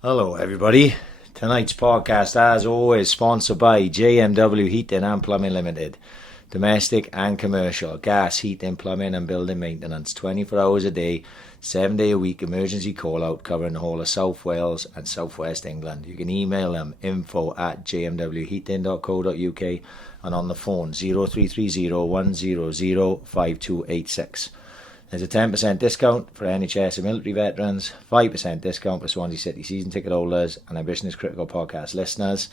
Hello, everybody. Tonight's podcast, as always, sponsored by JMW Heating and Plumbing Limited. Domestic and commercial, gas, heating, plumbing and building maintenance. 24 hours a day, 7 day a week emergency call out covering the whole of South Wales and South West England. You can email them info@jmwheating.co.uk and on the phone 0330 100 5286. There's a 10% discount for NHS and military veterans, 5% discount for Swansea City season ticket holders and Ambition is Critical podcast listeners.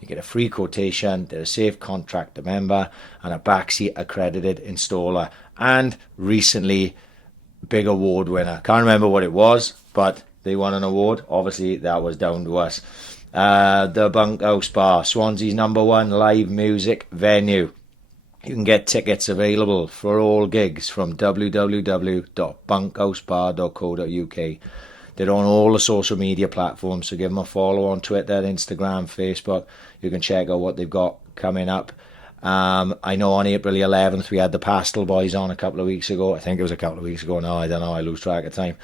You get a free quotation, they're a safe contractor member and a backseat accredited installer. And recently, big award winner. Can't remember what it was, but they won an award. Obviously, that was down to us. The Bunkhouse Bar, Swansea's #1 live music venue. You can get tickets available for all gigs from www.bunkhousebar.co.uk. They're on all the social media platforms, so give them a follow on Twitter, Instagram, Facebook. You can check out what they've got coming up. I know on April the 11th we had the Pastel Boys on a couple of weeks ago. I think it was a couple of weeks ago now. I don't know. I lose track of time.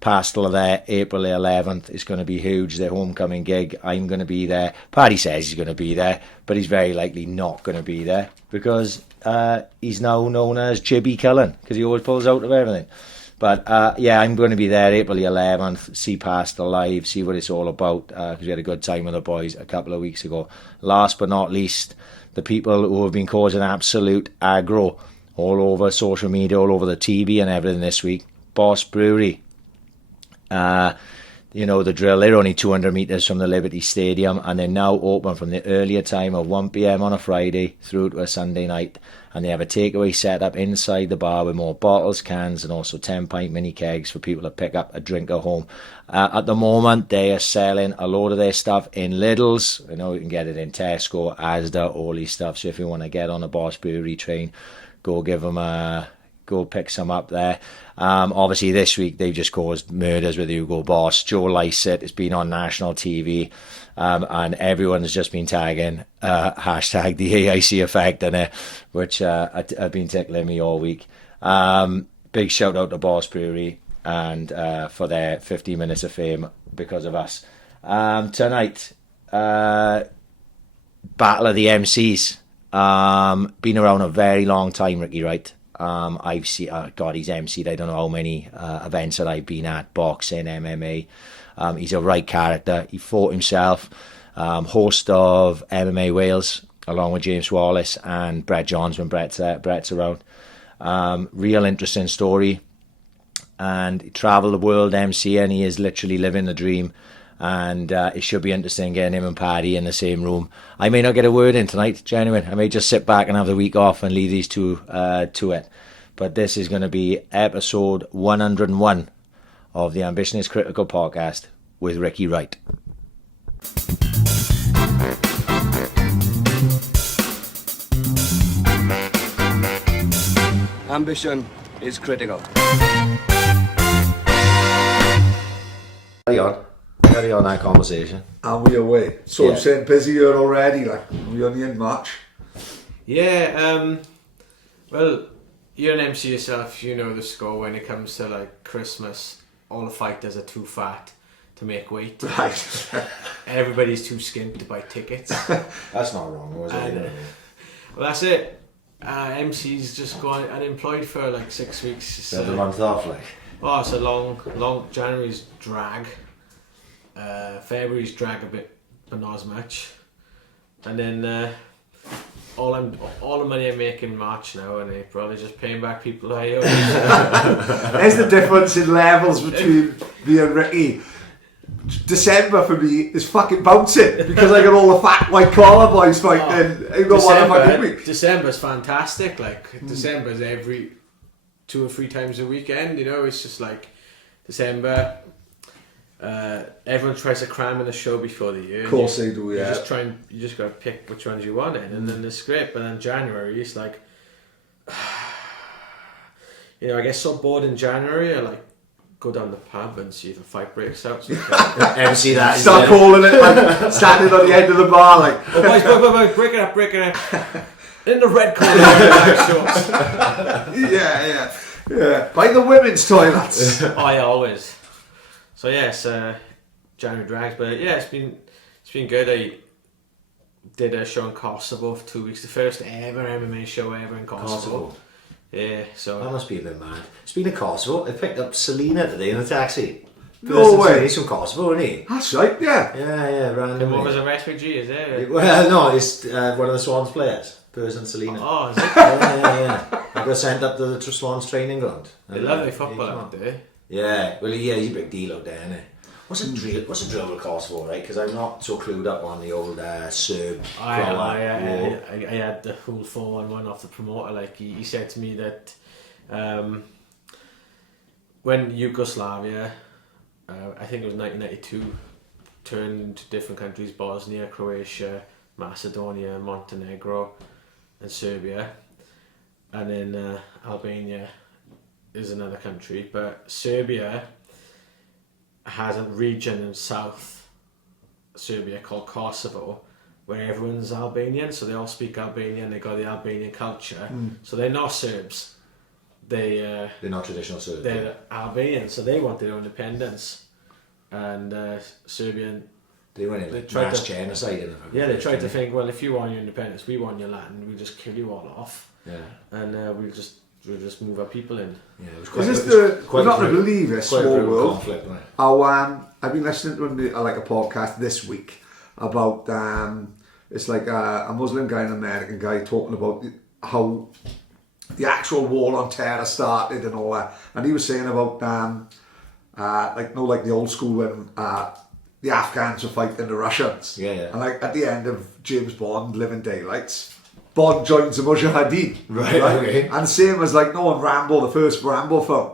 Pastel are there. April the 11th is going to be huge. Their homecoming gig. I'm going to be there. Paddy says he's going to be there, but he's very likely not going to be there because he's now known as Chippy Cullen because he always pulls out of everything. But yeah, I'm going to be there April the 11th, see Pastel live, see what it's all about because we had a good time with the boys a couple of weeks ago. Last but not least, the people who have been causing absolute aggro all over social media, all over the TV and everything this week. Boss Brewery. You know the drill, they're only 200 metres from the Liberty Stadium and they're now open from the earlier time of 1 p.m. on a Friday through to a Sunday night, and they have a takeaway set up inside the bar with more bottles, cans and also 10-pint mini kegs for people to pick up a drink at home. At the moment they are selling a load of their stuff in Lidl's. I know you can get it in Tesco, Asda, all these stuff, so if you want to get on a Boss Brewery train, go pick some up there. Obviously this week they've just caused murders with Hugo Boss. Joe Lycett has been on national TV and everyone's just been tagging hashtag the AIC effect in it, which have been tickling me all week. Big shout out to Boss Brewery and for their 50 minutes of fame because of us. Tonight, Battle of the MCs. Been around a very long time, Ricky Wright. I've seen, he's emceed I don't know how many events that I've been at, boxing, MMA. He's a right character. He fought himself, host of MMA Wales, along with James Wallace and Brett Johns when Brett's around. Real interesting story. And he travelled the world MCing. He is literally living the dream. And it should be interesting getting him and Paddy in the same room. I may not get a word in tonight, genuine. I may just sit back and have the week off and leave these two to it. But this is going to be episode 101 of the Ambition is Critical podcast with Ricky Wright. Ambition is critical. Carry on that conversation. And we away. So Yeah. I'm saying busy here already, like we only in March. Yeah, well, you're an MC yourself, you know the score when it comes to like Christmas. All the fighters are too fat to make weight. Right. Everybody's too skint to buy tickets. That's not wrong, was it? Well, that's it. MC's just gone unemployed for like 6 weeks. So the month off, like. Oh, it's a long. January's drag. February's drag a bit, but not as much. And then all the money I make in March now and April is just paying back people I owe. There's the difference in levels between me and Ricky. December for me is fucking bouncing because I got all the fat white collar boys fighting. I got one fucking week. December's fantastic. Like December's every 2 or 3 times a weekend. You know, it's just like December. Everyone tries to cram in a show before the year. Of course they do, yeah. You just gotta pick which ones you want in, and then it's great. But then January, it's like, you know, I get so bored in January. I like go down the pub and see if a fight breaks out. So MC that. Start calling it, like standing on the end of the bar, like. Oh boys, break it up. In the red corner, black shorts. Yeah. By the women's toilets. I always. So yes, January drags. But yeah, it's been good. I did a show in Kosovo for 2 weeks, the first ever MMA show ever in Kosovo. Yeah, so That must be a bit mad. Speaking of Kosovo, I picked up Selena today in a taxi. No way. He's from Kosovo, isn't he? That's right, yeah. Yeah, randomly. what was a refugee, is it? Well, no, it's one of the Swans players, Person Selena. Oh, is it? Yeah. I got sent up to the Swans training ground. They love their football out there. Yeah, well, he's a big deal out there, isn't he? What's a drill with Kosovo, right? Because I'm not so clued up on the old Serb. I had the full 4-1-1 off the promoter. Like he said to me that when Yugoslavia, I think it was 1992, turned into different countries: Bosnia, Croatia, Macedonia, Montenegro, and Serbia, and then Albania is another country, but Serbia has a region in South Serbia called Kosovo, where everyone's Albanian, so they all speak Albanian. They got the Albanian culture, so they're not Serbs. They're not traditional Serbs. They're Albanian, so they want their own independence, and Serbian. They went in mass genocide. They tried to think, well, if you want your independence, we want your land. We'll just kill you all off. Yeah, and we'll just move our people in. Yeah, it was we're not going to believe this small world. Conflict, right? I've been listening to a podcast this week about it's like a Muslim guy and an American guy talking about how the actual war on terror started and all that, and he was saying about like the old school when the Afghans were fighting the Russians. Yeah. And like at the end of James Bond, Living Daylights, Bond joins the Mujahideen. Right. Okay. And same as like Rambo, the first Rambo film.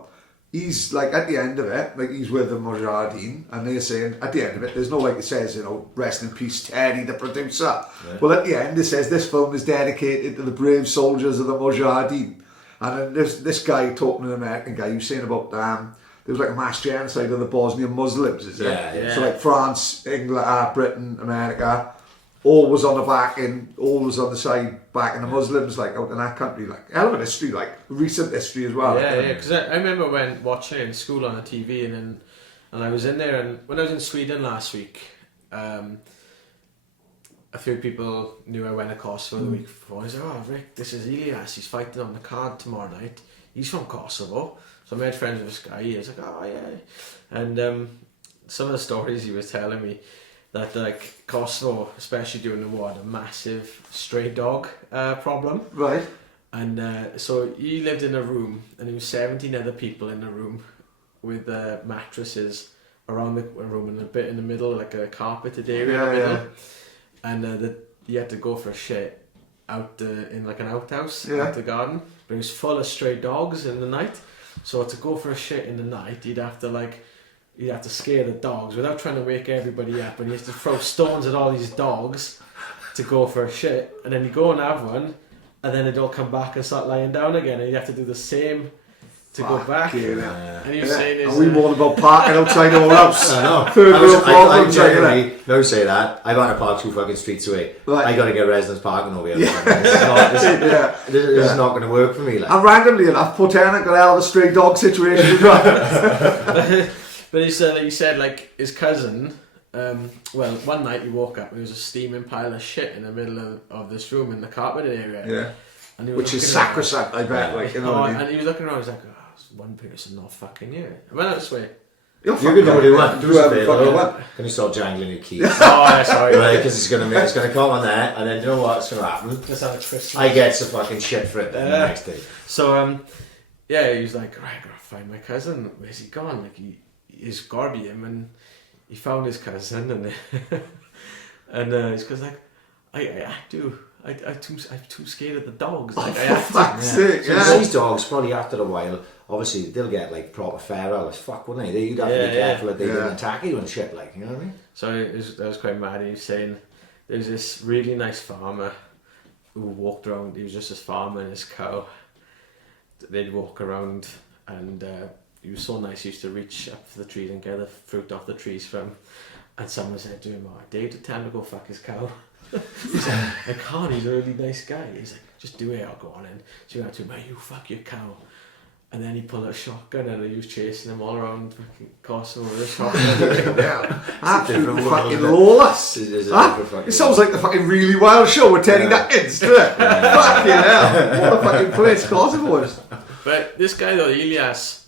He's like at the end of it, like he's with the Mujahideen, and they're saying at the end of it, there's no, like it says, rest in peace, Terry, the producer. Yeah. Well, at the end it says this film is dedicated to the brave soldiers of the Mujahideen. And then this guy talking to an American guy, he was saying about there was like a mass genocide of the Bosnian Muslims, is it? Yeah. So like France, England, Britain, America, all was on the back and all was on the side backing the Muslims, like out in that country, like hell of a history, like recent history as well. Yeah, because I remember when watching it in school on the TV, and I was in there, and when I was in Sweden last week, a few people knew I went across for the week before. I said, "Oh, Rick, this is Elias. He's fighting on the card tomorrow night. He's from Kosovo." So I made friends with this guy. He was like, "Oh yeah," and some of the stories he was telling me that like Kosovo, especially during the war, had a massive stray dog problem. Right. And so he lived in a room, and there was 17 other people in the room with mattresses around the room and a bit in the middle, like a carpeted area in the middle. And he had to go for a shit out in like an outhouse out the garden, but it was full of stray dogs in the night. So to go for a shit in the night, you'd have to scare the dogs without trying to wake everybody up, and you have to throw stones at all these dogs to go for a shit, and then you go and have one, and then they'd all come back and start lying down again, and you have to do the same to go back. And he was saying, "Are we more about parking outside our house?" I know. I No, say that. I've had to park 2 fucking streets away. Right. I got to get residence parking over here. This is not going to work for me. Like. And randomly enough, Portena got out of a stray dog situation as well. But he said like his cousin. One night he woke up and there was a steaming pile of shit in the middle of this room in the carpeted area. Yeah. And which is sacrosanct, I bet. Like, you know what I mean? And he was looking around. He was like, "Oh, there's one person not fucking here." I went out this way. You can do what you want. Do whatever the fuck you want. Can you stop jangling your keys? Oh, sorry. Right, because it's gonna come on there, and then you know what's gonna happen? Just have a twist. I get some fucking shit for it then the next day. So he was like, "Right, I gotta find my cousin. Where's he gone? Like he's gotta be him." And he found his cousin, and and he's cause like, I'm too scared of the dogs. Like, for fuck's sake, So these dogs, probably after a while, obviously they'll get like proper feral as fuck, wouldn't they? You'd have to be careful that they didn't attack you and shit, like, you know what I mean? So I was quite mad. He was saying there's this really nice farmer who walked around. He was just this farmer and his cow. They'd walk around, and he was so nice. He used to reach up to the trees and get the fruit off the trees from. And someone said to him, "Oh, Dave, to tell him to go fuck his cow." He's like, "I can't. He's a really nice guy." He's like, "Just do it. I'll go on in." So he went to him, "You fuck your cow." And then he pulled out a shotgun and he was chasing them all around fucking Kosovo with a shotgun. Yeah, absolutely world, fucking isn't it? lawless. It is a Huh? different fucking It sounds like the fucking Really Wild Show with Teddy Dickens, doesn't it? Fucking hell. What a fucking place Kosovo is. But this guy though, Elias,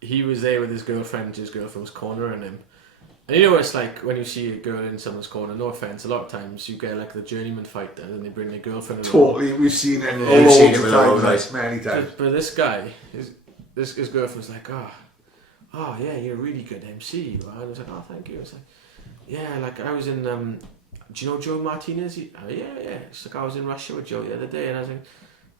he was there with his girlfriend was cornering him. And you know what it's like when you see a girl in someone's corner, no offence, a lot of times you get like the journeyman fighter and they bring their girlfriend along. Totally, we've seen it We've seen it with our own times, eyes. many times. But this guy, his girlfriend was like, oh yeah, you're a really good MC. And I was like, oh thank you. I was like, yeah, like I was in, do you know Joe Martinez? Yeah. She's like, I was in Russia with Joe the other day, and I was like,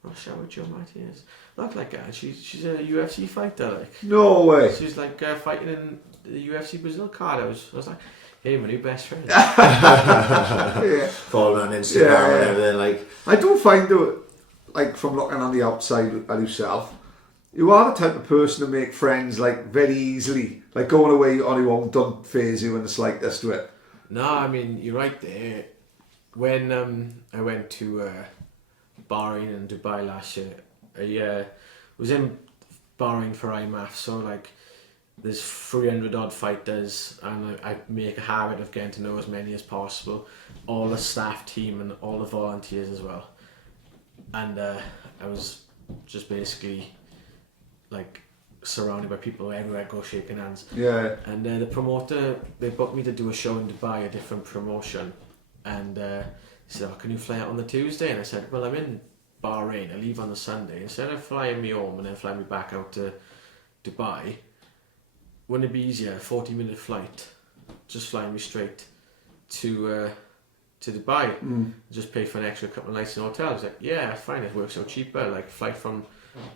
Russia with Joe Martinez? Not like that. She's a UFC fighter, like. No way. She's like fighting in the UFC Brazil card. I was like, hey, my new best friend. Yeah. Follow on Instagram and everything, like. I do find though, like from looking on the outside at yourself, you are the type of person to make friends like very easily. Like going away on your own don't phase you in the slightest to it. No, I mean you're right there. When I went to Bahrain and Dubai last year, I was in Bahrain for IMAF, so like there's 300 odd fighters, and I make a habit of getting to know as many as possible, all the staff team and all the volunteers as well. And I was just basically like surrounded by people everywhere, go shaking hands. Yeah. And the promoter, they booked me to do a show in Dubai, a different promotion, and he said, oh, can you fly out on the Tuesday? And I said, well, I'm in Bahrain, I leave on the Sunday. Instead of flying me home and then flying me back out to Dubai, wouldn't it be easier, a 40-minute flight, just flying me straight to Dubai, just pay for an extra couple of nights in a hotel? I was like, yeah, fine, it works out cheaper, like flight from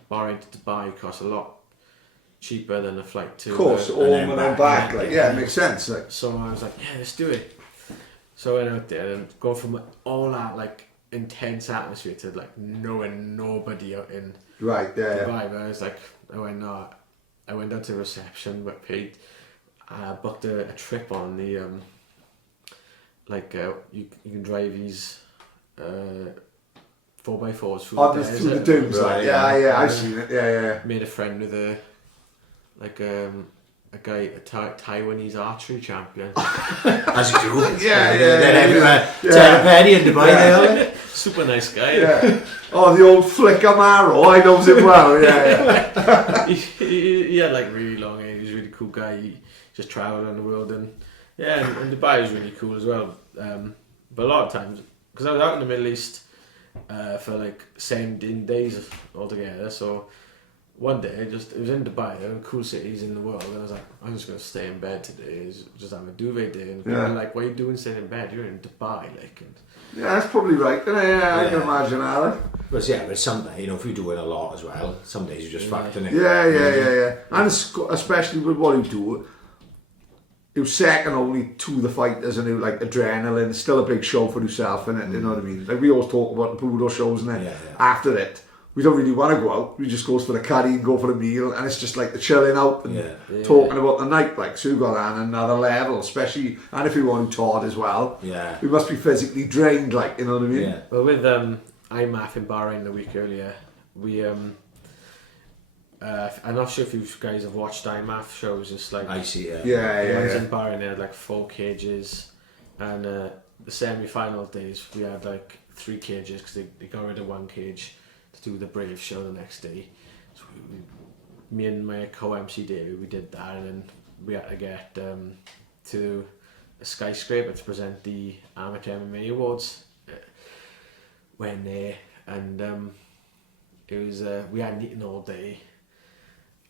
Bahrain to Dubai costs a lot cheaper than a flight to... Of course, home and then back, like, yeah, it makes sense. Like. So I was like, yeah, let's do it. So I went out there and go from all that like intense atmosphere to like knowing nobody out in Dubai. But I was like, I went down to reception, but paid, booked a trip on the you can drive these 4x4s through the dunes, right? Yeah, I've seen it. Yeah. Made a friend with a guy, a Taiwanese archery champion. As you do. Yeah. They're everywhere. Tara Penny in Dubai, they are. Super nice guy. Yeah. Oh, the old Flicker Marrow, I know him well. Yeah. he had like really long hair. He was a really cool guy. He just travelled around the world, and and Dubai was really cool as well. But a lot of times, because I was out in the Middle East for like 17 days altogether, so one day it was in Dubai, one of the cool cities in the world, and I was like, I'm just going to stay in bed today, just have a duvet day, and people were like, what are you doing staying in bed? You're in Dubai, like. And Yeah, that's probably right. I can imagine that. But some days, if you're doing a lot as well, some days you're just fucked, innit? Yeah. And especially with what you do, it was second only to the fighters, and it was like adrenaline. It's still a big show for yourself, innit? You know what I mean? Like we always talk about the Budo shows, and then after it, we don't really want to go out. We just go for the caddy and go for a meal, and it's just like the chilling out and talking about the night. Like, so you got on another level, especially, and if you want to taught as well. Yeah. We must be physically drained, like, you know what I mean? Yeah. Well, with IMAF in Bahrain the week earlier, we I'm not sure if you guys have watched IMAF shows. It's like I see. Yeah. ones in Bahrain, they had like 4 cages, and the semi-final days we had like 3 cages because they got rid of 1 cage to do the Brave show the next day. So me and my co-MC David, we did that, and then we had to get to a skyscraper to present the Amateur MMA Awards. Went there, and it was we hadn't eaten all day,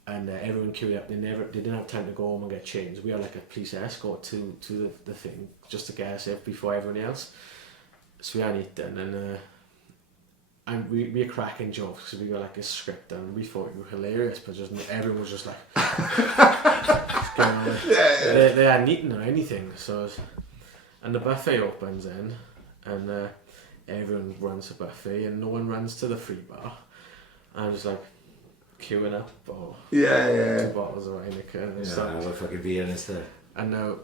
and everyone queued up. They didn't have time to go home and get changed. We had like a police escort to the thing just to get us there before everyone else. So we hadn't eaten, and we were cracking jokes because we got like a script, and we thought it was hilarious, but just everyone was just like they hadn't eaten or anything. So and the buffet opens then, and everyone runs the buffet and no one runs to the free bar. And I'm just like queuing up, 2 bottles of Heineken and stuff. Yeah, fucking beer and stuff. And now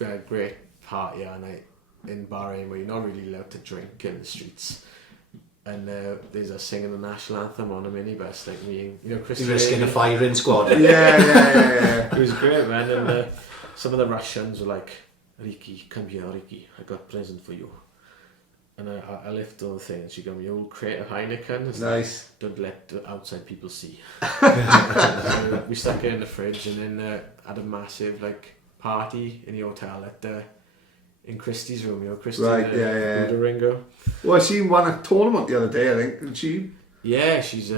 we had a great party all night in Bahrain where you're not really allowed to drink in the streets. and there's a singing the national anthem on a minibus, like me and Chris. You're risking a firing squad. Yeah. It was great, man. And some of the Russians were like, "Ricky, come here, Ricky. I got a present for you." And I lifted all the thing, and she got me a old crate of Heineken. It's Nice. Like, don't let the outside people see. So we stuck it in the fridge, and then had a massive party in the hotel in Christie's room. Christie, Right, yeah. Buddha Ringo. Well, I seen one at tournament the other day, I think, didn't she? Yeah, she's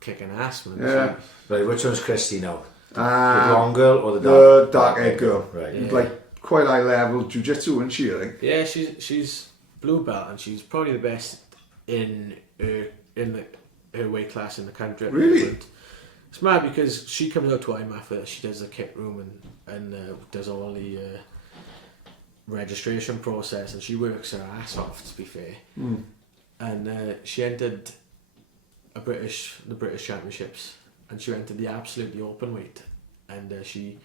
kicking ass, man. Yeah. Right, which one's Christy now? The blonde girl or the The dark-haired girl. Right. Yeah. Like, quite high level jiu-jitsu, isn't she, I think? Yeah, she's blue belt, and she's probably the best in her weight class in the country. At the Really? moment. It's mad because she comes out to IMAF with us. She does the kit room and does all the registration process, and she works her ass off, to be fair. And she entered the British Championships, and she entered the absolutely open weight, and she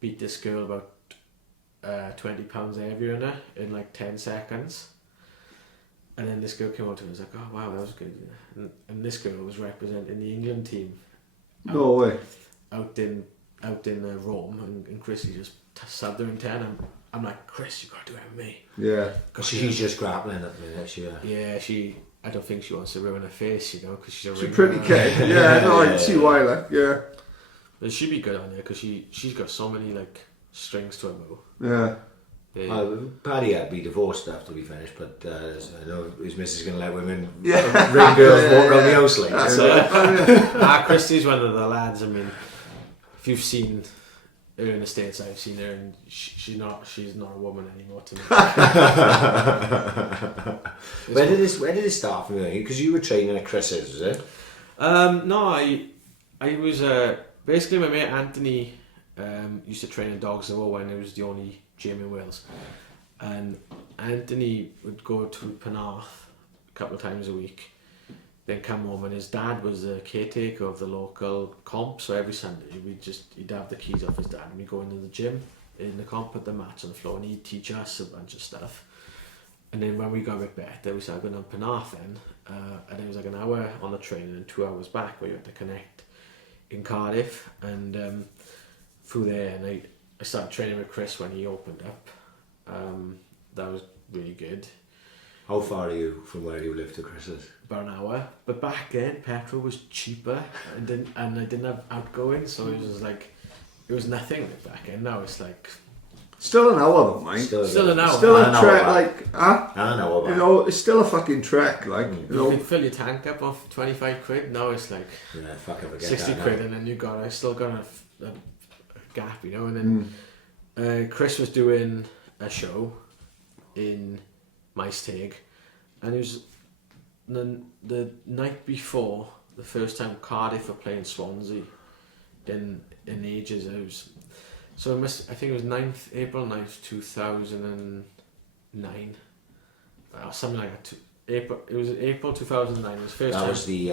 beat this girl about 20 pounds heavier than her in like 10 seconds. And then this girl came out to me and was like, "Oh wow, that was good." And this girl was representing the England team. No way. Out in Rome, and Chrissy just subbed her in 10. I'm like, "Chris, you got to do MMA." Yeah. She's just grappling at the minute. Yeah, I don't think she wants to ruin her face, because she's a She's ringer. pretty kid. Yeah, no, I can see why, like, yeah. But she'd be good on there because she's got so many strings to her bow. Yeah. Yeah. Paddy had to be divorced after we finished, but I know his missus is going to let women Yeah. ring girls walk around the house like That's so. Christy's one of the lads. I mean, if you've seen her in the States, I've seen her, and she's not a woman anymore to me. Where did this start from you? Because you were training at Chris's, was it? No, I was basically my mate Anthony used to train in Dogs of War when it was the only gym in Wales, and Anthony would go to Penarth a couple of times a week, then come home, and his dad was the caretaker of the local comp, so every Sunday he'd have the keys off his dad and we'd go into the gym in the comp, put the mats on the floor, and he'd teach us a bunch of stuff. And then when we got a bit better, we started going on Penarth then, and it was like an hour on the train and 2 hours back where you had to connect in Cardiff, and through there, and I started training with Chris when he opened up. That was really good. How far are you from where you live to Chris's? About an hour. But back then, petrol was cheaper, and I didn't have outgoing, so it was just it was nothing back then. Now it's like Still an hour though, mate. Still an hour. Still I a know trek, that. like, huh? I know about You know, it's still a fucking trek, like, you you know. could fill your tank up on 25 quid. Now it's like yeah, fuck, I forget 60 that quid, now. and then I still got a gap, and then Chris was doing a show in Maesteg, and it was the night before the first time Cardiff were playing Swansea in ages. I think it was April 9th 2009, or something like that. It was April 2009. It was first That time. was the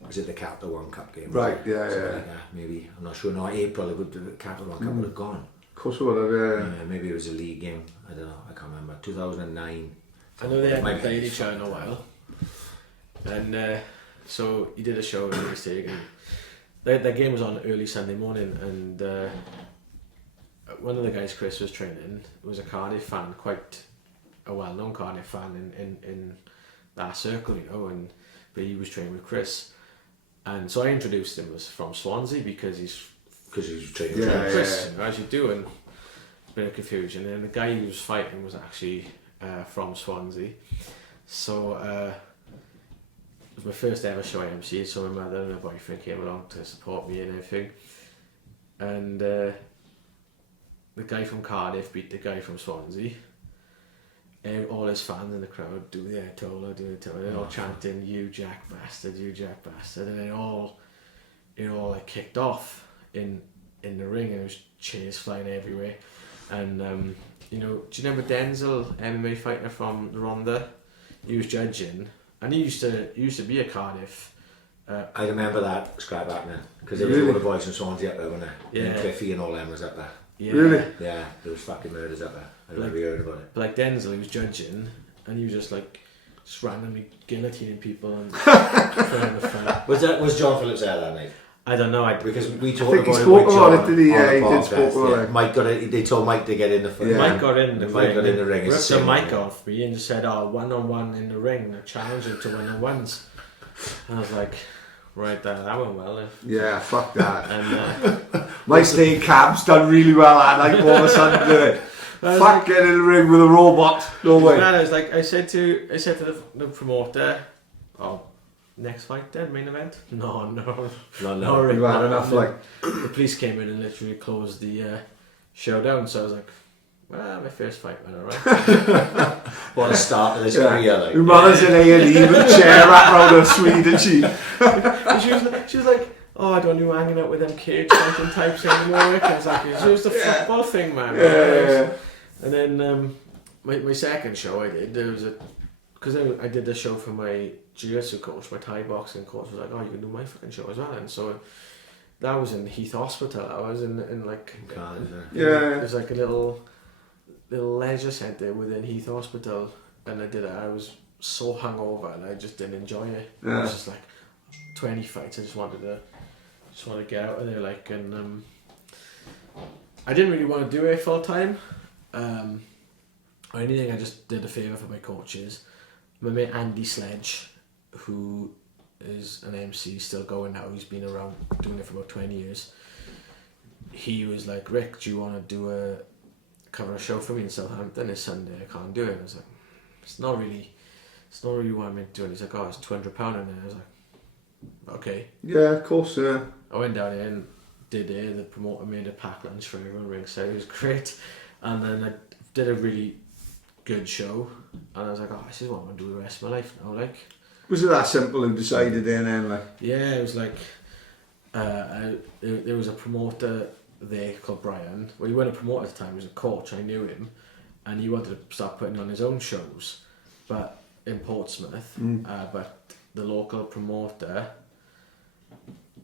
was it the Capital One Cup game? Right, yeah, Something yeah. like that, maybe, I'm not sure. No, April, the Capital One Cup would have gone. Of course, whatever, yeah. Yeah, maybe it was a league game. I don't know. I can't remember. 2009. I know they hadn't Maybe. played each other in a while, and so he did a show in Mistake, and the game was on early Sunday morning, and one of the guys Chris was training was a Cardiff fan, quite a well-known Cardiff fan in that circle, but he was training with Chris, and so I introduced him as from Swansea because he's training Yeah, with Chris, as you do, and a bit of confusion. And the guy he was fighting was actually from Swansea, so it was my first ever show I emceed, so my mother and her boyfriend came along to support me and everything, and the guy from Cardiff beat the guy from Swansea, and all his fans in the crowd do the Ayatollah, they're all chanting, "You Jack bastard, you Jack bastard," and then it all like kicked off in the ring, and there was cheers flying everywhere. And do you remember Denzel, MMA fighter from Rhondda? He was judging, and he used to be a Cardiff. I remember that scrap back now because there was Really? all the boys from Swansea up there, wasn't there? Yeah. And Cliffy and all them was up there. Yeah. Really? Yeah, there was fucking murders up there. I remember hearing about it. But like Denzel, he was judging, and he was just like, just randomly guillotining people and throwing the fight. Was John Phillips there that night? I don't know. Because we I talked think he about spoke it with about John it, did he? on Yeah, the he did podcast, spoke about yeah. it. Mike got it. They told Mike to get in the fight. Yeah. Mike got in the Mike ring. got in the ring. Ripped the Same mic way. off me and just said, "Oh, 1-on-1 in the ring, a challenge to one-on-ones." And I was like, "Right, that went well." Then. Yeah, fuck that. And My stay cab's done really well that night. All of a sudden, do it. I was Fuck, like- get in the ring with a robot. No way. man, I was like, I said to the promoter, "Oh, next fight then, main event." No. No. We've had enough, like. The police came in and literally closed the show down. So I was like, "Well, my first fight went alright." What a start to this Yeah. career, like. Your mother's in A&E with a chair wrapped around her sweet, and she. And she was like, "Oh, I don't do hanging out with them cage fighting types anymore." I was like, "It's just a football thing, man." Yeah. And then my second show I did, there was because I did the show for my jiu-jitsu coach, my Thai boxing coach was like, "Oh, you can do my fucking show as well." And so that was in Heath Hospital. I was in like Yeah. there's like a little leisure centre within Heath Hospital, and I did it. I was so hungover and I just didn't enjoy it. Yeah. I was just like 20 fights. I just wanted to get out of there, like, and I didn't really want to do it full time. Or anything. I just did a favour for my coaches. My mate Andy Sledge, who is an MC, still going now. He's been around doing it for about 20 years. He was like, "Rick, do you want to cover a show for me in Southampton this Sunday?" I can't do it. I was like, it's not really what I'm into. And he's like, "Oh, it's £200 in there." I was like, okay. Yeah, of course, yeah. I went down there and did it. The promoter made a packed lunch for everyone ringside. It was great. And then I did a really good show. And I was like, "Oh, this is what I'm going to do the rest of my life now." Like, Was it that simple and decided then and like? yeah, it was like, there was a promoter there called Brian. Well, he wasn't a promoter at the time, he was a coach. I knew him. And he wanted to start putting on his own shows. But in Portsmouth. But the local promoter,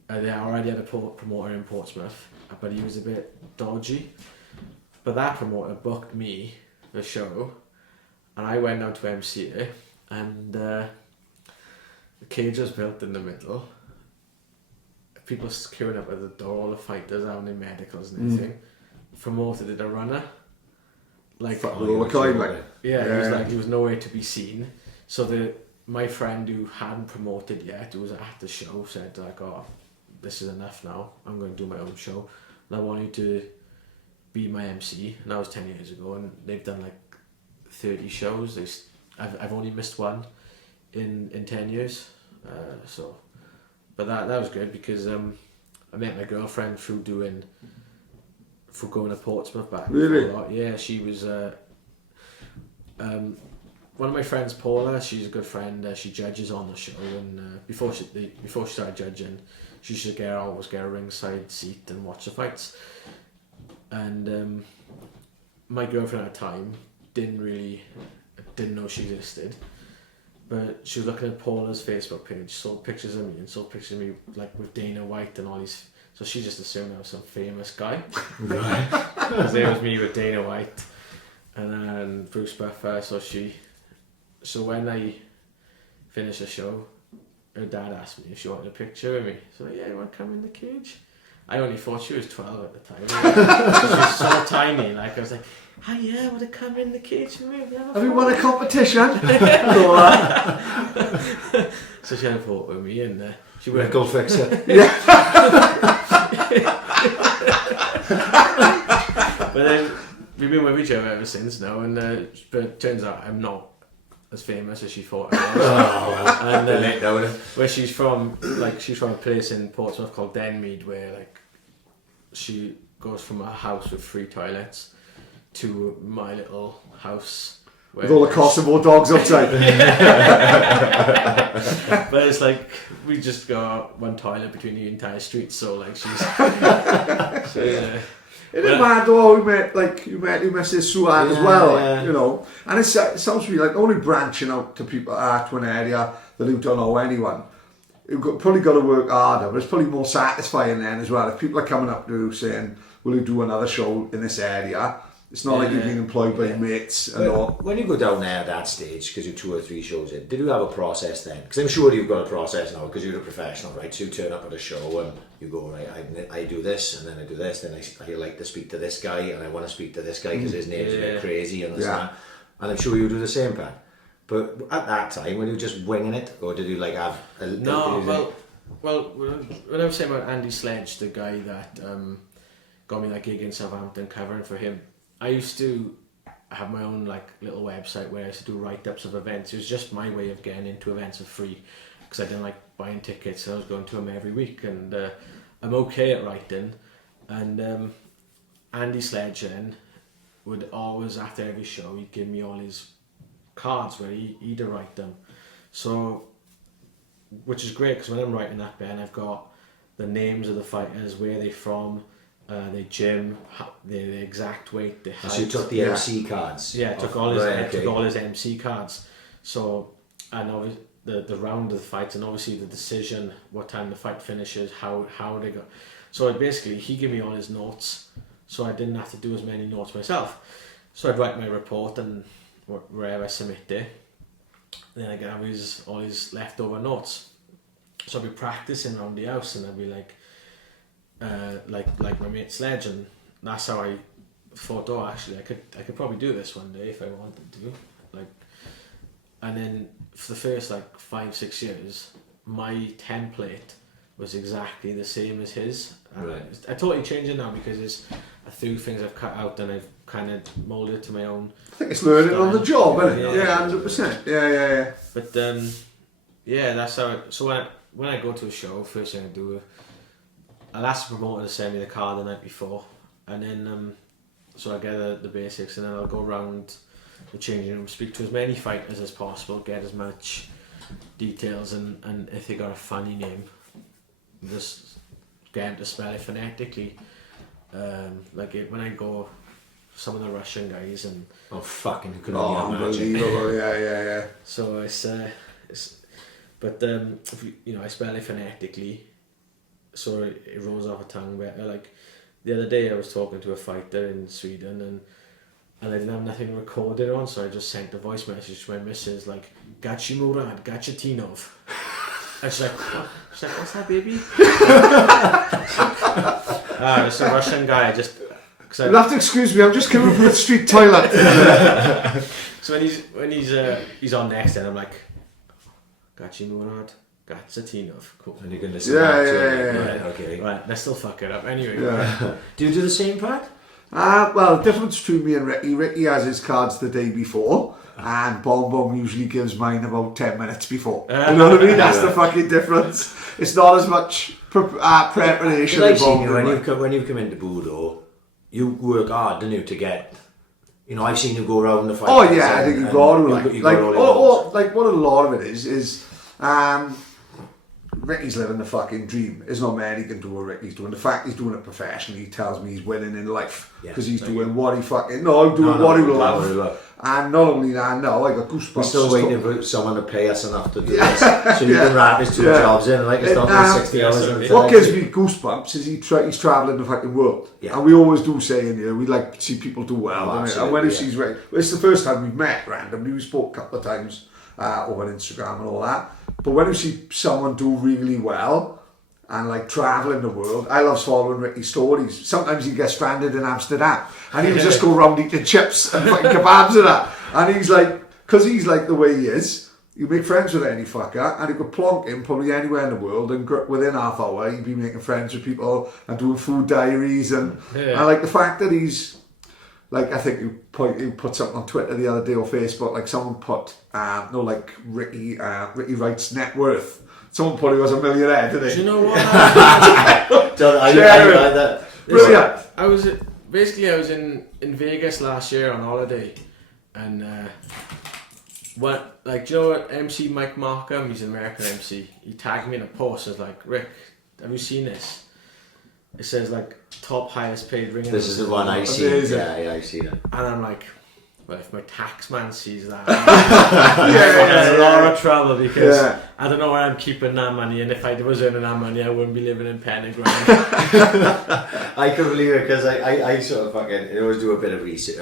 they already had a promoter in Portsmouth, but he was a bit dodgy. But that promoter booked me the show, and I went down to MC it, and the cage was built in the middle. People queuing up at the door, all the fighters having their medicals and everything. Promoter did a runner. Like, Fuck with all the kind, like. yeah, he was like, he was nowhere to be seen. So my friend who hadn't promoted yet, who was at the show, said like, "Oh, this is enough now. I'm going to do my own show, and I want you to be my MC." And that was 10 years ago, and they've done like 30 shows. I've only missed one in 10 years. But that was good because I met my girlfriend through going to Portsmouth back. Really? A lot. Yeah, she was. One of my friends, Paula, she's a good friend. She judges on the show, and before she started judging, she used to always get a ringside seat and watch the fights. And my girlfriend at the time didn't know she existed, but she was looking at Paula's Facebook page, saw pictures of me, and saw pictures of me like with Dana White and all these. So she just assumed I was some famous guy. Right. Because there was me with Dana White and Bruce Buffer. So when I finished the show, her dad asked me if she wanted a picture of me. So yeah, you want to come in the cage? I only thought she was 12 at the time. She was so tiny. Like, I was like, "Oh yeah, want to come in the cage with me? Have you won a competition? So she had a photo with me, and she We're went. go fix it. But then we've been with each other ever since now, and but it turns out I'm not as famous as she thought I was. And where she's from, she's from a place in Portsmouth called Denmead, where like she goes from a house with 3 toilets to my little house. With all the Kosovo dogs outside. But it's like we just got 1 toilet between the entire street, so like she's. So, yeah. It is mad though, you met Mrs. Suad as well, yeah. you know. And it sounds to me like only branching out to people to an area that you don't know anyone. You've probably got to work harder, but it's probably more satisfying then as well. If people are coming up to you saying, "Will you do another show in this area?" It's not like you've been employed by mates and all. When you go down there at that stage, because you're 2 or 3 shows in, did you have a process then? Because I'm sure you've got a process now, because you're a professional, right? So you turn up at a show and you go, right, I do this, and then I do this, then I like to speak to this guy, and I want to speak to this guy because his name's a bit crazy, and this and that. And I'm sure you do the same, Pat. But at that time, were you just winging it, or did you like have... Well, when I was saying about Andy Sledge, the guy that got me that gig in Southampton covering for him, I used to have my own like little website where I used to do write-ups of events. It was just my way of getting into events for free, because I didn't like buying tickets. I was going to them every week, and I'm okay at writing. And Andy Sledge then would always, after every show, he'd give me all his cards where he'd write them. So, which is great, because when I'm writing that, Ben, I've got the names of the fighters, where they're from, their gym, the exact weight, the height. So you took the MC cards? Yeah, I took all his MC cards. So, and obviously the round of the fights, and obviously the decision, what time the fight finishes, how they go. So basically, he gave me all his notes, so I didn't have to do as many notes myself. So I'd write my report, and wherever I submit it, then I'd have all his leftover notes. So I'd be practicing around the house, and I'd be like my mate Sledge, and that's how I thought, oh, actually I could probably do this one day if I wanted to. And then for the first 5-6 years, my template was exactly the same as his. Right. I totally changed it now, because there's a few things I've cut out and I've kind of moulded it to my own. I think it's learning style. on the job, isn't it? Yeah, 100%. Yeah. But that's how. So when I go to a show, first thing I do, I'll ask the promoter to send me the card the night before, and then so I get the basics, and then I'll go around the changing room, speak to as many fighters as possible, get as much details, and if they got a funny name, just get them to spell it phonetically. When I go, some of the Russian guys, and oh fucking, could only imagine. Unbelievable. Yeah. so it's but I spell it phonetically, so it rolls off a tongue better. Like the other day, I was talking to a fighter in Sweden, and I didn't have nothing recorded on, so I just sent a voice message to my missus, like, "Gachi Murad, Gachi Tinov." And she's like, "What's that, baby?" It's a Russian guy. You'll have to excuse me. I'm just coming from the street toilet. So when he's on next, then I'm like, "Gachi Murad, Gachi Tinov." Cool. And you can listen back to it. Yeah. Right, okay. Right, let's still fuck it up anyway. Yeah. Do you do the same, Pat? Well, the difference between me and Ricky, Ricky has his cards the day before, and Bon usually gives mine about 10 minutes before. You know what I mean? That's the fucking difference. It's not as much preparation. I've seen you when you come into Budo, you work hard, don't you, to get... I've seen you go around the fight. Oh yeah, I think you've got to. Like what a lot of it is Ricky's living the fucking dream. There's not many can do what Ricky's doing. The fact he's doing it professionally tells me he's winning in life, because he's doing what he fucking what he will love. And not only that, no, I got goosebumps. We're still waiting for someone to pay us enough to do this, so you can wrap his 2 jobs in. It's not doing 60 hours. What gives me goosebumps is he's travelling the fucking world, and we always do say in here we like to see people do well. And when he sees Rick, it's the first time we've met randomly. We spoke a couple of times over Instagram and all that. But when you see someone do really well and travelling the world, I love following Ricky's stories. Sometimes he gets stranded in Amsterdam and he'll just go around eating chips and fucking kebabs and that. And he's because he's the way he is, you make friends with any fucker, and he could plonk him probably anywhere in the world, and within half hour he'd be making friends with people and doing food diaries, and the fact that he's I think you put something on Twitter the other day or Facebook, someone put Ricky Wright's net worth. Someone put he was a millionaire, didn't he? Do you know what? Brilliant. I was in Vegas last year on holiday, and do you know what MC Mike Markham? He's an American MC. He tagged me in a post. I was like, "Rick, have you seen this?" It says top highest paid ring. This is the one I see. Yeah, I see that. And I'm like, well, if my tax man sees that, yeah, I'm in a lot of trouble because Yeah. I don't know where I'm keeping that money, and if I was earning that money, I wouldn't be living in Pentagram. I couldn't believe it because I sort of fucking I always do a bit of research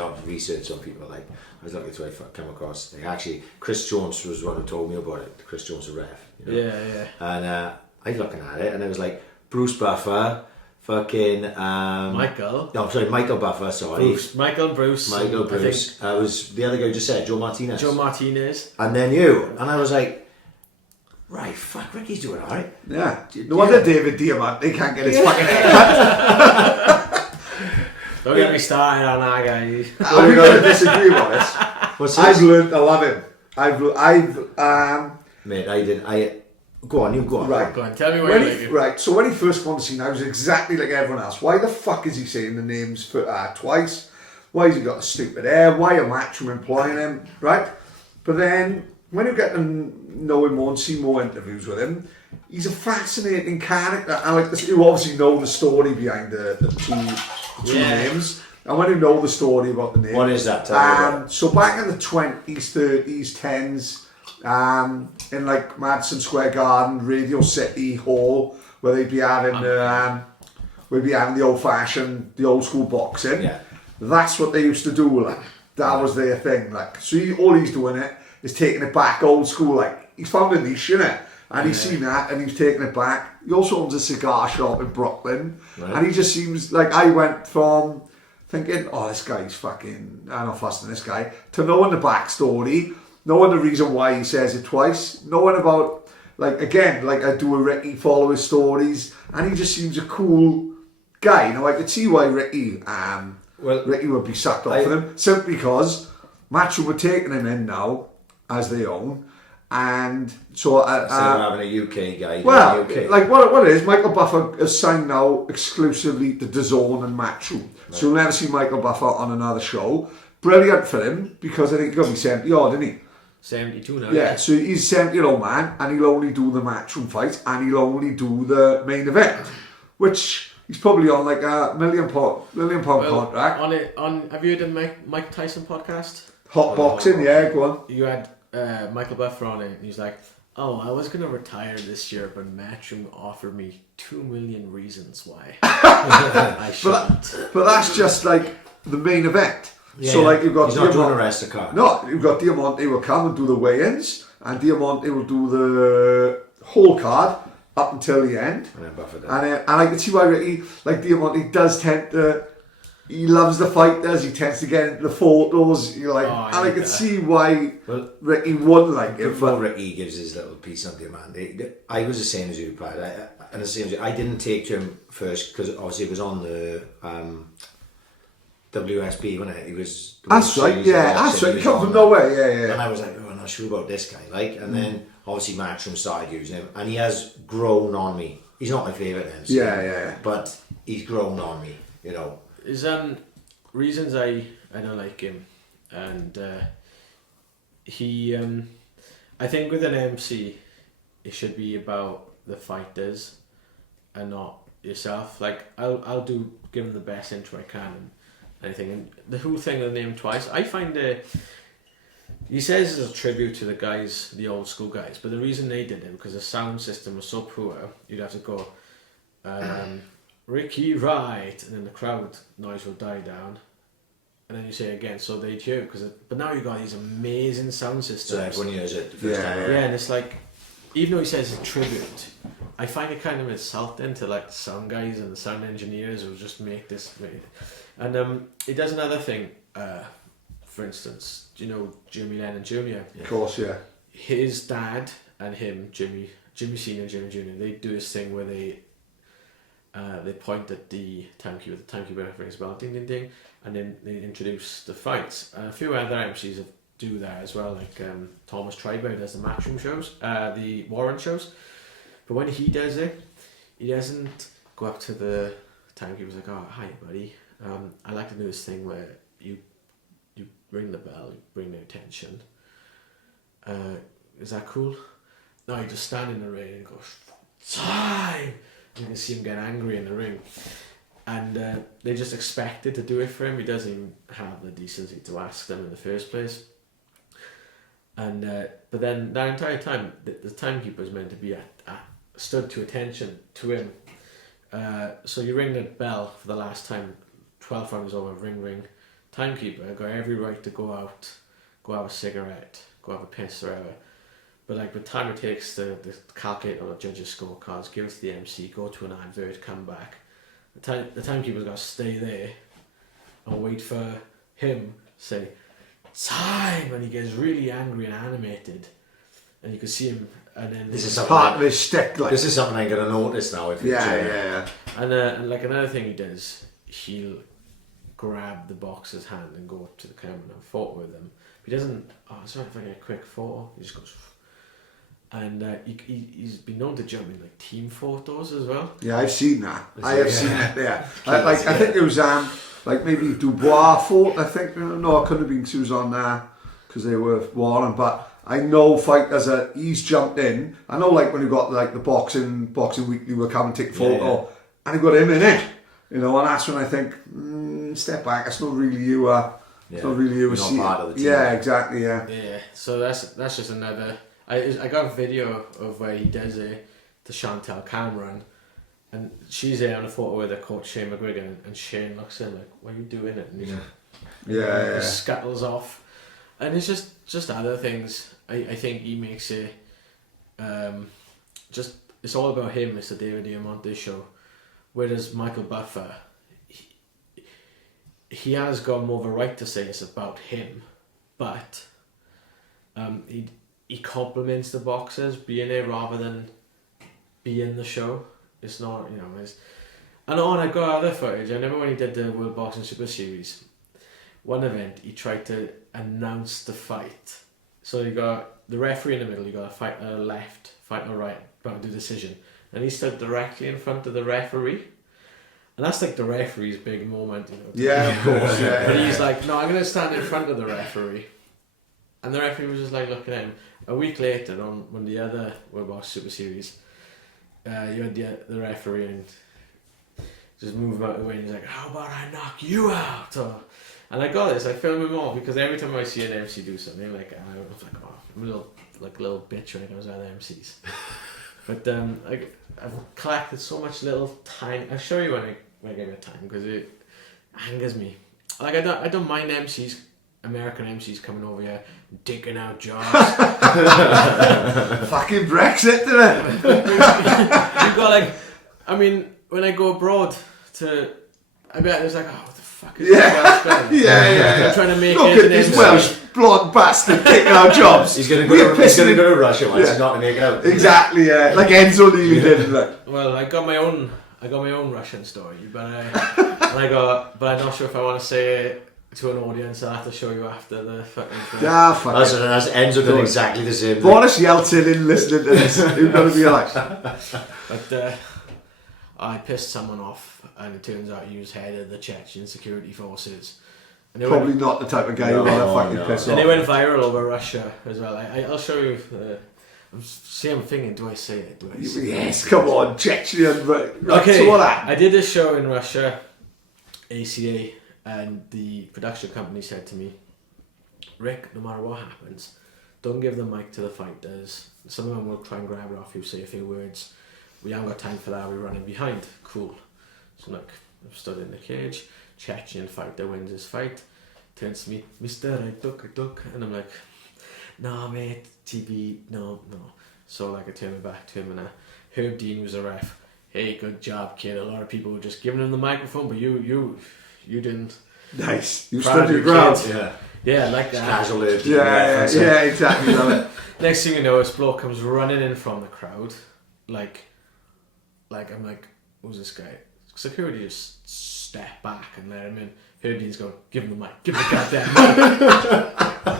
on people. Like I was lucky to come across. Like, actually, Chris Jones was one who told me about it. Chris Jones, a ref. You know? Yeah. And I was looking at it, and it was like Bruce Buffer, fucking Michael. No, sorry, Michael Buffer. Sorry, Michael Bruce. I was the other guy who just said Joe Martinez. Joe Martinez. And then you, and I was like, right, fuck, Ricky's doing alright. Yeah. No wonder David Diamante can't get his fucking haircut. Don't get me started on that guy. Are we going to disagree with this? What's I've this? learned to love him. Mate, go on, you go on. Right. Go on, tell me When where you he, like it. right, so when he first won the scene, I was exactly like everyone else. Why the fuck is he saying the names for twice? Why has he got the stupid hair? Why are Matchroom employing him? Right? But then, when you get to know him more and see more interviews with him, he's a fascinating character. And like this, you obviously know the story behind the two names. And when you know the story about the name... What is that? Tell me about it. So back in the 20s, 30s, 10s, in like Madison Square Garden, Radio City Hall, where they'd be having the old-fashioned, the old-school boxing. Yeah. That's what they used to do. Like that was their thing. Like so, all he's doing it is taking it back old school. Like he's found a niche in it, and he's seen that, and he's taking it back. He also owns a cigar shop in Brooklyn, and he just seems like I went from thinking, oh, this guy's fucking, I'm not fussing this guy, to knowing the backstory, knowing the reason why he says it twice, knowing about, like, again, like I do with Ricky, follow his stories, and he just seems a cool guy. You know, I could see why Ricky would be sucked off of him, simply because Matchroom were taking him in now, as they own, and so... Instead of having a UK guy, well, UK. like what it is, Michael Buffer has signed now exclusively to DAZN and Matchroom. So you'll never see Michael Buffer on another show. Brilliant for him, because I think he's got to be 70 odd, isn't he? 72 now. Yeah, so he's a 70-year-old man, and he'll only do the Matchroom fights, and he'll only do the main event, which he's probably on like a £1 million contract. Have you heard the Mike Tyson podcast? Hot boxing, yeah, go on. You had Michael Buffer on it, and he's like, oh, I was going to retire this year, but Matchroom offered me 2 million reasons why I shouldn't. But that's just like the main event. Yeah, so like you've got he's not doing the rest of the card. No, you've got Diamante will come and do the weigh-ins, and Diamante will do the whole card up until the end. And then Buffer does. And I can see why Ricky, like Diamante, does tend to. He loves the fighters. He tends to get into the photos. You're like, and I can see why Ricky wouldn't like him. Before Ricky gives his little piece on Diamante, I was the same as you, Pat. And the same as you, I didn't take to him first because obviously it was on the WSB, wasn't it? He was. That's right. Yeah, that's right. He come from nowhere. Yeah. And I was like, oh, I'm not sure about this guy. Like, and then obviously Matchroom started using him, and he has grown on me. He's not my favourite MC. Yeah. But he's grown on me. You know. Is reasons I don't like him, and he I think with an MC it should be about the fighters and not yourself. Like I'll give him the best intro I can and anything, and the whole thing of the name twice, I find he says it's a tribute to the guys, the old school guys, but the reason they did it because the sound system was so poor, you'd have to go Ricky Wright, and then the crowd noise will die down, and then you say it again, so they'd hear it, but now you've got these amazing sound systems. So everyone hears it the first time. Yeah, and it's like, even though he says it's a tribute, I find it kind of insulting to like the sound guys and the sound engineers who just make this. And he does another thing, for instance, do you know Jimmy Lennon Jr.? Of course, yeah. His dad and him, Jimmy Senior, Jimmy Jr., they do this thing where they point at the timekeeper. The timekeeper rings a bell, ding ding ding, and then they introduce the fights. And a few other MCs do that as well, like Thomas Triber does the Matchroom shows, the Warren shows. But when he does it, he doesn't go up to the timekeeper like, "Oh, hi, buddy. I like to do this thing where you ring the bell, you bring their attention. Is that cool?" No, he just stand in the ring and goes, "Time." You can see him get angry in the ring. and they just expected to do it for him. He doesn't even have the decency to ask them in the first place. And but then that entire time, the timekeeper is meant to be stood to attention to him. So you ring the bell for the last time, 12 rounds over, ring. Timekeeper got every right to go out, go have a cigarette, go have a piss, or whatever. But like, by the time it takes the calculate on the judges' scorecards, give it to the MC, go to an advert, come back. The timekeeper's got to stay there and wait for him to say, time! And he gets really angry and animated. And you can see him, and then... This is part of his stick. Like. This is something I'm going to notice now. If Yeah. And like another thing he does, he'll grab the boxer's hand and go up to the camera and have a photo with him. He doesn't, sorry if I get a quick photo. He just goes... And he's been known to jump in like team photos as well. Yeah, I've seen that. I have seen it. Yeah, I think it was like maybe Dubois fought. I think no, it couldn't have been. She was on there because they were warring. But I know fighters he's jumped in. I know like when he got like the boxing weekly were coming take a photo, and he got him in it. You know, and that's when I think step back. It's not really you. It's not really you. Not part of the team. Yeah, exactly. Yeah. Yeah. So that's just another. I got a video of where he does it to Chantal Cameron, and she's there on a photo with her coach Shane McGuigan, and Shane looks at him like, "What are you doing it?" And he scuttles off, and it's just other things. I think he makes it just it's all about him. It's the David Diamante show, whereas Michael Buffer, he has got more of a right to say it's about him, but he compliments the boxers being there rather than being the show. It's not, and I got other footage. I remember when he did the World Boxing Super Series, one event he tried to announce the fight. So you got the referee in the middle, you got a fighter left, fighter right, about to do decision, and he stood directly in front of the referee. And that's like the referee's big moment, Yeah, of course. But he's like, no, I'm going to stand in front of the referee. And the referee was just like looking at him. A week later, when the other World Boxing Super Series, you had the referee and just move him out of the way, and he's like, how about I knock you out? And I got this, I film him all, because every time I see an MC do something, like, I was like, I'm a little bitch when it comes to other MCs. But I've collected so much little tiny... I'll show you when I get my time, because it angers me. Like, I don't mind MCs, American MCs coming over here, digging out jobs. Fucking Brexit, didn't it? You got like, I mean, when I go abroad to, I bet there's like, what the fuck is this Welsh guy? Yeah. I'm trying to make Look it at this Welsh blonde bastard taking our jobs. He's going to go to Russia once. He's not going to make it out. Exactly, yeah. Like Enzo nearly did. Like. Well, I got my own Russian story, but I'm not sure if I want to say it to an audience. I'll have to show you after the fucking thing. Yeah, fuck it. That's Enzo did exactly the same. Boris Yeltsin in listening to this. You've got to be like. But I pissed someone off, and it turns out he was head of the Chechen security forces. And Probably not the type of guy who want to fucking piss off. And they went viral over Russia as well. I'll show you. I'm thinking, do I say it? Yes, come on, Chechen. Right, okay, so what happened? I did this show in Russia, ACA, and the production company said to me, Rick, no matter what happens, don't give the mic to the fighters. Some of them will try and grab it off you, say a few words. We haven't got time for that, we're running behind. Cool. So look, I've stood in the cage, Chechen fighter wins his fight, turns to me, Mister, I took, and I'm like, nah mate, TB, no. So like I turn my back to him, and Herb Dean was a ref. Hey, good job kid, a lot of people were just giving him the microphone, but you didn't. Nice, you stood your ground. Yeah, like that. Casual. Yeah, exactly. Next thing you know, this bloke comes running in from the crowd, like I'm like, who's this guy? Security just step back and let him in. Herb Dean's going, give him the mic, give him the goddamn mic.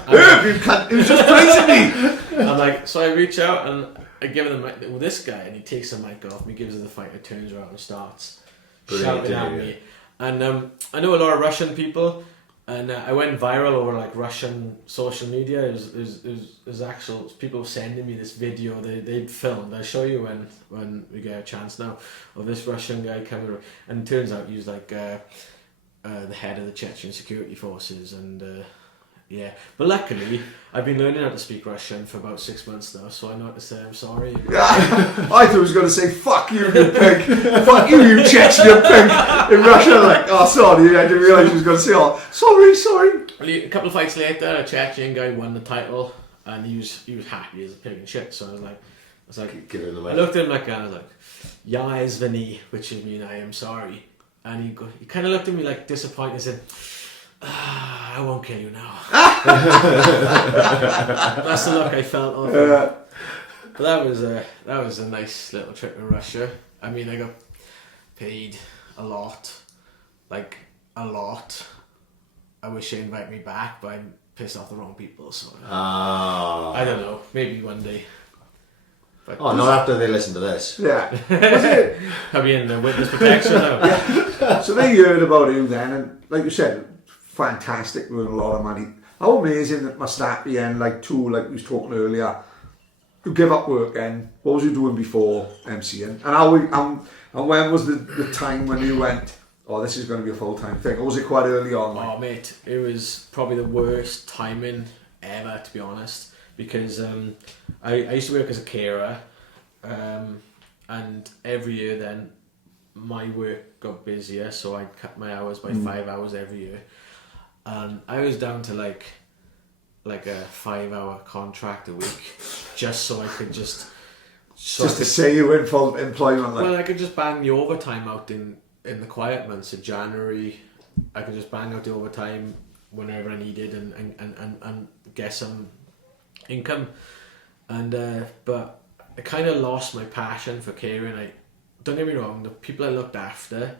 Herb, you can't, he was just praising me. I'm like, so I reach out and I give him the mic with this guy, and he takes the mic off me, gives it the fighter, turns around and starts shouting at me. And I know a lot of Russian people, And I went viral over like Russian social media. It was actual people sending me this video they'd filmed. I'll show you when we get a chance now, of this Russian guy coming, and it turns out he was like the head of the Chechen security forces, and yeah. But luckily, I've been learning how to speak Russian for about 6 months now, so I know how to say I'm sorry. I thought he was going to say, fuck you, you pig. Fuck you Chechen, you pig. In Russia, like, oh, sorry. I didn't realise he was going to say, oh, sorry. A couple of fights later, a Chechen guy won the title, and he was happy as a pig and shit. So I was like, Give him the I looked at him like, and I was like, "Ya izvini," which would mean I am sorry. And he kind of looked at me like disappointed and said, I won't kill you now. That's the look I felt of him. But that was a nice little trip in Russia. I mean, I got paid a lot, like a lot. I wish they'd invite me back, but I'm pissed off the wrong people. So I don't know. Maybe one day. But not after they listen to this. Yeah. Was it? I'll be in the witness protection now. Yeah. So they heard about you then, and like you said, fantastic, with a lot of money. How amazing it must that be, and like we was talking earlier, you give up work then, what was you doing before MCing? And when was the time when you went, oh, this is going to be a full-time thing? Or was it quite early on? Oh, mate, it was probably the worst timing ever, to be honest, because I used to work as a carer, and every year then my work got busier, so I cut my hours by 5 hours every year. I was down to like a 5-hour contract a week, just so I could to say you went full employment. Like. Well, I could just bang the overtime out in the quiet months of January. I could just bang out the overtime whenever I needed and get some income. And but I kind of lost my passion for caring. Don't get me wrong, the people I looked after,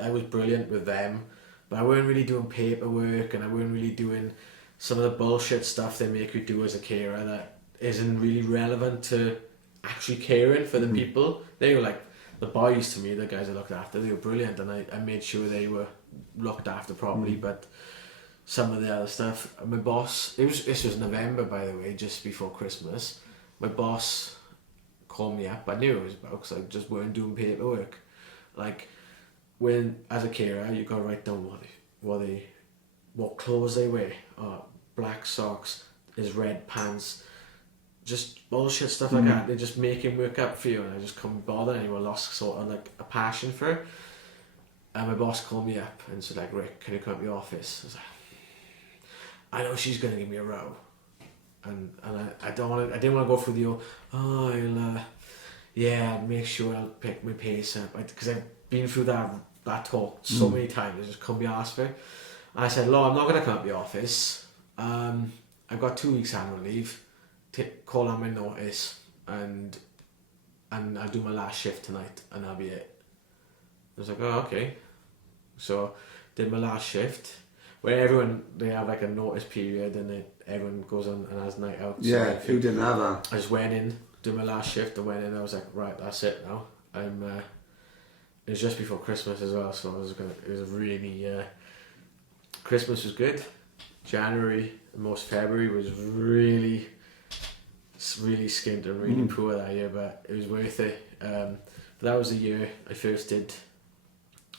I was brilliant with them. But I weren't really doing paperwork, and I weren't really doing some of the bullshit stuff they make you do as a carer that isn't really relevant to actually caring for the people. They were like the boys to me, the guys I looked after. They were brilliant, and I made sure they were looked after properly. But some of the other stuff, my boss, this was November, by the way, just before Christmas. My boss called me up. I knew it was about, because I just weren't doing paperwork. Like, when as a carer you gotta write down what clothes they wear, black socks, his red pants, just bullshit stuff like that. They just make him work up for you, and I just couldn't bother anymore. Lost sort of like a passion for it. And my boss called me up and said, like, Rick, can you come to the office? I was like, I know she's gonna give me a row, and I didn't want to go through the I'll make sure I'll pick my pace up, because I've been through that talk so many times. I just couldn't be asked for it. And I said, "Lo, I'm not going to come to the office. I've got 2 weeks annual leave. Call on my notice, and I'll do my last shift tonight, and that'll be it." I was like, "Oh, okay." So did my last shift, where they have like a notice period, and everyone goes on and has night out. Yeah, so who didn't have that? I just went in, did my last shift. I went in. I was like, right, that's it now. It was just before Christmas as well, so it was really Christmas was good. January and most February was really skint and really poor that year, but it was worth it. But that was the year I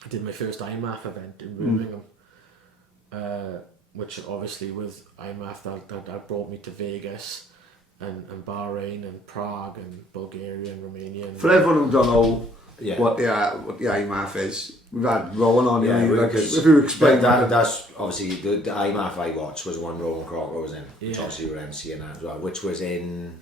did my first IMAF event in Birmingham, which obviously with IMAF that brought me to Vegas and Bahrain and Prague and Bulgaria and Romania. And for everyone who don't know what the IMAF is, we've had Rowan on here. If you explain that's obviously the IMAF I watched was one Rowan Crocker was in, which obviously you were MCing that as well, which was in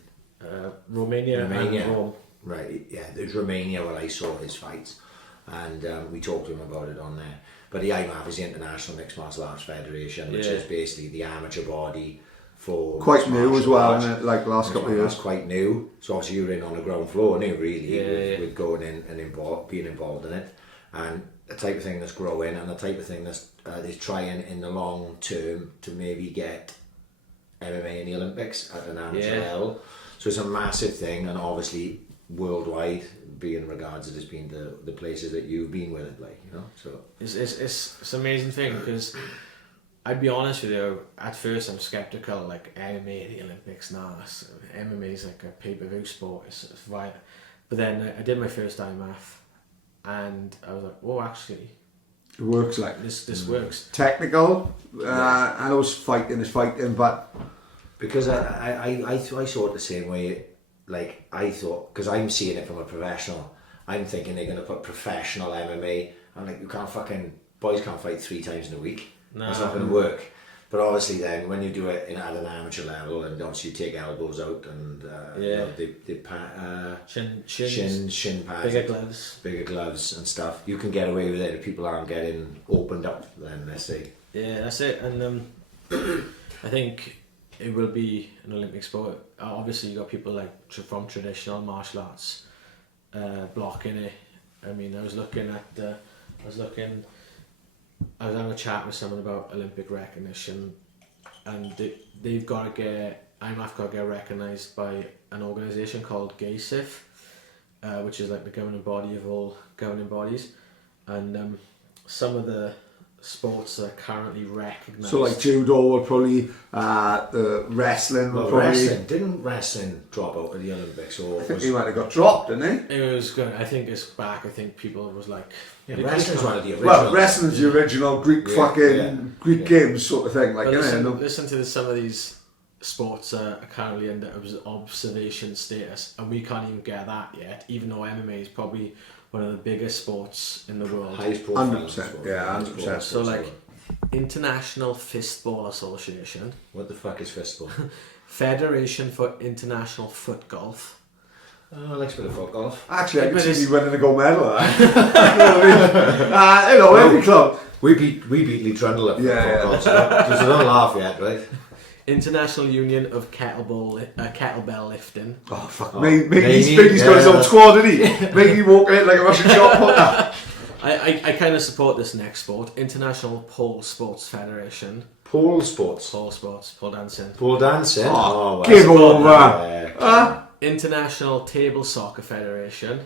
Romania and Rome. Right, yeah, there's Romania where I saw his fights, and we talked to him about it on there. But the IMAF is the International Mixed Martial Arts Federation, which is basically the amateur body for quite new as well, isn't it? Like last couple of years. That's quite new. So obviously you were in on the ground floor, weren't you, really, with going in and being involved in it, and the type of thing that's growing, and the type of thing that's trying in the long term to maybe get MMA in the Olympics at an amateur level. So it's a massive thing, and obviously worldwide, being regarded as being the places that you've been with it, like, you know. So it's an amazing thing, because I'd be honest with you, at first I'm skeptical, like MMA, the Olympics, MMA is like a pay-per-view sport, it's violent. But then I did my first IMAF and I was like, oh, actually, It works like this works. technical. I know it's fighting, but because I saw it the same way. Like I thought, because I'm seeing it from a professional. I'm thinking they're going to put professional MMA. I'm like, boys can't fight 3 times in a week. No. That's not going to work. But obviously, then when you do it at an amateur level, and obviously you take elbows out and shin pads, bigger gloves and stuff, you can get away with it if people aren't getting opened up. Then let's say. Yeah, that's it. And I think it will be an Olympic sport. Obviously, you got people like from traditional martial arts blocking it. I mean, I was having a chat with someone about Olympic recognition, and they've got to get IMAF got to get recognised by an organisation called GASIF, which is like the governing body of all governing bodies, and some of the sports that are currently recognised. so like judo would probably, the wrestling would probably. Didn't wrestling drop out of the Olympics? Or I think he might have got dropped, didn't he? It was good. I think it's back. I think people was like, wrestling's one of the originals. Well, wrestling's the original Greek Greek games sort of thing. Like, but listen to some of these sports are currently under observation status, and we can't even get that yet. Even though MMA is probably one of the biggest sports in the world. Highest profile. 100%. Yeah, 100%. So like, International Fistball Association. What the fuck is fistball? Federation for International Foot Golf. Oh, I like a bit of foot golf. Actually, I Yeah, can but see it's- me winning a gold medal. You know what I mean? Every club. We beat Lee Trundle at Yeah, foot golf, so don't laugh yet, right? International Union of Kettlebell Lifting. Oh fuck! Oh, He's got his own squad, didn't he? Make me walk in like a Russian shot putter. I kind of support this next sport. International Pole Sports Federation. Pole sports. Pole dancing. Pole dancing. Oh, well, give over. yeah. International Table Soccer Federation.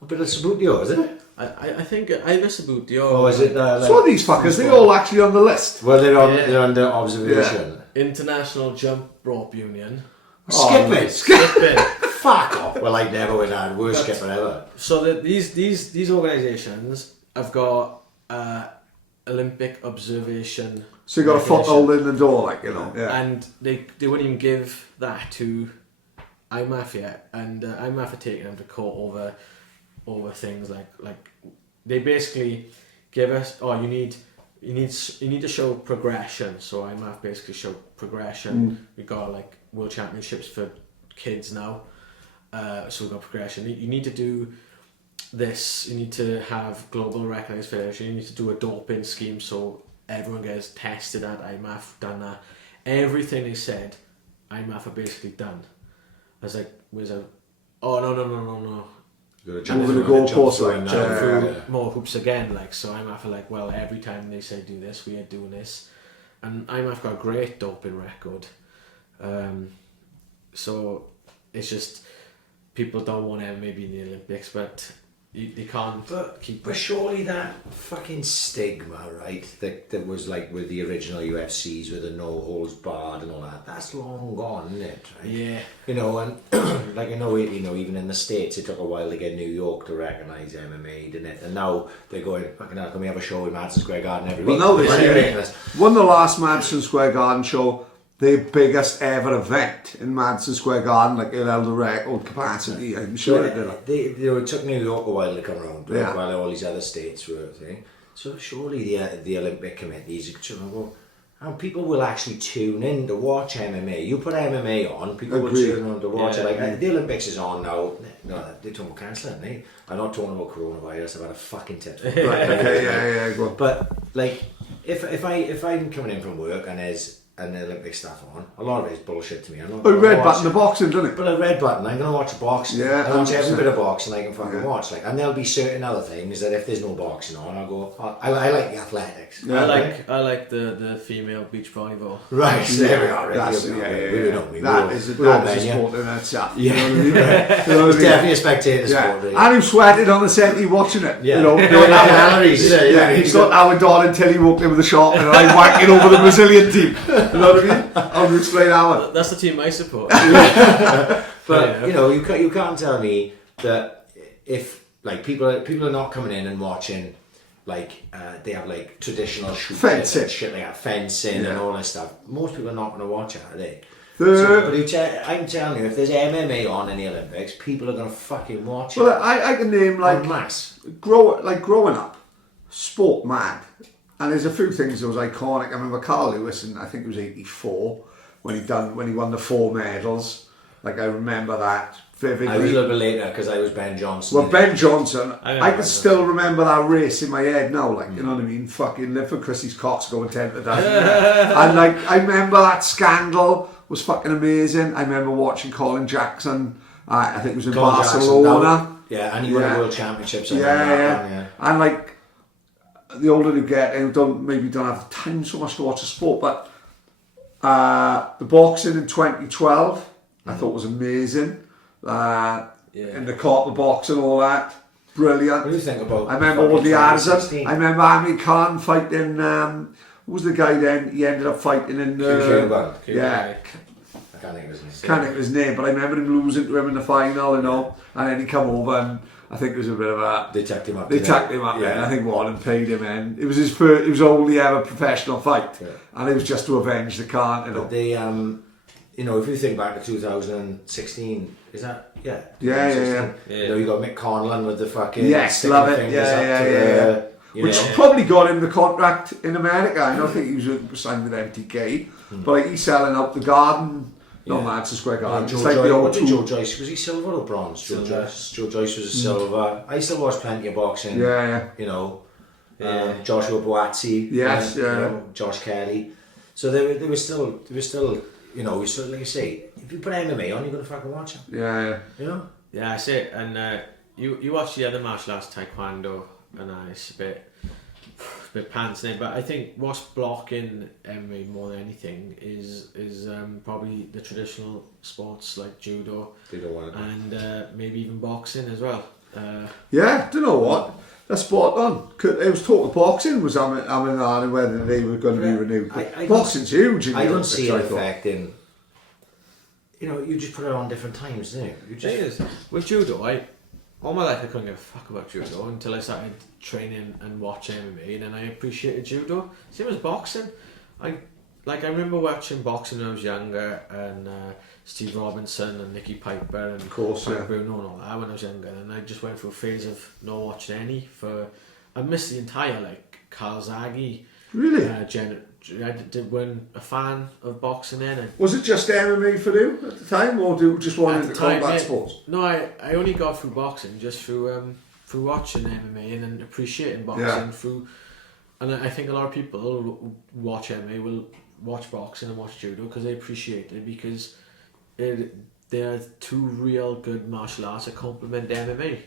A bit of Sabutio, is it? I think I miss about the Oh, is it? So these fuckers, they all actually on the list. Well, Yeah. they're under observation. International Jump Rope Union. Skip it. Skip Fuck off. Well, I never went on. Worst skipper ever. So that these organisations have got Olympic observation. So you got a recognition. foothold in the door, like, you know. Yeah. And they wouldn't even give that to IMAF yet, and IMAF are taking them to court over things like they basically give us, you need to show progression. So IMAF basically show progression. We got like world championships for kids now, so we got progression. You need to do this. You need to have global recognised federation. You need to do a doping scheme so everyone gets tested at IMAF. Done that. Everything they said, IMAF are basically done. I was like, no. Moving the goalpost, like, Jump through more hoops again, like, so IMAF are like, well, every time they say do this, we are doing this. And IMAF got a great doping record. So it's just, people don't want MMA be in the Olympics, but they can't keep. But surely that fucking stigma, right? That was like with the original UFCs with the no holds barred and all that. That's long gone, isn't it? Right? Yeah. You know, and like I know, even in the States, it took a while to get New York to recognise MMA, didn't it? And now they're going, fucking hell, can we have a show in Madison Square Garden every week? Well, now they say Ridiculous. won the last Madison Square Garden show, the biggest ever event in Madison Square Garden, like it held a record capacity. I'm sure it did. It took New York a while to come around, right? Yeah. While all these other states were thing. So surely the Olympic committees, and people will actually tune in to watch MMA. You put MMA on, people will tune in to watch it. Like the Olympics is on now. No, they're talking about cancelling, eh? I'm not talking about coronavirus. I've had a fucking tip. Right, okay, yeah, go on. But like, if I'm coming in from work and there's and the Olympic stuff on, a lot of it is bullshit to me. I'm not Oh, gonna red watch button the it. boxing, doesn't it? But a red button, I'm going to watch a boxing. Yeah, I watch every 100%. bit of boxing I can fucking Yeah. watch. Like, and there'll be certain other things that if there's no boxing on, I'll go, oh, I like the athletics. Yeah. I like the female beach volleyball. Right, so there we are. Right? That's, We yeah, don't. That is a sport in itself. Yeah. You know what I mean? You know what I It's mean? definitely a spectator Yeah. sport, really. And he sweated on the settee watching it. Yeah. You know, Doing the calories. Yeah, he's not our dad until he walked in with the shot and I'm whacking over the Brazilian team. You know what I mean? How do you explain that one? That's the team I support. But you know, you can't tell me that if like people are not coming in and watching like they have like traditional shooting Fencing. and shit like that, fencing Yeah. and all that stuff. Most people are not going to watch it, are they? The- But I'm telling you, if there's MMA on in the Olympics, people are going to fucking watch it. Well, I can name En like masse. growing up, sport mad, and there's a few things that was iconic. I remember Carl Lewis, and I think it was '84 when he won the 4 medals. Like I remember that vividly. I was a little bit later because I was Ben Johnson. Well, Ben Johnson, I I remember can that. still remember that race in my head now, like, you know what I mean? Fucking live for Chrissy's cocks going 10 to 9. And like, I remember that scandal was fucking amazing. I remember watching Colin Jackson, I think it was in Colin Jackson, Barcelona. yeah, and he won Yeah. the World Championships. I Yeah, remember that yeah. one, yeah. And like, the older you get, and maybe don't have the time so much to watch the sport, but the boxing in 2012, I thought was amazing. In the copper box and all that, brilliant. What do you think about? I remember all the ads. 2016? I remember Amir Khan fighting. Who was the guy then? He ended up fighting in. Cuban. Yeah, I can't think of his name. can't think of his name, but I remember him losing to him in the final, you know. And then he come over, and I think it was a bit of a. They tacked him up. They didn't tacked him up, Yeah. and I think Warren paid him in. It was his first. It was only ever professional fight, Yeah. and it was just to avenge the Khan, you know. But they, you know, if you think back to 2016, is that Yeah. 2016? You know, you got Mick Conlon with the fucking Yes, sticking love it. fingers Yeah, up yeah, to yeah, the, you Which know. probably got him the contract in America. I don't think he was signed with MTK, but like, he's selling out the Garden, not Yeah. Madison Square Garden. Joe It's like Joyce, the what old did two. Joe Joyce, was he silver or bronze? Joe Silver. Joyce. Joe Joyce was a silver. I still watch plenty of boxing. Yeah. You know, Yeah. Joshua Boazzi. Yes, you yeah. know, Josh Kelly. So they were still, you know, we still, like you say, if you put MMA on, you're gonna fucking watch it. Yeah. You know. Yeah, I see it. And you watch the other martial arts, taekwondo, and it's a bit pants in it. But I think what's blocking MMA more than anything is probably the traditional sports like judo They don't want it. and maybe even boxing as well. Yeah, do you know what? That's spot on. It was talk of boxing was on whether they were going to be renewed. I don't- Boxing's huge in I the don't Olympics, see it I thought. affecting. You know, you just put it on different times, don't you? You Thing just is, with judo, all my life I couldn't give a fuck about judo until I started training and watching MMA, and then I appreciated judo. Same as boxing. I remember watching boxing when I was younger, and Steve Robinson and Nicky Piper and course, Frank yeah. Bruno and all that when I was younger, and I just went through a phase of not watching any I missed the entire like Carl Zaghi. Really? I weren't a fan of boxing then. Was it just MMA for you at the time, or do you just want At to the time, combat yeah. sports? No, I only got through boxing just through watching MMA and then appreciating boxing Yeah. and I think a lot of people who watch MMA will watch boxing and watch judo because they appreciate it because they're two real good martial arts that complement MMA.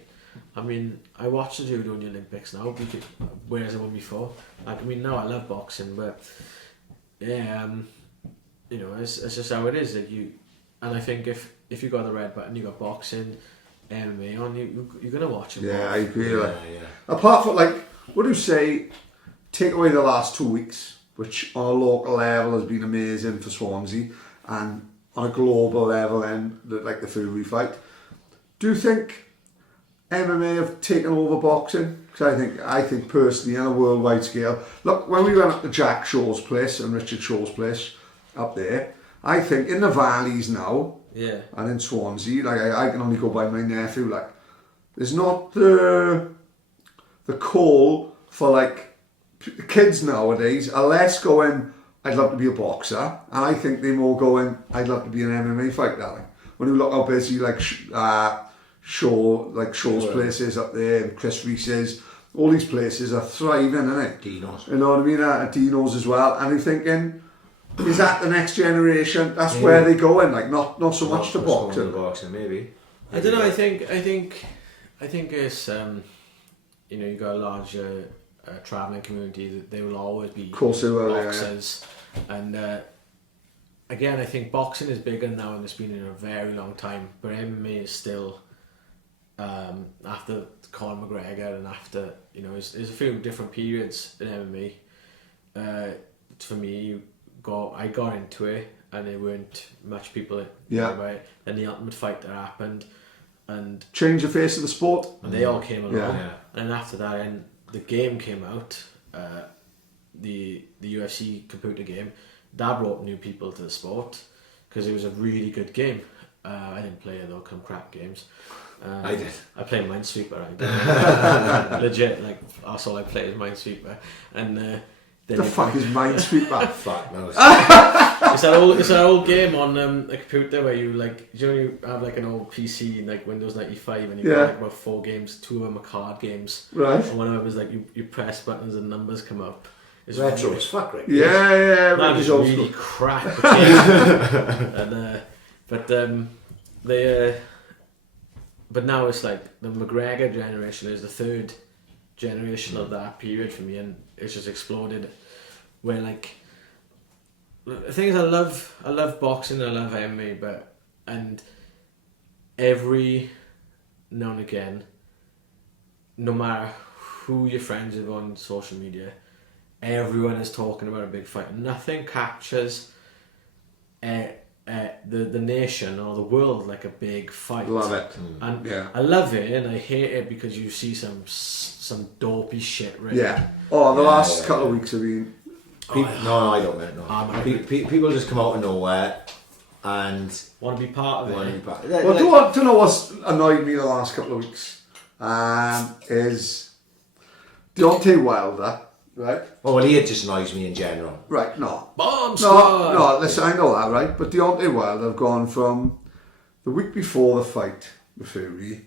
I mean, I watch the judo in the Olympics now because whereas I won before. Like, I mean, now I love boxing, but yeah, you know, it's just how it is. Like and I think if you got the red button, you got boxing, MMA on, you're gonna watch it. Yeah, I agree. yeah, Like, yeah. apart from like, what do you say? Take away the last 2 weeks, which on a local level has been amazing for Swansea, and on a global level, then like the Fury fight. Do you think MMA have taken over boxing? Because I think personally, on a worldwide scale, look, when we went up to Jack Shaw's place and Richard Shaw's place up there, I think in the valleys now, Yeah. and in Swansea, like I can only go by my nephew, like there's not the call for like kids nowadays are less going, I'd love to be a boxer, and I think they're more going, I'd love to be an MMA fighter. Like, when you look how busy like Shaw's places up there, and Chris Reese's, all these places are thriving, innit? Dinos. You know what I mean? At Dino's as well, and you're thinking, is that the next generation? That's where they go in, like not so much to boxing. Maybe. I don't know. I think it's you got a large traveling community that they will always be boxers, and again, I think boxing is bigger now and it's been in a very long time, but MMA is still after Conor McGregor and after there's a few different periods in MMA. For me, I got into it and there weren't much people about it. Then the Ultimate Fighter happened and changed the face of the sport. And they all came along. Yeah. And after that, and the game came out, the UFC computer game. That brought new people to the sport because it was a really good game. I didn't play it though, come crap games. I did. I played Minesweeper. Legit, like that's all I play is Minesweeper. And then the fuck is Minesweeper? Fuck knows. It's that old game on a computer where you you have like an old PC in like Windows 95 and you got like about 4 games, 2 of them are card games. Right. And one of them is like you press buttons and numbers come up. It's retro as fuck, right? Yeah. That is really crap. And but now it's like the McGregor generation is the third generation of that period for me, and it's just exploded. Where like the thing is, I love boxing, I love MMA, and every now and again, no matter who your friends are on social media, everyone is talking about a big fight. Nothing captures the nation or the world like a big fight. Love it. And I love it and I hate it because you see some dopey shit, right? Yeah. Oh, the last couple of weeks have been... No, I don't, mate. No. People just come out of nowhere and... Want to be part of it. Well, do you know what's annoyed me the last couple of weeks? Is Deontay Wilder, right? Oh, well, he just annoys me in general. Right, no. Bomb squad! No, listen, I know that, right? But Deontay Wilder have gone from the week before the fight with Fury,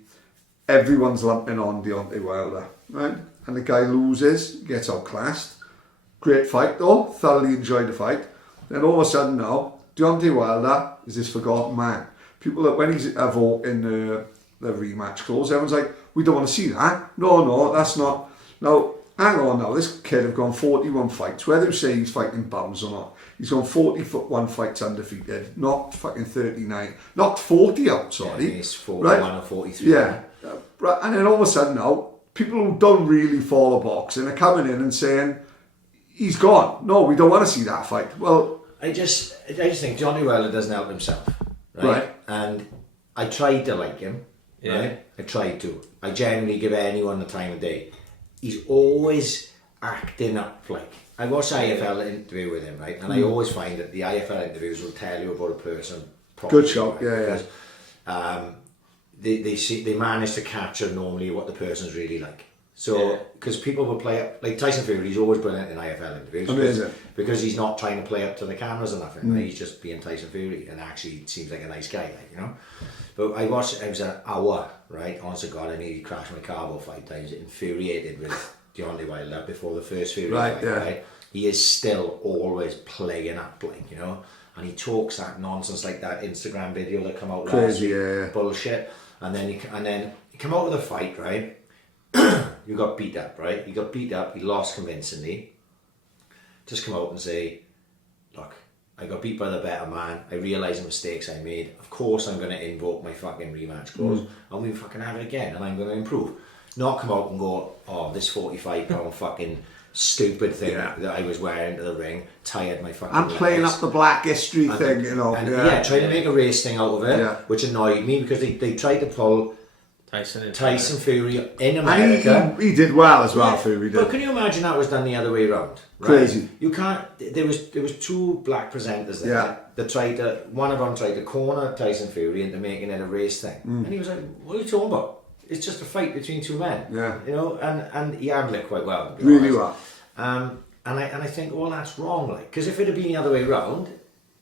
everyone's lumping on Deontay Wilder, right? And the guy loses, gets outclassed. Great fight though, thoroughly enjoyed the fight. Then all of a sudden now, Deontay Wilder is this forgotten man. People that when he's a vote in the rematch clause, everyone's like, we don't want to see that. No, that's not. Now, hang on now, this kid have gone 41 fights, whether you say he's fighting bums or not. He's gone 41 fights undefeated, knocked fucking 39, knocked 40 out, sorry. Yeah, he's 41 right? or 43. Yeah. Right. And then all of a sudden now, people who don't really follow boxing are coming in and saying, he's gone. No, we don't want to see that fight. Well, I just think Johnny Wilder doesn't help himself, right? And I tried to like him, right? I tried to. I genuinely give anyone the time of day. He's always acting up like. I watched the IFL interview with him, right? And I always find that the IFL interviews will tell you about a person properly. Good shot, right? Because, they manage to capture normally what the person's really like. So, because people will play up, like Tyson Fury, he's always brilliant in IFL interviews. Amazing. Because he's not trying to play up to the cameras or nothing. Right? He's just being Tyson Fury and actually seems like a nice guy, But I watched, it was an hour, right? Honest to God, I nearly crashed my car about 5 times, infuriated with Deontay Wilder before the first Fury fight, right? He is still always playing up, and he talks that nonsense like that Instagram video that come out last week, bullshit. And then he come out with a fight, right? You got beat up, right? He got beat up, he lost convincingly. Just come out and say, look, I got beat by the better man, I realise the mistakes I made, of course I'm going to invoke my fucking rematch clause, and we fucking have it again, and I'm going to improve. Not come out and go, oh, this 45-pound fucking stupid thing that I was wearing to the ring, tired my fucking I'm playing up the black history thing, trying to make a race thing out of it, which annoyed me, because they tried to pull Tyson Fury in America. And he did well as well, Fury did. But can you imagine that was done the other way around? Right? Crazy. You can't. There was 2 black presenters there that tried to. One of them tried to corner Tyson Fury into making it a race thing, and he was like, "What are you talking about? It's just a fight between 2 men." Yeah. And he handled it quite well. Really well. And I think, well, that's wrong, because if it had been the other way around,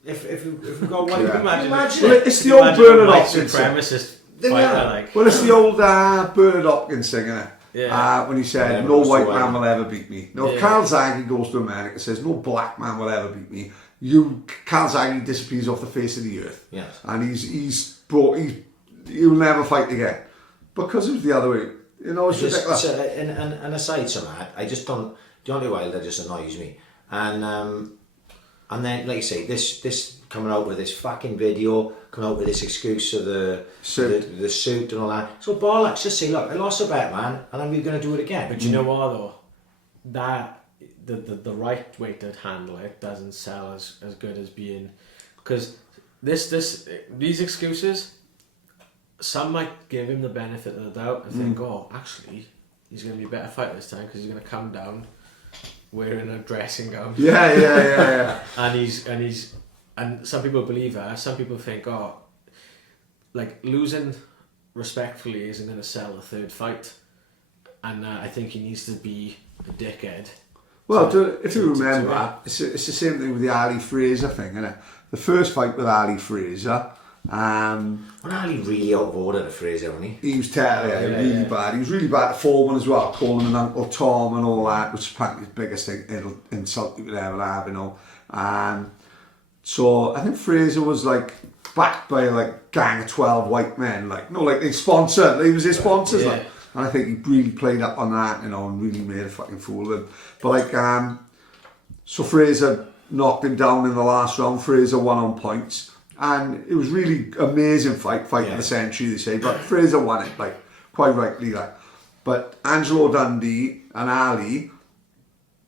if we got one, imagine well, it's the old Bernard Hopkins supremacist. Well, it's the old Bernard Hopkins thing, isn't it? Yeah. When he said, no white man will ever beat me. No, Carl Zagi goes to America and says, no black man will ever beat me. Calzaghe disappears off the face of the earth. Yes. And he'll never fight again. Because it was the other way. It's ridiculous. So, and aside from that, I just don't. Deontay Wilder just annoys me. And then, like you say, this coming out with this fucking video, coming out with this excuse of the suit and all that. So bollocks, just say, look, I lost a bet, man, and I'm going to do it again. But you know what though? That the right way to handle it doesn't sell as good as being, because these excuses, some might give him the benefit of the doubt and think, oh, actually, he's going to be a better fighter this time because he's going to come down wearing a dressing gown. Yeah. and some people believe that. Some people think, oh, like losing respectfully isn't going to sell a third fight, and I think he needs to be a dickhead. Well, if you remember, it's the same thing with the Ali Fraser thing, isn't it? The first fight with Ali Fraser. Well, Ali really outordered Fraser, wasn't he? He was terrible, really bad. He was really bad at Foreman as well, calling him an Uncle Tom and all that, which is apparently the biggest insult you could ever have, So I think Fraser was like backed by like a gang of 12 white men, they sponsored. He was his sponsors, and I think he really played up on that, and really made a fucking fool of him. But so Fraser knocked him down in the last round. Fraser won on points. And it was really amazing fight of the century, they say, but Fraser won it, quite rightly, But Angelo Dundee and Ali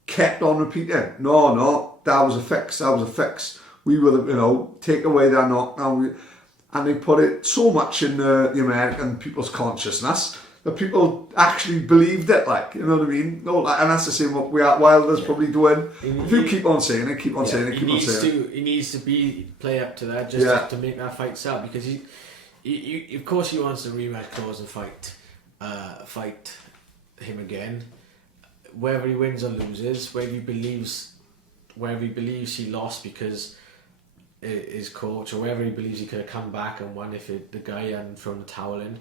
kept on repeating, no, that was a fix. We were, take away that knockdown. And they put it so much in the American people's consciousness that people actually believed it, you know what I mean? No, and that's the same what Wilder's probably doing. If you keep on saying it, keep on saying it. He needs to play up to that just to make that fight sell, because he of course he wants the rematch clause and fight him again. Whether he wins or loses, whether he believes he lost because his coach, or whether he believes he could have come back and won if the guy hadn't thrown the towel in.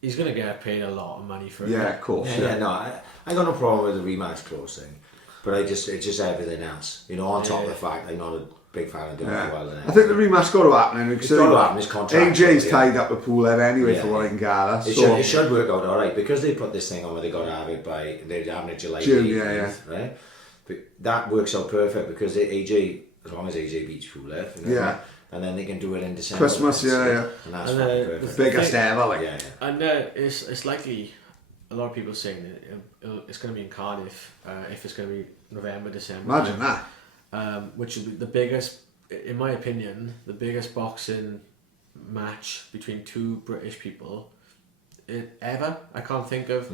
He's going to get paid a lot of money for it. Yeah, of course. No, I got no problem with the rematch clause thing, but it's just everything else. On top of the fact I'm not a big fan of doing it well. I think the rematch got to happen. It's got to happen. His contract. AJ's tied up with Pulev anyway, for what I can gather. It should work out all right, because they put this thing on where they got to have it by they're having it July 8th, right? But that works out perfect because AJ, as long as AJ beats Pulev, and then they can do it in December. Christmas, And that's perfect. The biggest ever, And it's likely, a lot of people saying it's going to be in Cardiff, if it's going to be November, December. Imagine that. Which would be the biggest, in my opinion, the biggest boxing match between two British people ever. I can't think of.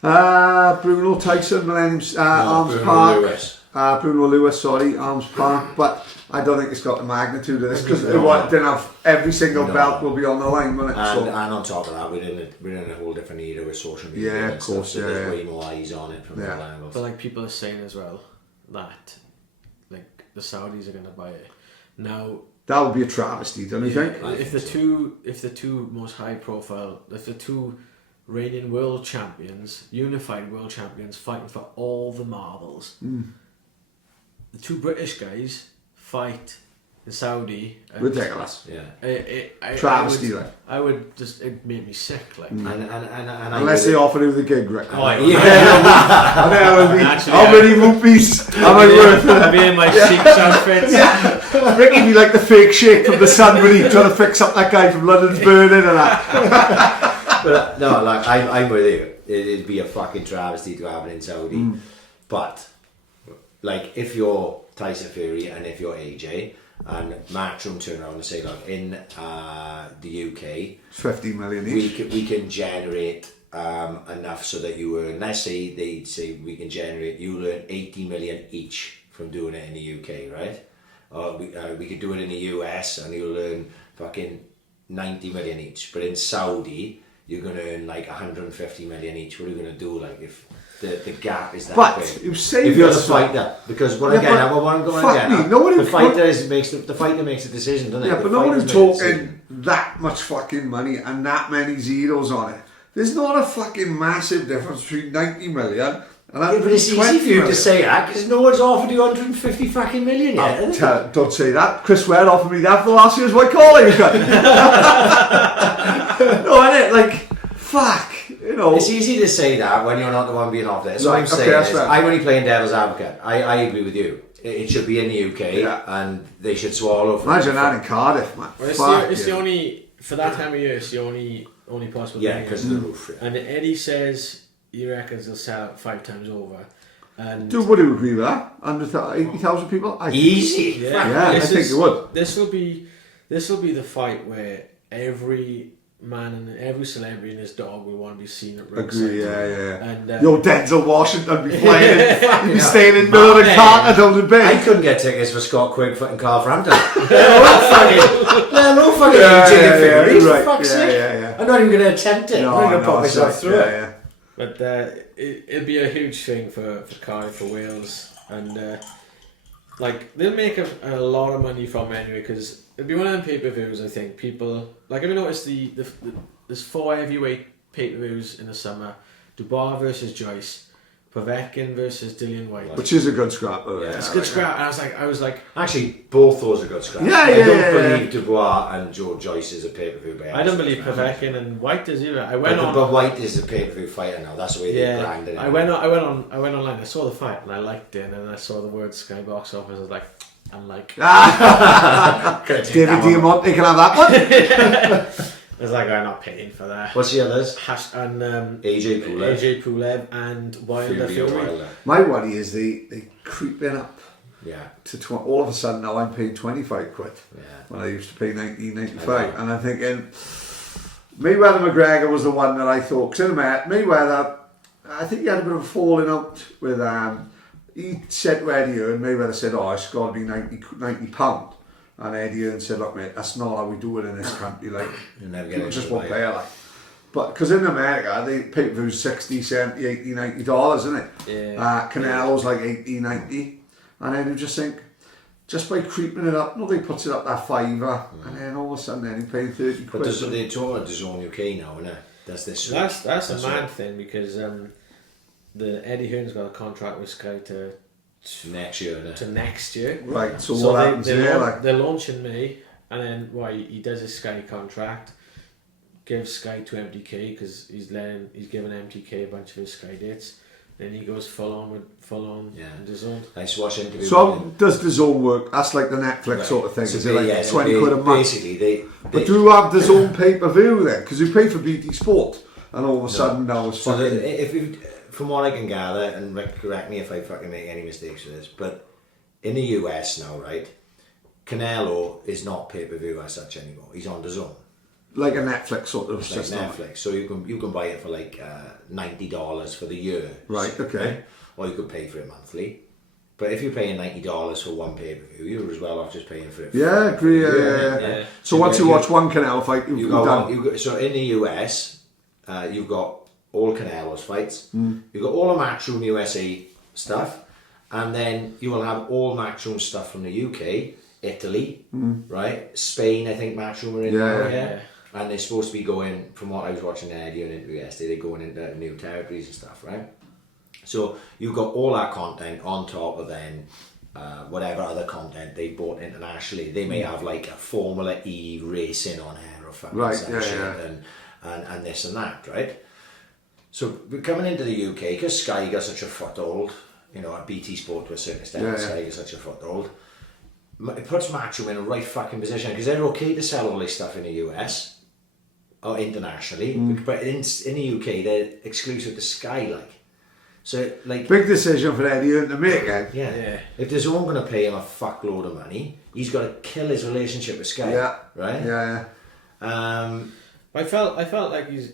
Bruno Tyson, Arms Park. Lewis. Bruno Lewis, Arms Park, but I don't think it's got the magnitude of this, because it didn't have every single belt will be on the line, won't it? And on top of that, we're in a whole different era with social media. Yeah, of course, so there's way more eyes on it from all angles. But people are saying as well that the Saudis are going to buy it now. That would be a travesty, don't you think? If the two most high profile, if the two reigning world champions, unified world champions, fighting for all the marbles. The two British guys fight in Saudi. Ridiculous. Yeah. Travesty, I would just, it made me sick, And unless they offer you the gig, Rick. Oh, yeah. How many rupees am I worth? Me and my Sheik's outfits. Ricky be like the fake shake from the sun when he's trying to fix up that guy from London's Burning and that. But no, I'm with you. It'd be a fucking travesty to have it in Saudi. But if you're Tyson Fury and if you're AJ and Matchroom turn around and say, look, in the UK, 50 million each, we can generate enough so that you earn, let's say they say we can generate, you earn 80 million each from doing it in the UK, right? Or we could do it in the US and you'll earn fucking 90 million each. But in Saudi, you're going to earn 150 million each. What are you going to do if the gap is that big? You say if you're the fighter, because the fighter makes a decision, doesn't it? Yeah, but nobody's talking that much fucking money and that many zeros on it. There's not a fucking massive difference between 90 million And but it's easy for you to say that because no one's offered you 150 fucking million yet. Don't say that. Chris Ware offered me that for last year's White Collar cut. No, innit? Like, fuck. You know. It's easy to say that when you're not the one being offered it. So Right, I'm saying okay, is, right. I'm only playing devil's advocate. I agree with you. It should be in the UK and they should swallow. Imagine that in Cardiff, man. Well, it's the only, for that time of year, it's the only possible thing. Yeah, because of the roof. Yeah. And Eddie says he reckons they'll sell out 5 times over. And Dude, would you agree with that? Under 80,000 people? Easy. Yeah, I think you would. This will be the fight where every man and every celebrity and his dog will want to be seen at ringside. Agree, yeah. And Yo, Denzel Washington be flying, be staying in Middle and Carter down the I bay. couldn't get tickets for Scott Quickfoot and Carl Frampton. They're no fucking ticket fairies, for fuck's sake. Yeah. I'm not even going to attempt it. I'm not going to put myself through it. Yeah. But it'll be a huge thing for Cardiff, for Wales, and like they'll make a lot of money from it anyway, because it'll be one of them pay-per-views. I think people like. Have you noticed there's 4 heavyweight pay-per-views in the summer: Dubois versus Joyce, Povetkin versus Dillian White. Which is a good scrap. It's a good scrap. And I was like, actually, both those are good scraps. Yeah, I yeah, don't yeah, believe Dubois and Joe Joyce is a pay-per-view. I don't believe Povetkin and White is either. I went on. But White is a pay-per-view fighter now. That's the way they branded it. I went online. I saw the fight and I liked it, and then I saw the word Skybox Office. I was like, unlike. David Diamante can have that one. I was like, I'm not paying for that. What's the others? And AJ Pulev. AJ Pulev and Wilder Fury. My worry is they creeping up. Yeah. To all of a sudden now I'm paying 25 quid when I used to pay 19.95, and I'm thinking Mayweather McGregor was the one that I thought, because Mayweather, I think he had a bit of a falling out with he said to Eddie Hearn, Mayweather said, it's got to be 90 pound, and Eddie Hearn said, look mate, that's not how we do it in this country, like people just won't pay it, like. But because in America they pay-per-views $60, $70, $80, $90, isn't it? Yeah. Canelo's like 80, 90. And then you just think, just by creeping it up, nobody puts it up that $5, and then all of a sudden then you're paying 30 quid. But they're talking about DAZN UK now, isn't it? That's a mad thing, because the Eddie Hearn's got a contract with Sky to next year. Right, so what happens there? They launch in May, and then he does his Sky contract, gives Sky to MTK, because he's given MTK a bunch of his Sky dates. Then he goes full on DAZN. Nice watch interview. So does DAZN work? That's like the Netflix sort of thing. So is it like 20 quid a month? Basically, but do you have DAZN pay-per-view then? Because you pay for BT Sport, and all of a sudden now it's fucking... From what I can gather, and correct me if I fucking make any mistakes with this, but in the US now, right, Canelo is not pay-per-view as such anymore. He's on DAZN. Like a Netflix sort of like system. Netflix, so you can buy it for like $90 for the year. Right, okay. Or you could pay for it monthly. But if you're paying $90 for one pay-per-view, you're as well off just paying for it. Yeah, agree. Yeah. So once you watch one Canelo fight, you've done. So in the US, you've got all Canelo's fights. You've got all the Matchroom USA stuff, and then you will have all Matchroom stuff from the UK, Italy, right? Spain, I think Matchroom are in there. Yeah. And they're supposed to be going, from what I was watching an interview yesterday, they're going into new territories and stuff, right? So you've got all that content on top of then whatever other content they bought internationally. They may have like a Formula E racing on air or fucking and this and that, right? So we're coming into the UK, because Sky got such a foothold, at BT Sport to a certain extent, Sky got such a foothold. It puts Matchroom in a right fucking position, because they're okay to sell all this stuff in the US or internationally, but in the UK they're exclusive to Sky, like. So like big decision for Eddie Hearn to make, eh? Yeah. If there's one going to pay him a fuckload of money, he's got to kill his relationship with Sky. Yeah. Right. Yeah. I felt like he's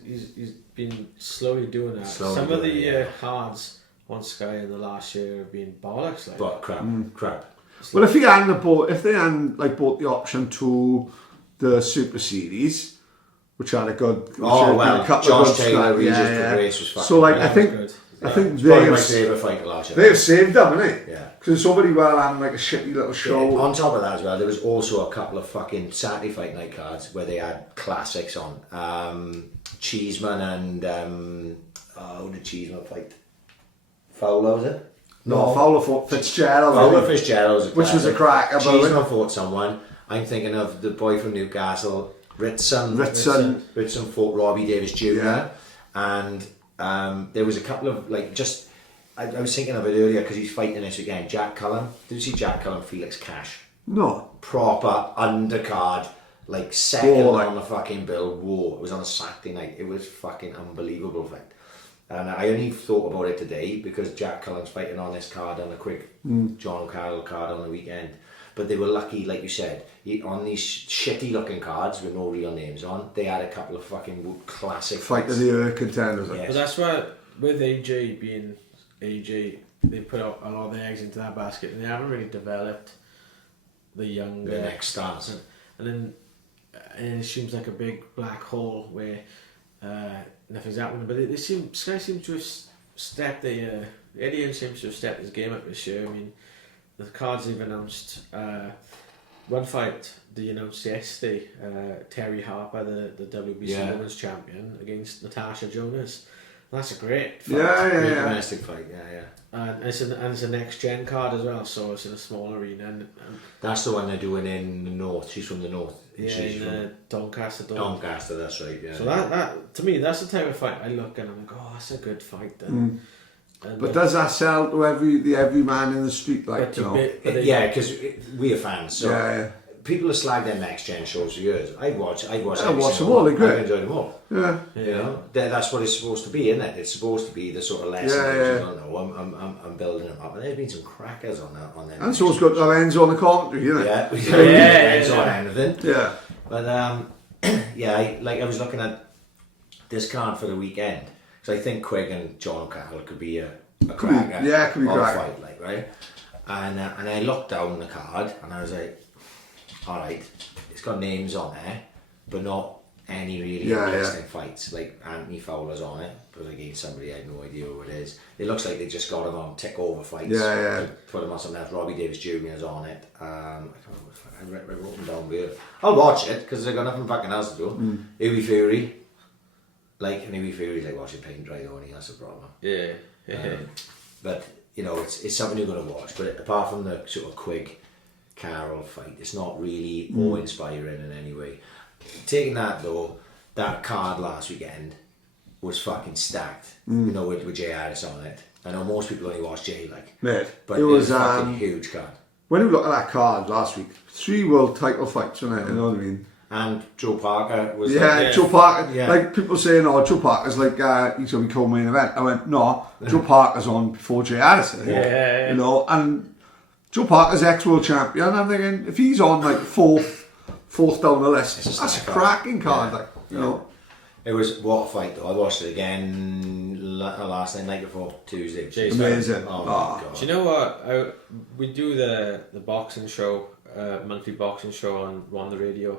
been slowly doing that. Some of the cards on Sky in the last year have been bollocks, like. But crap. Well, if they hadn't bought the option to the Super Series, which had a good, Josh Taylor, Regis Grace was fucking. So like, I probably think my favourite fight last year. They've saved them, haven't they? Yeah. Because it's somebody well and like a shitty little show. Yeah. On top of that as well, there was also a couple of fucking Saturday fight night cards where they had classics on. Cheeseman and who did Cheeseman fight? Fowler, was it? No, Fowler fought Fitzgerald. Fowler Fitzgerald, which was a cracker. Cheeseman fought someone. I'm thinking of the boy from Newcastle, Ritson fought Robbie Davis Jr. Yeah. And there was a couple of I was thinking of it earlier because he's fighting this weekend. Jack Cullen. Did you see Jack Cullen, Felix Cash? No. Proper undercard, second on the fucking bill. Whoa! It was on a Saturday night. It was fucking unbelievable fight. And I only thought about it today because Jack Cullen's fighting on this card on a quick John O'Carroll card on the weekend. But they were lucky, like you said, on these shitty looking cards with no real names on, they had a couple of fucking classic fight of the year contenders. Yes. But that's why, with AJ being AJ, they put out a lot of their eggs into that basket and they haven't really developed the young... The next stars. And then it seems like a big black hole where nothing's happening. But Sky seems to have stepped Eddie seems to have stepped his game up this year. I mean, the cards they've announced, one fight they announced yesterday, Terry Harper, the WBC Women's Champion, against Natasha Jonas. That's a great fight. Great domestic fight, And it's a next gen card as well, so it's in a small arena. And that's the one they're doing in the north. She's from the north. She's from Doncaster. Doncaster, that's right. Yeah. So that to me, that's the type of fight I look and I'm like, oh, that's a good fight then. But does that sell to every man in the street? Because we are fans. So people have slagged their next gen shows for years. I watch them all. I enjoy them all. Yeah. You know, that's what it's supposed to be, isn't it? It's supposed to be the sort of lesson. I don't know. I'm building them up, and there's been some crackers on that. And so it's got the ends on the commentary, you know. Ends on anything. Yeah. But I was looking at this card for the weekend because I think Quigg and John O'Carroll could be a cracker. Yeah, it could be a cracker. Fight, right? And I looked down the card and I was like, all right, it's got names on there, but not any really interesting fights. Like Anthony Fowler's on it, but against somebody I had no idea who it is. It looks like they just got him on tick over fights. Put him on something else. Robbie Davis Jr. is on it. I wrote them down here. I'll watch it because they've got nothing fucking else to do. Huey Fury, Huey Fury's like watching paint dry though, and that's a problem. But you know, it's something you're going to watch. But apart from the sort of Quigg Carroll fight, it's not really more inspiring in any way. Taking that though, that card last weekend was fucking stacked. You know, with Jay Harris on it. I know most people only watch Jay, but it was a fucking huge card. When you look at that card last week, 3 world title fights on it. You know what I mean? And Joe Parker was Joe Parker. Like people saying, "Oh, Joe Parker's he's going to be co-main event." I went, "No, Joe Parker's on before Jay Harris." You know, and Joe Parker's ex-world champion. I'm thinking if he's on fourth down the list, that's a cracking card. You know, it was what a fight though. I watched it again last night before Tuesday. Amazing. Oh my God. Do you know what? We do the boxing show, monthly boxing show on the radio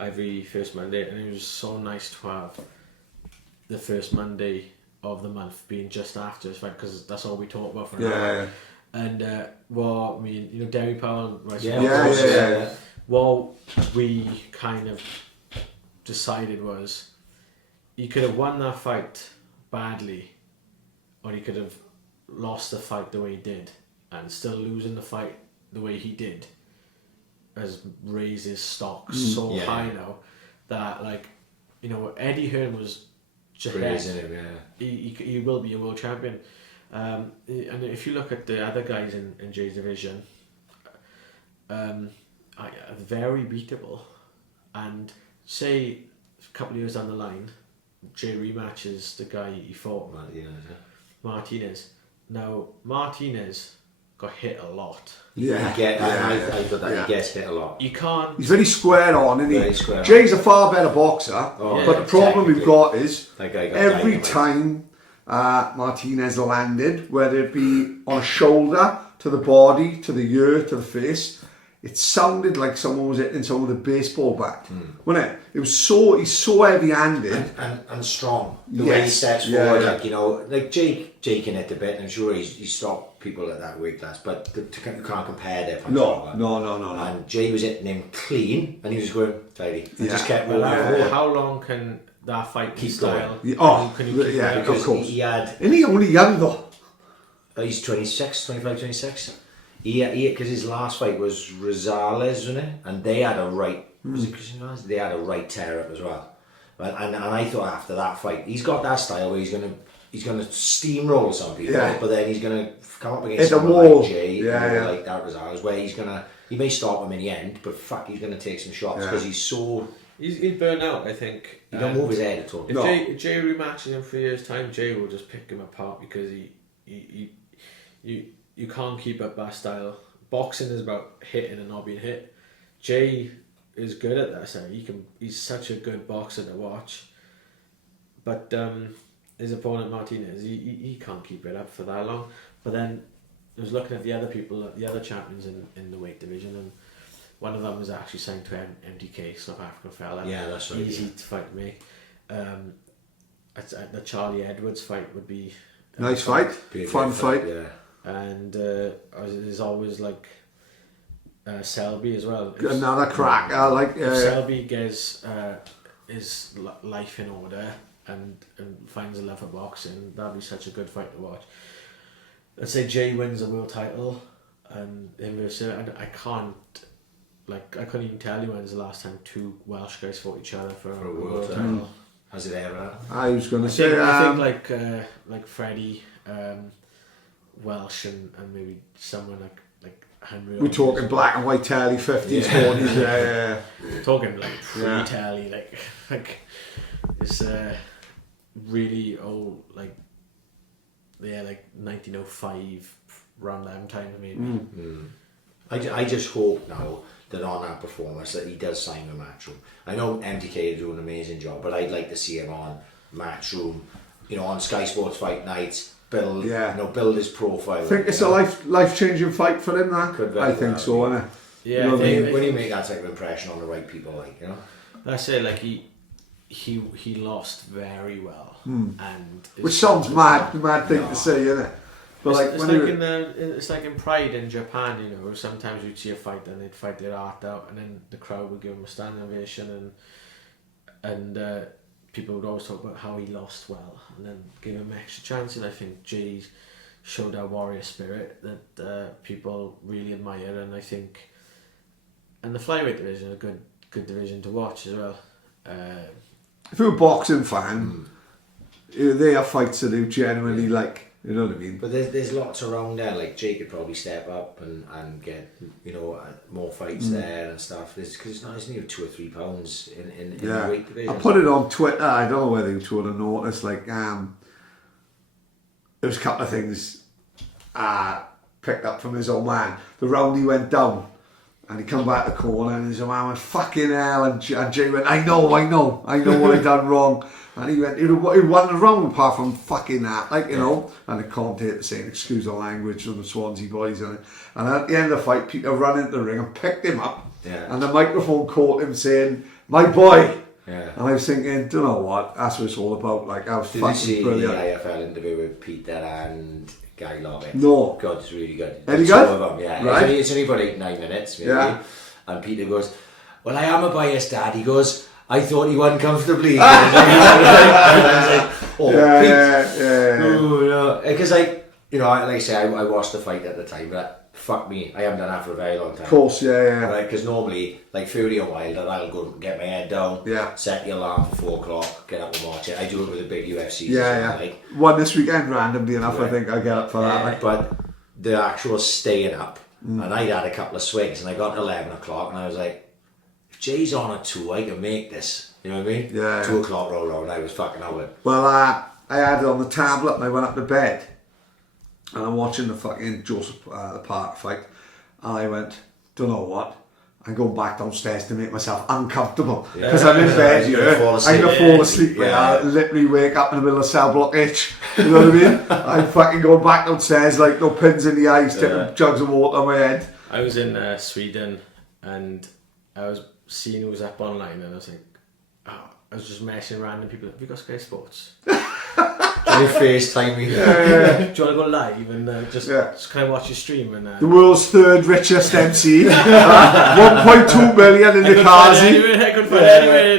every first Monday, and it was so nice to have the first Monday of the month being just after this fight because that's all we talk about for an hour. And Derry Powell, right? What we kind of decided was he could have won that fight badly, or he could have lost the fight the way he did, and still losing the fight the way he did has raised his stock so high now that Eddie Hearn was praising him. He will be a world champion. And if you look at the other guys in Jay's division, very beatable. And say a couple of years down the line, Jay rematches the guy he fought, Martinez. Now Martinez got hit a lot. I thought that he gets hit a lot. You can't. He's very square on, isn't he? Jay's a far better boxer, but the problem we've got is every time Martinez landed, whether it be on a shoulder, to the body, to the ear, to the face, it sounded like someone was hitting someone with a baseball bat, wasn't it? He's so heavy-handed and strong. The way he steps forward, Jake can hit a bit, and I'm sure he's stopped people at that weight class, but you can't compare their punch. No. And Jay was hitting him clean, and he was going tidy. He just kept moving. How long can that fight keep style? Because he had. Isn't he only young though? He's 26, 25, 26. He because his last fight was Rosales, wasn't it? And they had a right. Was it Christian Rosales? They had a right tear up as well. And I thought after that fight, he's got that style where he's gonna steamroll some people, but then he's gonna come up against someone like Jay, like that Rosales, where he may stop him in the end, but fuck, he's gonna take some shots because he'd burn out. I think he don't move his head at all. If Jay rematches in 3 years' time, Jay will just pick him apart because you can't keep up that style. Boxing is about hitting and not being hit. Jay is good at that. So he's such a good boxer to watch, but his opponent Martinez, he can't keep it up for that long. But then I was looking at the other people, the other champions in the weight division, and one of them was actually signed to MDK, South African fella. Yeah, that's right. Easy to fight me. The Charlie Edwards fight would be nice fight, fun fight. Yeah. And there's always like Selby as well. Another crack. I like. If Selby gets his life in order and finds a love for boxing, that'd be such a good fight to watch. Let's say Jay wins a world title, and I couldn't even tell you when's the last time two Welsh guys fought each other for a world title. Has it ever happened? I was going to say. I think like Freddie, Welsh, and maybe someone like Henry. We're talking black and white telly, 50s, 40s. Yeah. Talking like pre-telly, like it's really old, like 1905 around that time maybe. I just hope now that on that performance that he does sign with Matchroom. I know MTK is doing an amazing job, but I'd like to see him on Matchroom, on Sky Sports Fight Nights, build his profile. I think it's a life-changing fight for him, that. I think so, innit? Yeah, when you make that type of impression on the right people, I say like he lost very well, and which sounds mad thing to say, innit? But it's like in Pride in Japan, sometimes you'd see a fight and they'd fight their heart out, and then the crowd would give them a standing ovation, and people would always talk about how he lost well, and then give him extra chance. And I think Jay showed that warrior spirit that people really admire, and I think, and the flyweight division is a good division to watch as well. If you're a boxing fan, they are fights that you genuinely like. You know what I mean? But there's lots around there. Like Jay could probably step up and get more fights there and stuff. Because it's not, isn't he, 2 or 3 pounds in the weight division? I put it on Twitter. I don't know whether you would have noticed. Like there was a couple of things picked up from his old man. The round he went down, and he come back the corner, and his old man went, "Fucking hell!" And Jay went, "I know what I done wrong." And he went, he wasn't wrong apart from fucking that, and the commentator saying, "Excuse the language," from the Swansea boys. And at the end of the fight, Peter ran into the ring and picked him up. Yeah. And the microphone caught him saying, "My boy." Yeah. And I was thinking, don't know what, that's what it's all about. Like, I was Did fucking you see brilliant. the IFL interview with Peter and Guy Loggett? No. God, it's really good. Any Two good? of them, yeah. Right. It's only about 8-9 minutes, maybe. Yeah. And Peter goes, "Well, I am a biased dad." He goes, "I thought he won comfortably." Yeah. Because like I say, I watched the fight at the time, but fuck me, I haven't done that for a very long time. Of course, yeah. Right, because normally, like Fury and Wilder, I'll go and get my head down, set the alarm for 4 o'clock, get up and watch it. I do it with the big UFC. Like, one this weekend, randomly enough, I think I get up for that. Like. But the actual staying up, and I'd had a couple of swings, and I got to 11 o'clock, and I was like, if Jay's on at 2, I can make this. You know what I mean? Yeah. 2 o'clock roll around, I was fucking out. Well, I had it on the tablet and I went up to bed and I'm watching the fucking Joseph the Park fight, and I went, don't know what, I'm going back downstairs to make myself uncomfortable because I'm in bed here. I'm going to fall asleep. I literally wake up in the middle of cell block H. You know what I mean? I'm fucking going back downstairs like no pins in the eyes, taking jugs of water on my head. I was in Sweden and I was seeing who was up online, and I was like, I was just messing around and people like, "Have you got Sky Sports? Do you FaceTime me?" Do you want to go live and just can I watch your stream? And the world's 3rd richest MC, 1.2 million in the cars. I could find anywhere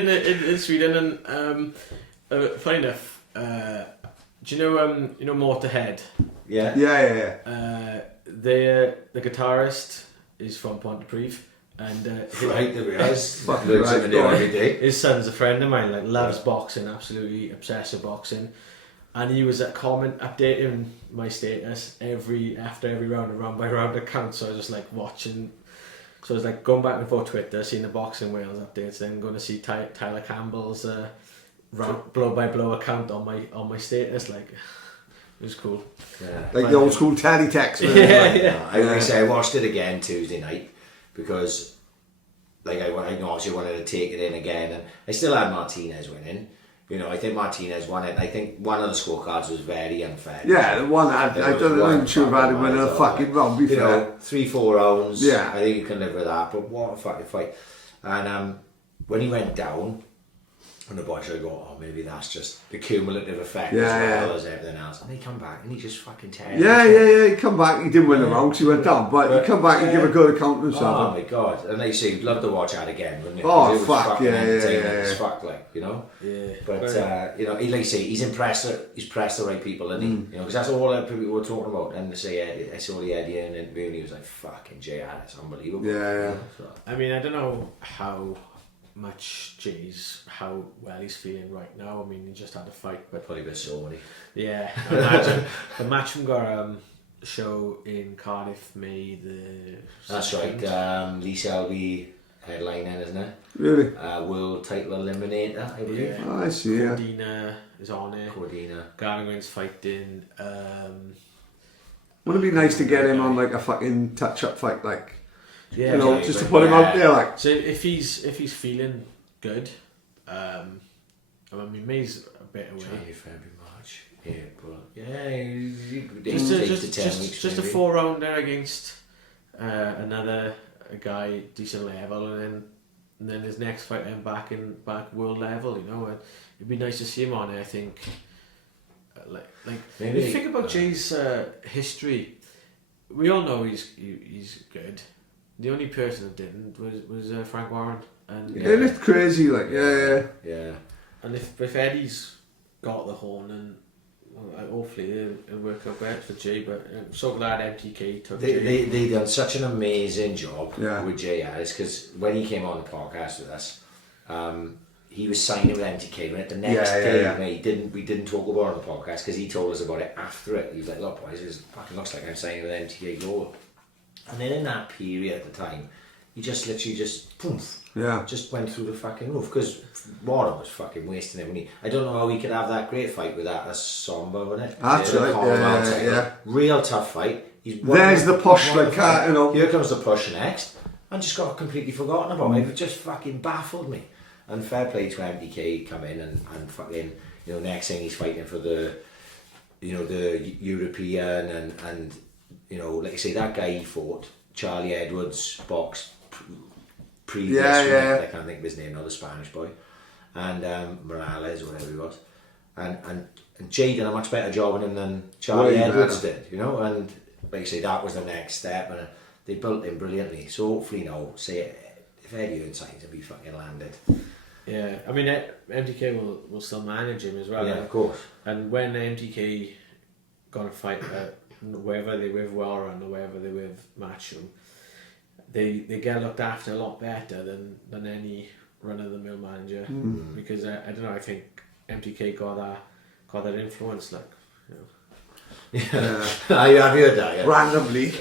in Sweden, and funny enough, do you know Motorhead? Yeah. The guitarist is from Pontypridd, and Right, there we are. Fucking Learn right, something new go on. every day. his son's a friend of mine, like loves boxing, absolutely obsessed with boxing, and he was updating my status after every round, a round by round account. So I was just like watching. So I was like going back and forth Twitter, seeing the Boxing Wales updates, then going to see Tyler Campbell's blow by blow account on my status. Like, it was cool. Yeah. Like the old school teletext. I watched it again Tuesday night because, like, I obviously wanted to take it in again, and I still had Martinez winning. You know, I think Martinez won it. I think one of the scorecards was very unfair. Yeah, the one I don't know. I'm sure about him winning a fucking round. Be You fair. know, 3-4 rounds. Yeah. I think you can live with that. But what a fucking fight! And when he went down, and the boys would go, oh, maybe that's just the cumulative effect as well as everything else. And he come back and he just fucking tears. Yeah. He come back. He didn't win the round because he went down, but he come back and give a good account of Oh himself. my god! And like you say, you'd love to watch that again, wouldn't you? Oh, 'Cause it was fuck, fucking yeah, entertaining yeah. as fuck, like, you know. Yeah. But you know, like you say, he's impressed the right people, isn't he? You know, because that's all that people were talking about. And they say, I saw the Eddie in an interview, and he was like, "Fucking JR, it's unbelievable." Yeah. So, I mean, I don't know how well he's feeling right now. I mean, he just had a fight, but probably a bit sore, wasn't he? yeah, imagine the Matchroom got a show in Cardiff, May the That's 2nd. right. Lee Selby headlining, isn't it? Really? World title eliminator, I believe. Yeah. Oh, I see. Yeah. Cordina is on it. Cordina. Garlin's fighting. Wouldn't it be nice to get him on like a fucking touch-up fight, like Yeah, you know, okay, just to but put him out there, like. So if he's feeling good, I mean May's a bit away. January, February, March, April. Yeah, Just a 4-rounder against another guy decent level, and then his next fight then back world level. You know, and it'd be nice to see him on it. I think. Like Maybe, if you think about Jay's history, we all know he's good. The only person that didn't was Frank Warren, and Yeah, it's crazy, like, Yeah. and if Eddie's got the horn, and hopefully it'll work out better for Jay. But I'm so glad MTK took Jay. They done such an amazing job Yeah. with Jay Harris, because when he came on the podcast with us, he was signing with MTK, and the next day mate, we didn't talk about it on the podcast because he told us about it after it. He was like, "Look, boys, it fucking looks like I'm signing with MTK Global." And then in that period at the time, he just literally just went through the fucking roof, because Warren was fucking wasting him. I don't know how he could have that great fight with that Sombo, wasn't it? That's right, yeah. Real tough fight. There's the push, like, you know. Here comes the push next. And just got completely forgotten about it. It just fucking baffled me. And fair play to MDK come in and fucking, you know, next thing he's fighting for the, you know, the European and you know, like I say, that guy he fought, Charlie Edwards, boxed previous. I can't think of his name, not the Spanish boy, and Morales or whatever he was, and Jay did a much better job on him than Charlie Edwards did, you know, and like I say, that was the next step, and they built him brilliantly. So hopefully, you know, say if Eddie Earn signs, he'll be fucking landed. Yeah, I mean MTK will still manage him as well. Yeah, of course. And when MTK gonna fight wherever they with Warren or wherever they with Matchroom, they get looked after a lot better than any run of the mill manager, because I don't know, I think MTK got that influence, like, you know. Yeah, have you heard that? Yeah? Randomly,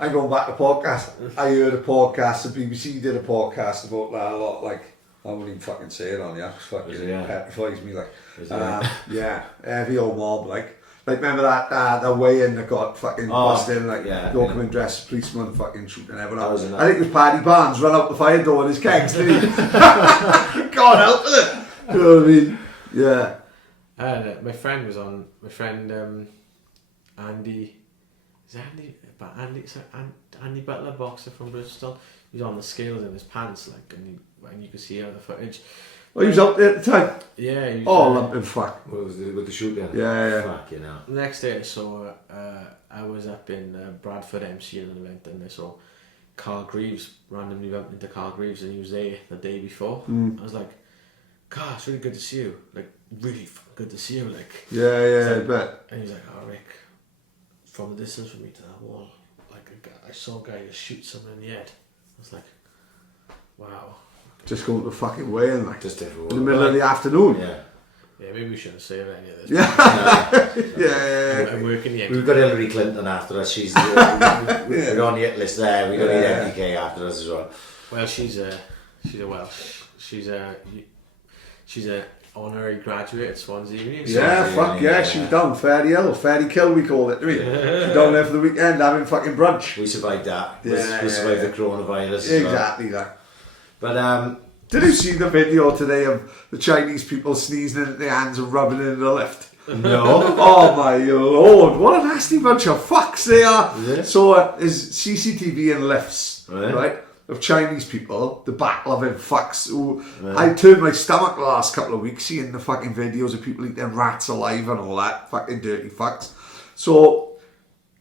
I go back to podcast. I heard a podcast. The BBC did a podcast about that a lot. Like, I wouldn't even fucking say it on the app. Fucking petrifies me. Like, yeah, heavy old mob. Like remember that weigh-in that got fucking busted in. Like, they all come in dressed as policemen, fucking shooting everyone up. I think it was Paddy Barnes run out the fire door in his kegs, didn't he? God help with it. You know what I mean? Yeah. My friend was on. My friend Andy. Is it Andy Butler, boxer from Bristol? He was on the scales in his pants, like, and you could see out the footage. Well, he was up there at the time. Yeah. He was, lumping fuck. What was with the shoot then? Yeah. Fuck, you know. The next day I saw, I was up in Bradford MCing an event, and I saw Carl Greaves randomly bumped into Carl Greaves, and he was there the day before. I was like, God, it's really good to see you. Like, really fucking good to see you. Like, I bet. And he was like, oh, Rick, from the distance from me to that wall, like I saw a guy just shoot someone in the head. I was like, wow. Just going to the fucking way and like Just everywhere. in the middle of the afternoon. Yeah. Yeah, maybe we shouldn't say any of this. Yeah. I'm working the We've got Hillary Clinton after us. She's we're on the hit list there. We've got the MPK after us as well. Well, she's a Welsh. She's a honorary graduate at Swansea Uni. She's down Fairy Hill, Fairy Kill we call it, do we? She's down there for the weekend having fucking brunch. We survived that. We survived the coronavirus. Exactly that. But did you see the video today of the Chinese people sneezing into their hands and rubbing it in the lift? no. Oh my lord, what a nasty bunch of fucks they are. Yeah. So there's CCTV in lifts, Right. right? Of Chinese people, the back-loving fucks who I turned my stomach the last couple of weeks seeing the fucking videos of people eating rats alive and all that fucking dirty fucks. So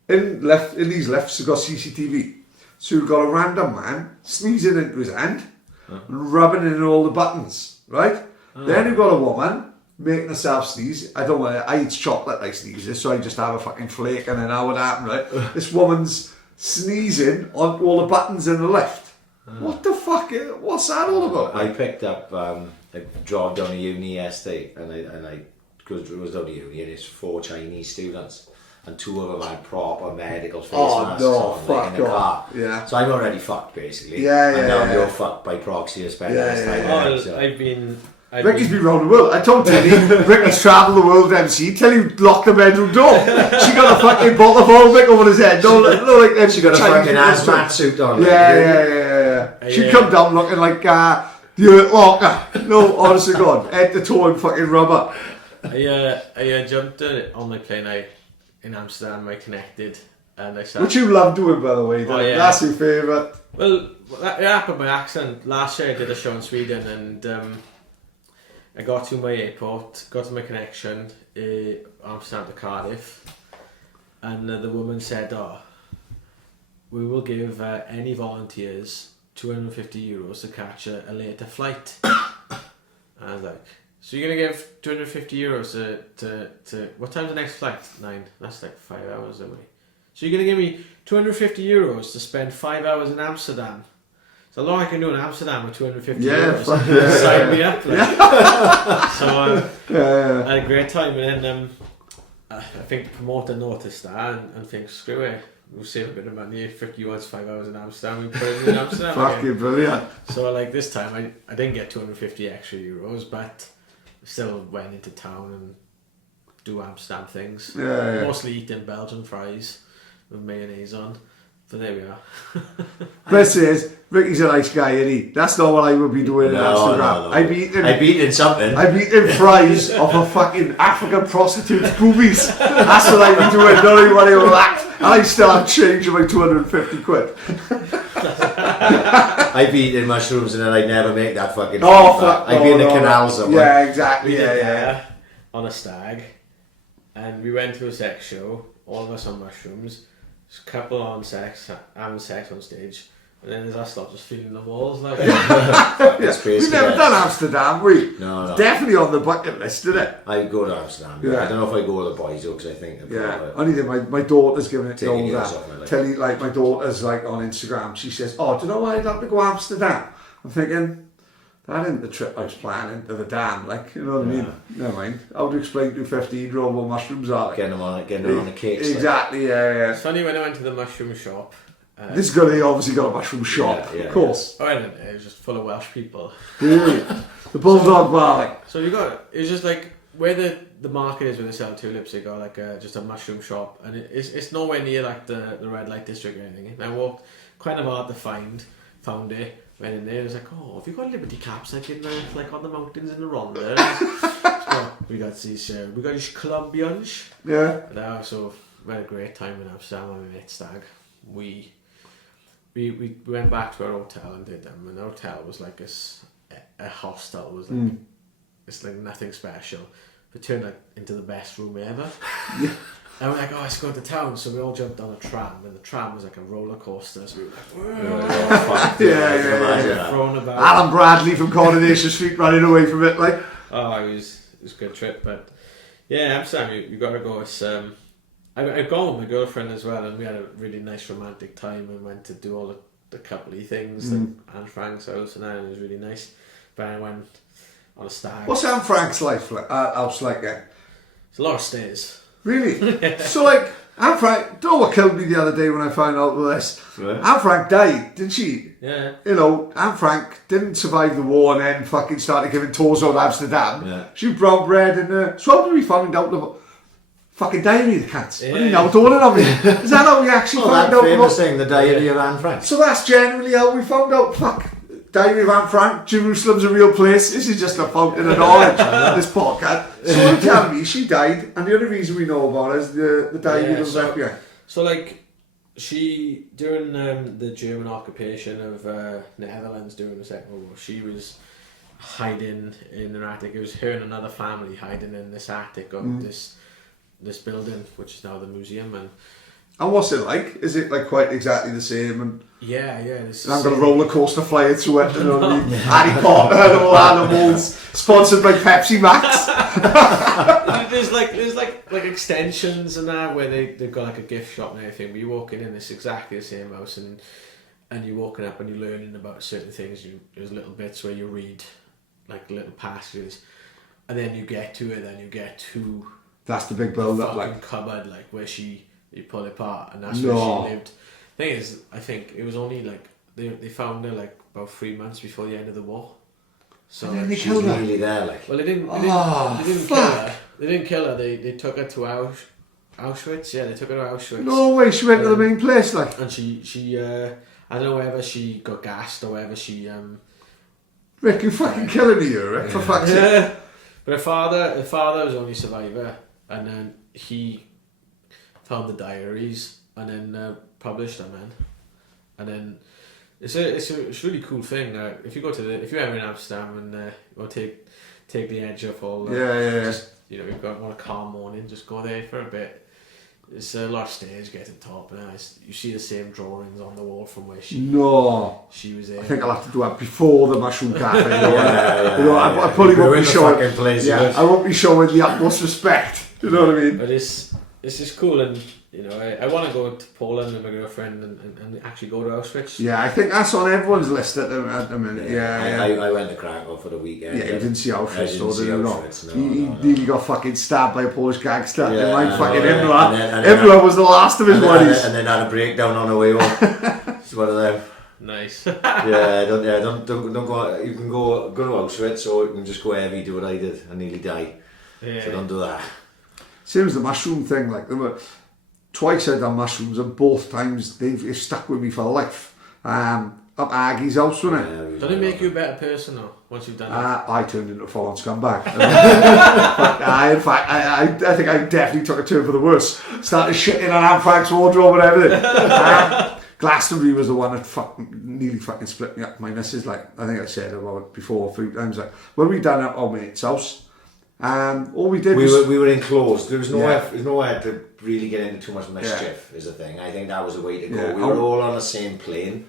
in these lifts you've got CCTV. So you've got a random man sneezing into his hand and rubbing in all the buttons, right? Then you've got a woman making herself sneeze. I don't want to, I eat chocolate like sneezes, so I just have a fucking flake and then how would happen, right? This woman's sneezing on all the buttons in the lift. What the fuck? What's that all about? I picked up. I drove down to uni yesterday, and I was down to uni, and it's 4 Chinese students, and 2 of them had proper medical face masks on, like, in the car. Yeah. So I'm already fucked basically. And now you're fucked by proxy to spend less time. So. Ricky's been round the world. I told Tilly, Ricky's travelled the world MC. Tilly locked the bedroom door. She got a fucking bottle of Volvic over his head. No, like them. She got a fucking hazmat suit on. Yeah. She'd come down looking like the Hurt Locker. No, honestly, God, head to toe in fucking rubber. I jumped on the plane in Amsterdam. I connected, and I sat. Which you love doing, by the way. That's your favourite. Well, that happened by accident. Last year I did a show in Sweden, and I got to my airport, got to my connection, Amsterdam to Cardiff, and the woman said, we will give any volunteers €250 to catch a later flight. And I was like, so you're going to give €250 to what time's the next flight? 9. That's like 5 hours away. So you're going to give me €250 to spend 5 hours in Amsterdam? So long I can do in Amsterdam with €250. Sign me up. So I had a great time, and then I think the promoter noticed that and thinks, screw it, we'll save a bit of money. If Ricky wants 5 hours in Amsterdam, we put it in Amsterdam. Fucking brilliant. So like this time I didn't get 250 extra euros, but still went into town and do Amsterdam things. Mostly eating Belgian fries with mayonnaise on. But there we are. Best is, Ricky's a nice guy, isn't he? That's not what I would be doing in Amsterdam. No. I'd be eating something. I'd be eating fries off a fucking African prostitute's boobies. That's what I'd be doing, not anybody will act. And I still have change of my 250 quid. I'd be eating mushrooms and then I'd never make that fucking I'd be in the canals somewhere. Yeah, exactly. We did on a stag, and we went to a sex show, all of us on mushrooms. A couple on having sex on stage, and then there's us lot just feeling the walls like. We've never done Amsterdam, we? No. Definitely on the bucket list, isn't it? I'd go to Amsterdam. I don't know if I go with the boys though, because I think only that my daughter's giving it to all off that. Tell you, like my daughter's like on Instagram, she says, "Oh, do you know why I'd like to go to Amsterdam?" I'm thinking, that ain't the trip I was planning to the dam, like, you know what I mean? Never mind. How would you explain to 15-year-old what mushrooms are? Getting them on the cakes. Exactly, yeah. It's funny when I went to the mushroom shop. This guy obviously got a mushroom shop, of course. Oh, I don't know, it was just full of Welsh people. Really? The Bulldog Bar, like. So it was just like, where the market is where they sell tulips, they got like just a mushroom shop, and it's nowhere near like the red light district or anything. And I walked, kind of hard to found it. Went in there, it was like, oh, have you got Liberty caps like in like on the mountains in the Rhondda? So we got these Colombians. Yeah. And so we had a great time in Amsterdam on the next stag. We went back to our hotel and did them, and the hotel was like a hostel, was like it's like nothing special. But turned out into the best room ever. And we're like, let's go to town. So we all jumped on a tram, and the tram was like a roller coaster. So we were like, yeah. Thrown about. Alan Bradley from Coronation Street running away from it, like. Oh, it was a good trip, but yeah, Amsterdam, you got to go. I'd gone with my girlfriend as well, and we had a really nice romantic time and went to do all the coupley things, like Anne Frank's house, and it was really nice. But I went on a stag. What's Anne Frank's house like then? It's a lot of stairs. Really? So like, Anne Frank, don't know what killed me the other day when I found out all this. Right. Anne Frank died, didn't she? Yeah. You know, Anne Frank didn't survive the war and then fucking started giving tours on Amsterdam. Yeah. She was brown bread and so how did we find out the fucking diary of the cats? Yeah. I didn't know it all of it. Is that how we actually found that out famous about? thing, the Diary of Anne Frank. So that's generally how we found out. Fuck. Diary of Anne Frank, Jerusalem's a real place. This is just a fountain of knowledge, this podcast. So you're telling me she died, and the only reason we know about her is the diary that was left behind. So like, she during the German occupation of Netherlands during the Second World War, she was hiding in an attic. It was her and another family hiding in this attic of this building, which is now the museum. And what's it like? Is it like quite exactly the same? And Yeah. I'm got a roller coaster flying through it, you know what I mean? Harry Potter and all animals, sponsored by Pepsi Max. there's like extensions and that where they've got like a gift shop and everything. But you're walking in, it's exactly the same house, and you're walking up and you're learning about certain things. There's little bits where you read like little passages, and then you get to it. Then you get to That's the big build up, fucking like. cupboard, like where you pull it apart, and that's where she lived. Thing is, I think it was only like they found her like about 3 months before the end of the war. So And then they She's killed her. really there, like. well, they didn't Oh, kill her. They didn't kill her. They took her to Auschwitz. Yeah, they took her to Auschwitz. No way, she went to the main place, like. And she I don't know whether she got gassed or whether she Rick, you're fucking killing me here, Rick, for fuck's sake. yeah. But her father was the only survivor, and then he found the diaries and then published them, man. And then it's a really cool thing. If you ever in Amsterdam and or take the edge off all. Yeah. Just, you've got on a calm morning, just go there for a bit. It's a lot of stairs getting top, and you see the same drawings on the wall from where she was there. I think I'll have to do that before the Mushroom Cafe. I We're probably won't in be the showing. fucking place, Yeah, yes. I won't be showing the utmost respect. You know what I mean? But it's just cool, and I want to go to Poland with my girlfriend and actually go to Auschwitz. Yeah, I think that's on everyone's list at the minute. Yeah. I went to Krakow for the weekend. Yeah, you didn't see Auschwitz, I didn't see Auschwitz, no, He no. nearly got fucking stabbed by a Polish gangster. Yeah, and like fucking yeah. Himmler. And then- Himmler was the last of his buddies. And then had a breakdown on the way home. It's one of them. Nice. Don't go. You can go to Auschwitz, or you can just go heavy, do what I did, and nearly die. Yeah. So don't do that. Same as the mushroom thing. Like there were twice I'd done mushrooms, and both times they've stuck with me for life. Up Aggie's house, wasn't it? Doesn't it make you a better person though once you've done it? I turned into a fallen scumbag. In fact, I think I definitely took a turn for the worse. Started shitting on Anne Frank's wardrobe and everything. Glastonbury was the one that nearly fucking split me up. My missus, like, I think I said about it before a few times, like, when we done at our mate's house, all we did was... We were enclosed. There was nowhere to really get into too much mischief, is the thing. I think that was the way to go. Yeah. We were all on the same plane.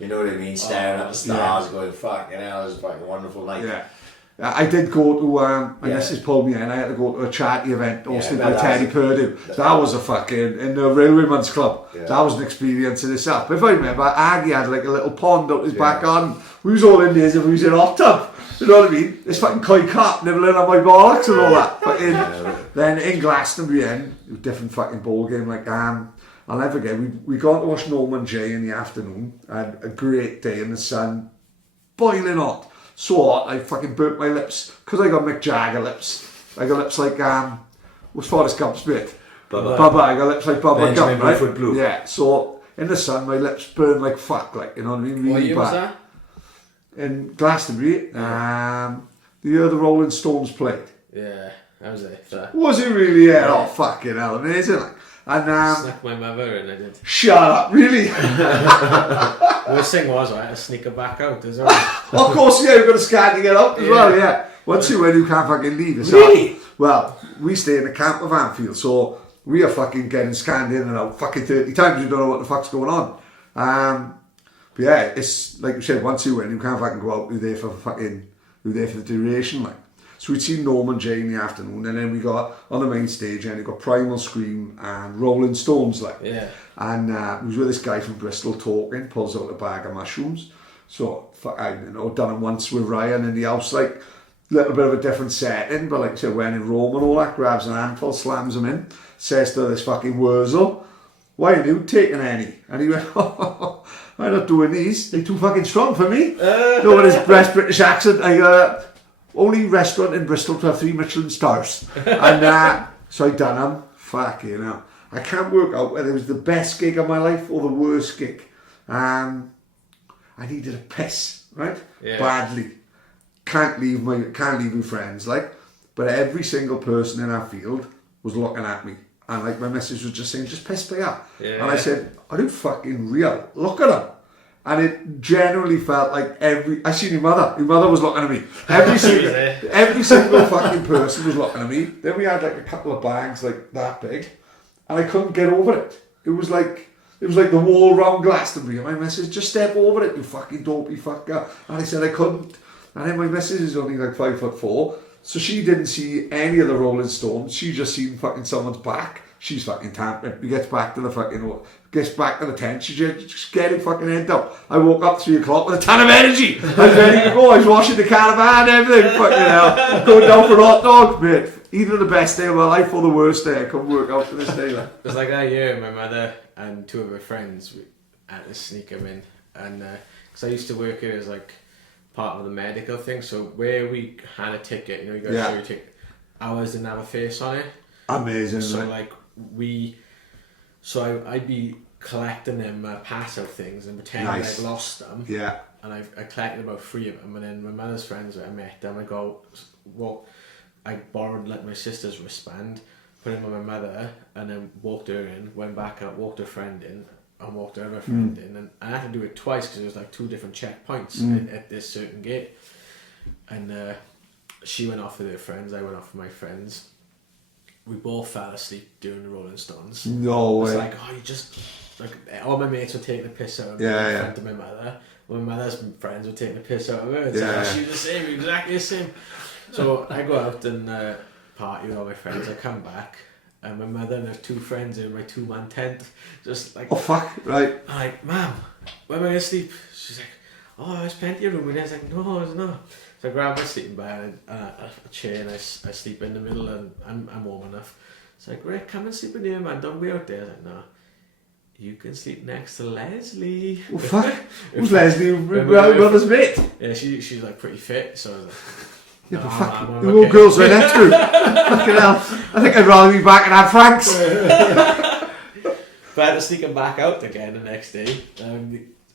You know what I mean? Staring at the stars, going, fuck, it was a fucking wonderful night. Yeah. I did go to, my missus pulled me in, I had to go to a charity event hosted by Teddy Purdue. That was a fucking, in the Railwayman's Club. Yeah. That was an experience in itself. But if I remember, Aggie had like a little pond out his back garden. We was all in there as if we was in a hot tub. You know what I mean? This fucking koi carp nibbling on my bollocks and all that. But then in Glastonbury, it was a different fucking ball game. Like, I'll never forget, we got to watch Norman J in the afternoon. Had a great day in the sun, boiling hot. So hot, I fucking burnt my lips. Because I got Mick Jagger lips. I got lips like, what's Forrest Gump's bit? Bubba. I got lips like Bubba Gump, right? Blue. Yeah, so in the sun, my lips burn like fuck, like, you know what I mean? Really what year bad. was that? In Glastonbury, the year the Rolling Stones played. Yeah, that was it. Was it really? Yeah. Oh, fucking hell, amazing. Like, and Snuck my mother and I did. shut up, really? The worst thing was I had to sneak her back out as well. Of course, yeah, you've got a scan to get out as well, yeah. Once you win, you can't fucking leave. It's Really? Well, we stay in the camp of Anfield, so we are fucking getting scanned in and out fucking 30 times. You don't know what the fuck's going on. But yeah, it's like you said, once you win, you can't fucking go out. You're there for the duration, like. So we'd seen Norman Jay in the afternoon, and then we got on the main stage, and we got Primal Scream and Rolling Stones, like. Yeah. And we was with this guy from Bristol talking, pulls out a bag of mushrooms. So I done it once with Ryan in the house, like little bit of a different setting, but like say when in Rome and all that, grabs an handful, slams them in, says to this fucking Wurzel, "Why are you taking any?" And he went, "Oh, I'm not doing these. They're too fucking strong for me." No, with his British accent, only restaurant in Bristol to have 3 Michelin stars. And so I done them. Fuck you know. I can't work out whether it was the best gig of my life or the worst gig. I needed a piss, right? Yeah. Badly. Can't leave my friends, like. But every single person in our field was looking at me. And like my missus was just saying, "Just piss me up." Yeah. And I said, "Are you fucking real? Look at him." And it generally felt like I seen your mother was looking at me. Every single fucking person was looking at me. Then we had like a couple of bags like that big. And I couldn't get over it. It was like the wall round Glastonbury. And my missus, "Just step over it, you fucking dopey fucker." And I said I couldn't. And then my missus is only like 5'4", so she didn't see any of the Rolling Stones. She just seen fucking someone's back. She's fucking tampering. He gets back to the tent. She just getting fucking head up. I woke up 3 o'clock with a ton of energy. I was ready to go. I was washing the caravan and everything. Fucking hell. Going down for a hot dog, mate. Either the best day of my life or the worst day. I couldn't work out to this day. Like. It was like that year, my mother and 2 of her friends had to sneak them in. And because I used to work here as like part of the medical thing, so where we had a ticket, you got to show your ticket, ours didn't have a face on it. Amazing. So right? like I'd be collecting them pass out things and pretending I'd lost them. Yeah. And I collected about 3 of them, and then my mother's friends where I met them, I borrowed like my sister's wristband, put it on my mother, and then walked her in, went back out, walked her friend in, and walked her other friend in, and I had to do it twice because there was like 2 different checkpoints at this certain gate. And she went off with her friends, I went off with my friends. We both fell asleep during the Rolling Stones. No way. It's like, you just like all my mates were taking the piss out of me in front of my mother. My mother's friends were taking the piss out of her. It's like, she was the same, exactly the same. So I go out and party with all my friends. I come back, and my mother and her 2 friends are in my 2-man tent, just like, oh fuck, right. I'm like, "Ma'am, where am I gonna sleep?" She's like, "Oh, there's plenty of room in there." I was like, "No, there's not." So I grab my sleeping bag and a chair, and I sleep in the middle, and I'm warm enough. It's like, "Rick, come and sleep in here, man. Don't be out there." I was like, "No, you can sleep next to Leslie." Oh fuck, who's Leslie? Brother's mate. Yeah, she's like pretty fit, so I was like, yeah, but "No, fuck, man, the old girls right next to her. Fucking hell. I think I'd rather be back and have Frank's. But I had to sneak him back out again the next day.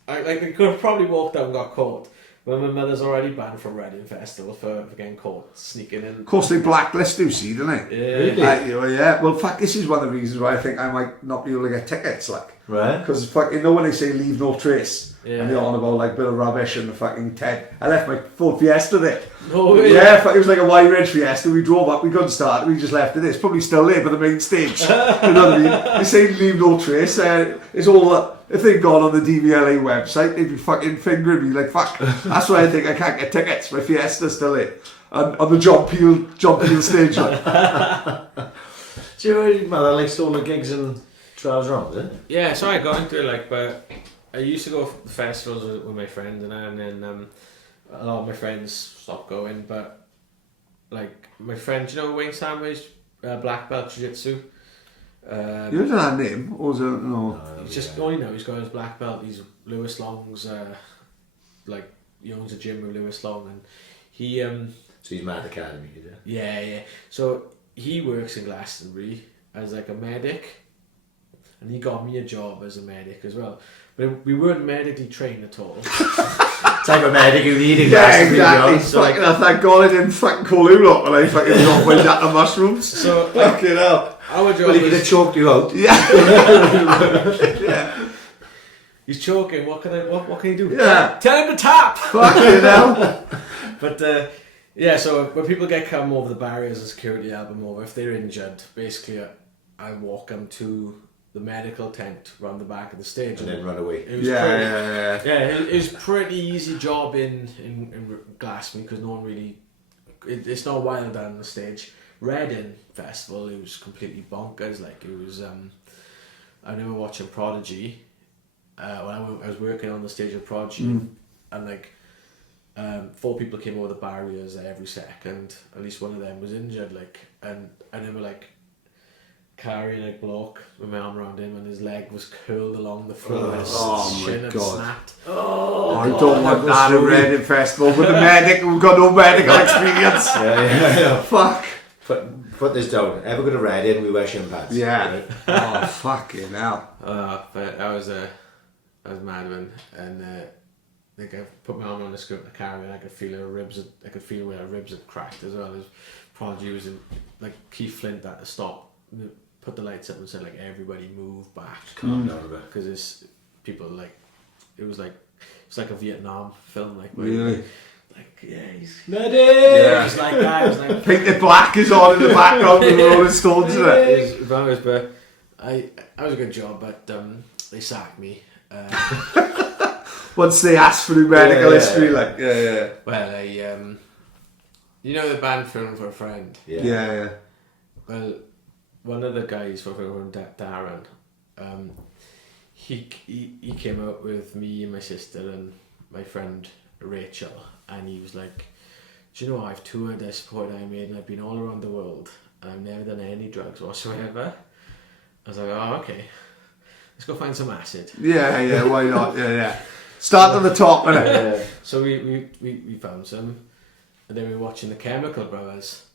I could have probably walked out and got caught. But my mother's already banned from Reading Festival for getting caught sneaking in. Of course, they blacklist you, see, don't they? Yeah. Really? Yeah. Well, fuck, this is one of the reasons why I think I might not be able to get tickets, like. Right. Because, fuck, when they say leave no trace, Yeah. and they're on about, like, bit of rubbish and the fucking tent. I left my full Fiesta there. No way. Yeah, fuck, it was like a wide range Fiesta. We drove up, we couldn't start, we just left it. It's probably still there by the main stage. You know what I mean? They say leave no trace. It's all if they'd gone on the DVLA website, they'd be fucking fingering me like, fuck. That's why I think I can't get tickets. My Fiesta's still there. On the John Peel stage. Like. Do you know your mother likes all the gigs and trials around, is it? Yeah, so I got into it, like, but I used to go to festivals with my friends, and then a lot of my friends stopped going, but like my friend, do you know Wayne Sandwich, black belt jiu-jitsu? You heard of that name? Or was it, no? He's just, only know he's got his black belt. He's Lewis Long's, like, he owns a gym with Lewis Long, and he So he's Mad Academy, is it? yeah. So he works in Glastonbury as like a medic, and he got me a job as a medic as well. But we weren't medically trained at all. Type of medic who needed exactly. Fucking hell, thank God I didn't fucking call you lot when I fucking was off my dat of mushrooms. So fucking hell. Our job well, he could have choked you out. Yeah. Yeah. He's choking. What can he do? Yeah. Tell him to tap. Fucking hell. But yeah, so when people come over the barriers and security help them over, if they're injured, basically I walk them to the medical tent round the back of the stage And then run away. It was it was pretty easy job in Glastonbury because no one really it's not wild on the stage. Reading Festival, it was completely bonkers. Like it was, I remember watching Prodigy. When I was working on the stage of Prodigy, and like 4 people came over the barriers every second. At least one of them was injured. Like, and I remember like carrying a bloke with my arm around him, and his leg was curled along the floor. His shin had snapped. I don't want that at Reading Festival with a medic who's got no medical experience. Yeah. Fuck. Put this down. Ever go to Reading, we wear shin pads. Yeah. Oh, fucking hell. But I was mad when, and like I put my arm on the skirt and the carry, and I could feel her ribs. I could feel where her ribs had cracked as well. As Prodigy was in, like Keith Flint had to stop, put the lights up and said like everybody move back, calm down a bit, because it's people like it's like a Vietnam film, like really. Like he's Ready! Yeah. It was like that. It was like Painted Black is on in the background with the Rolling Stones in it. But I was a good job, but they sacked me. Once they asked for the medical history, like Well, you know the band Film for a Friend. Yeah. Well, one of the guys from Darren, he came out with me and my sister and my friend Rachel, and he was like, "Do you know I've toured, I supported Iron Maiden, I've been all around the world, and I've never done any drugs whatsoever." I was like, "Oh, okay, let's go find some acid." Yeah, why not? Yeah. Start at the top, innit? So we found some, and then we were watching the Chemical Brothers,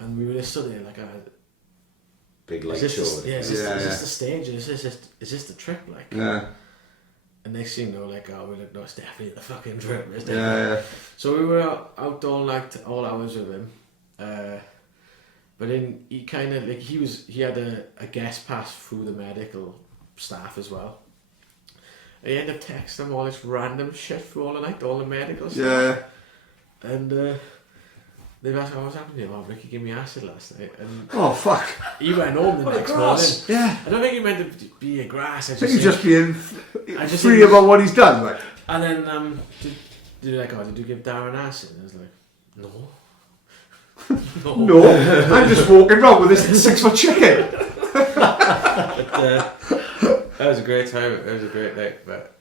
and we were just stood there like, big light is show. this the stage? Is this the trip? Like, Yeah. And next thing you know, like, oh, no, it's definitely the fucking trip. It's Yeah. So we were out all night, all hours with him. But then he kind of, like, he had a guest pass through the medical staff as well. And he ended up texting them all this random shit through all the night, all the medical stuff. Yeah. And they've asked, what's happened to you? Oh, Ricky gave me acid last night. And Oh, fuck. he went home the next grass. morning. Yeah. I don't think he meant to be a grass. I think he's just being I just free think- about what he's done, like. And then, did you give Darren acid? And I was like, no. No, I'm just walking around with this 6-foot chicken. But, that was a great time. It was a great night. But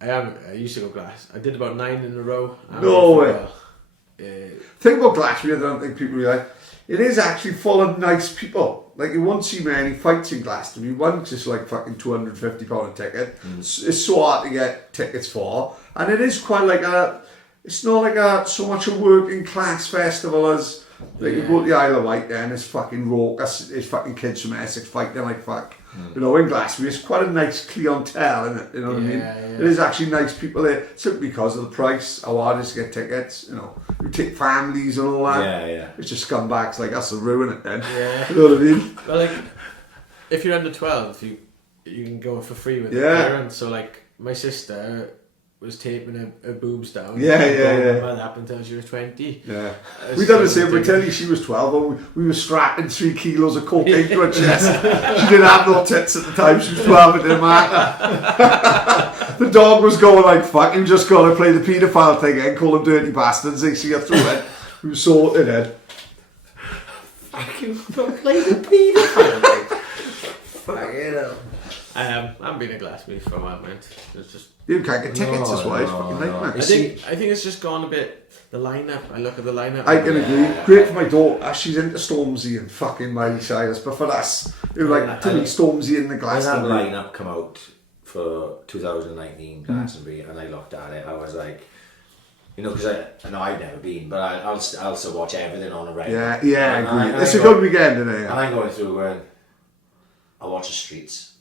I used to go glass. I did about 9 in a row. No way. Yeah. Thing about Glastonbury, I don't think people realise, it is actually full of nice people. Like, you won't see many fights in Glastonbury. One's just like fucking £250 a ticket. It's so hard to get tickets for. And it is quite like it's not like so much a working class festival as, like, you go to the Isle of Wight there and it's fucking raucous. It's fucking kids from Essex fighting like fuck. You know, in Glastonbury, it's quite a nice clientele, isn't it? You know what I mean? Yeah. It is actually nice people there, simply because of the price, how hard it is to get tickets, you know. You take families and all that. Yeah. It's just scumbags like us will ruin it then. Yeah. You know what I mean? Well, like, if you're under 12, you can go for free with Yeah. your parents. So, like, my sister was taping her boobs down. Yeah. That happened until she was 20. Yeah. We done the same. We tell you she was 12 and we were strapping 3 kilos of cocaine to her chest. She didn't have no tits at the time. She was 12, it didn't matter. The dog was going like, fuck, you just got to play the paedophile thing and call them dirty bastards. They see her through it. We were sorted it. Fucking play the paedophile. Fucking hell. I haven't been a Glastonbury for a while, man. It's just. You can't get tickets, that's why it's fucking nightmare. I think it's just gone a bit. The lineup. I look at the lineup. I can agree. Great for my daughter. She's into Stormzy and fucking Miley Cyrus. But for us, it was like to me Stormzy in the When that Glastonbury. lineup come out for 2019 Glastonbury, and I looked at it, I was like, you know, because I know I've never been, but I'll still watch everything on a regular. Yeah, I agree. It's a good weekend, isn't it? And I'm going through going, I watch the streets.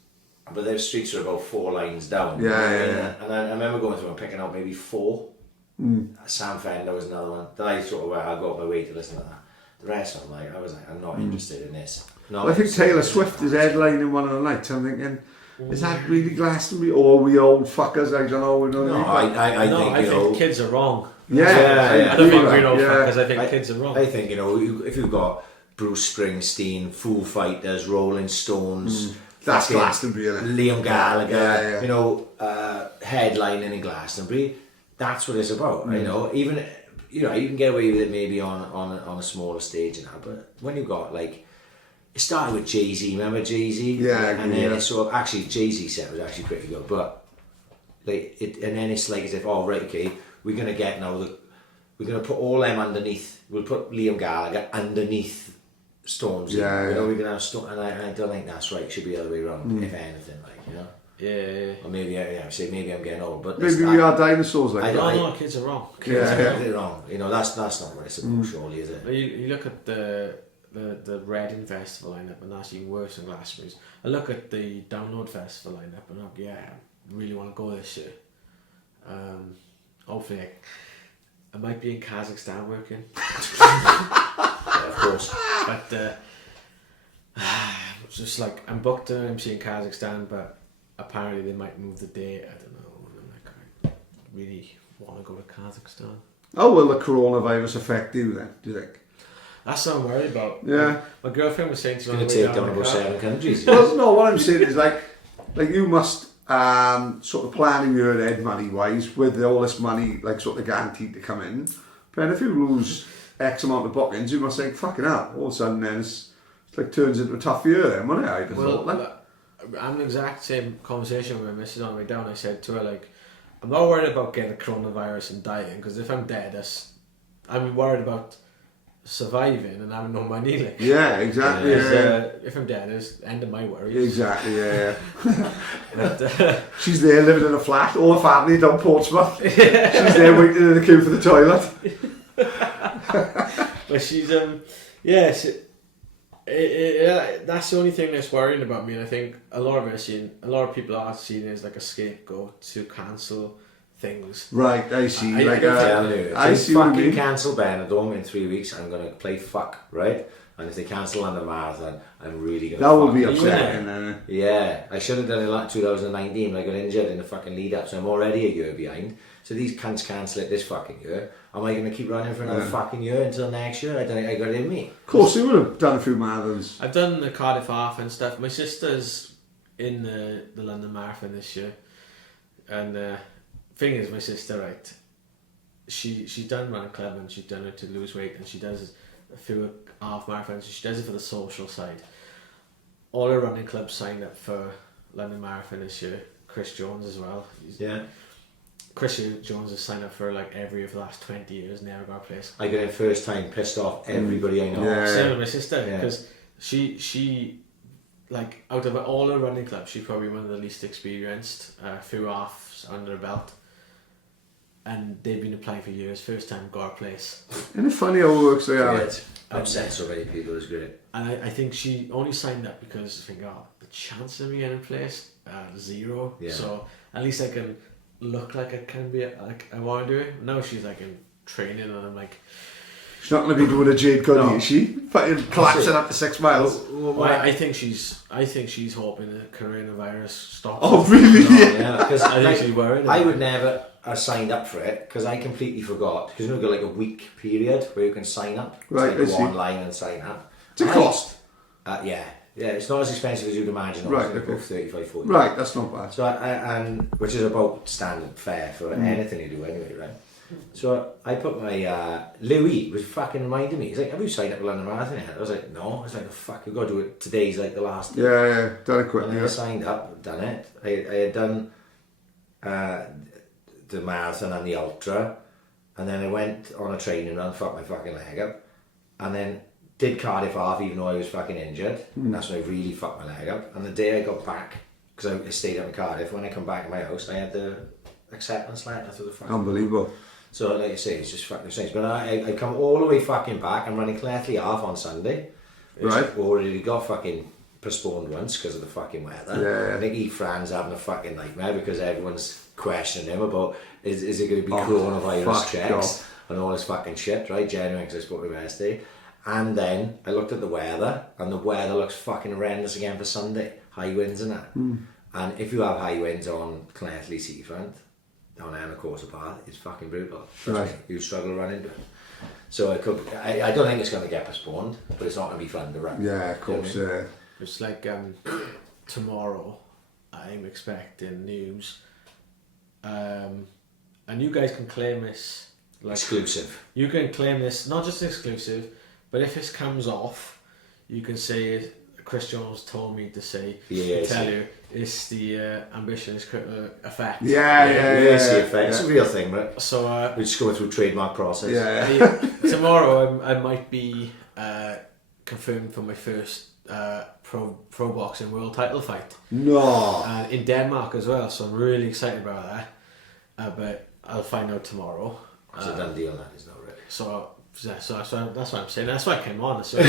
But those streets are about 4 lines down. Yeah. And I remember going through and picking out maybe 4. Sam Fender was another one. That I sort of went, I'll go out my way to listen to that. The rest of them, I was like, I'm not interested in this. I think Taylor Swift is headlining one of the nights. I'm thinking, is that really Glastonbury? Or are we old fuckers? I don't know. You know No, what I mean? I think kids are wrong. Yeah. I don't think we're old Yeah. fuckers. I think kids are wrong. I think, you know, if you've got Bruce Springsteen, Foo Fighters, Rolling Stones... That's Glastonbury, isn't it? Liam Gallagher, Yeah. you know, headlining in Glastonbury. That's what it's about. You know, even you know, you can get away with it maybe on a smaller stage now, but when you got like, it started with Jay-Z, remember Jay-Z? Yeah, and then yeah. it sort of, actually Jay-Z set was actually pretty good, but like it, and then it's like as if, oh right, okay, we're gonna get now we're gonna put all them underneath. We'll put Liam Gallagher underneath Stormzy. Yeah, you know, yeah. we're gonna have Storm, and I don't think that's right. It should be the other way around, if anything, like, you know. Yeah. Or maybe, say maybe I'm getting old, but Maybe we are dinosaurs like I that. don't- No, kids are wrong. Kids Yeah. are completely wrong. You know, that's not what it's about, surely, is it? You look at the Reading Festival lineup, and that's even worse than Glastonbury's. I look at the Download Festival lineup, and I really want to go this year. Hopefully, I might be in Kazakhstan working. Yeah, of course. But it's just like I'm booked to MC in Kazakhstan, but apparently they might move the date. I don't know. And I'm like, I really want to go to Kazakhstan. How will the coronavirus affect you then, do you think? That's what I'm worried about. Yeah. My girlfriend was saying to It's me, going on to the way take down the about car, 7 countries. Well, no, what I'm saying is like you must sort of planning your head money wise with all this money like sort of guaranteed to come in. But if you lose X amount of bookings, you must think, fucking hell, all of a sudden then it's like turns into a tough year then, wouldn't it? I'd have Well, thought, like. I'm in the exact same conversation with my missus on the way down. I said to her, like, I'm not worried about getting the coronavirus and dying, because if I'm dead, I'm worried about surviving and having no money. Like, Yeah, exactly. Yeah. if I'm dead, it's the end of my worries. Exactly, yeah. But, She's there living in a flat, all her family down Portsmouth. She's there waiting in the queue for the toilet. but she's that's the only thing that's worrying about me, and I think a lot of people are seeing it as like a scapegoat to cancel things. Right, I see. I like, don't Tell you, I if see they what you fucking mean. cancel Benidorm in 3 weeks, I'm going to play fuck, right? And if they cancel London Marathon, I'm really going to That would be fuck. upsetting. Yeah, I should have done it like 2019 when I got injured in the fucking lead up, so I'm already a year behind. So these cunts cancel it this fucking year. Am I going to keep running for another fucking year until next year? I don't think I got it in me. Of course, you would have done a few marathons. I've done the Cardiff Half and stuff. My sister's in the London Marathon this year, and thing is, my sister, right? She's done Run Club and she's done it to lose weight, and she does a few half marathons. She does it for the social side. All her running clubs signed up for London Marathon this year. Chris Jones as well. Chris Jones has signed up for like every of the last 20 years, never got a place. I got in first time, pissed off everybody I know. Yeah. Same with my sister, because she like out of all her running clubs, she's probably one of the least experienced. A few halves under her belt, and they've been applying for years. First time got a place. Isn't it funny how it works like that? It's upset so many people, it's great. And I think she only signed up because I think, the chance of me getting a place, 0. Yeah. So at least I can look like I can be, like I want to do it. Now she's like in training, and I'm like, She's not going to be doing a Jade Cuddy, No. is she? Fucking collapsing up to 6 miles. well, I think she's hoping the coronavirus stops. Oh, really? Yeah, because I think she's worried. I would never have signed up for it because I completely forgot. Because you've got like a week period where you can sign up. Right, so you I go see. online and sign up. It's a cost. Yeah, it's not as expensive as you'd imagine. Right, Obviously, okay. 35, 40. Right, that's not bad. So and which is about standard fare for anything you do anyway, right? So I put my Louis was fucking reminding me. He's like, "Have you signed up for London Marathon yet?" I was like, "No." I was like, "The fuck, we've got to do it. Today's like the last day." Yeah, done it And quickly. then I Yeah. signed up, done it. I had done the marathon and the ultra, and then I went on a training run, fucked my fucking leg up, and then did Cardiff Half even though I was fucking injured. That's when I really fucked my leg up. And the day I got back, because I stayed up in Cardiff, when I come back to my house, I had the acceptance letter to the fucking. Unbelievable. So like I say, it's just fucking strange. But I come all the way fucking back. I'm running Clethley Half on Sunday. Which Right. already got fucking postponed once because of the fucking weather. Yeah. I think Fran's having a fucking nightmare because everyone's questioning him about is it going to be Oh, coronavirus fuck checks off. and all this fucking shit, right? Genuine, because I spoke to him yesterday. And then I looked at the weather, and the weather looks fucking horrendous again for Sunday. High winds and that. And if you have high winds on Clethley Seafront, down Emma Corsa Path, it's fucking brutal. Trust Right. me, you struggle to run into it. So I don't think it's going to get postponed, but it's not going to be fun to run. Yeah, of course. You know what I mean? It's like tomorrow I'm expecting news, and you guys can claim this Like, exclusive. you can claim this, not just exclusive, but if this comes off, you can say Chris Jones told me to say, tell you, it's the ambition is critical effect. Yeah. It's a real thing, right? So We just go through trademark process. Tomorrow I might be confirmed for my first pro boxing world title fight. No. In Denmark as well, so I'm really excited about that. But I'll find out tomorrow. It's a done deal, that is not really. So that's what I'm saying. That's why I came on. So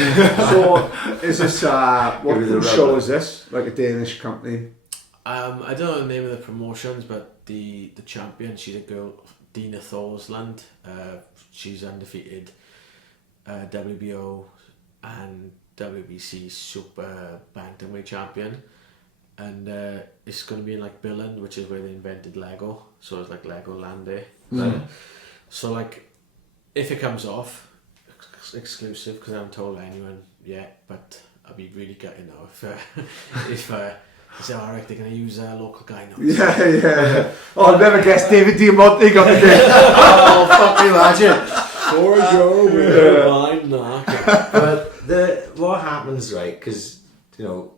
is this what show is this? Like a Danish company? I don't know the name of the promotions, but the champion, she's a girl, Dina Thorsland. She's undefeated WBO and WBC super bantamweight champion, and it's going to be in like Billund, which is where they invented Lego. So it's like Legoland there. So like, if it comes off, exclusive, because I haven't told anyone yet, but I'll be really gutted now if they say, alright, they're going to use a local guy now. Yeah. Oh, I've never guessed David Diamante got the game. Oh, fuck you, imagine. Or Joe with a blind knock. But what happens, right, because, you know,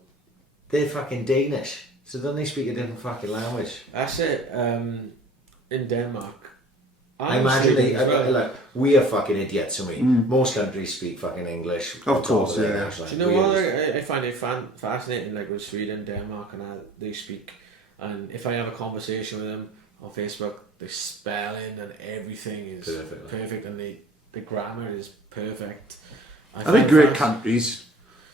they're fucking Danish, so don't they speak a different fucking language? That's it. In Denmark, I imagine like, we are fucking idiots, and most countries speak fucking English. Of course, yeah. Do you know what I find it fascinating, like with Sweden, Denmark, and how they speak, and if I have a conversation with them on Facebook, the spelling and everything is perfect, and the grammar is perfect. I think great countries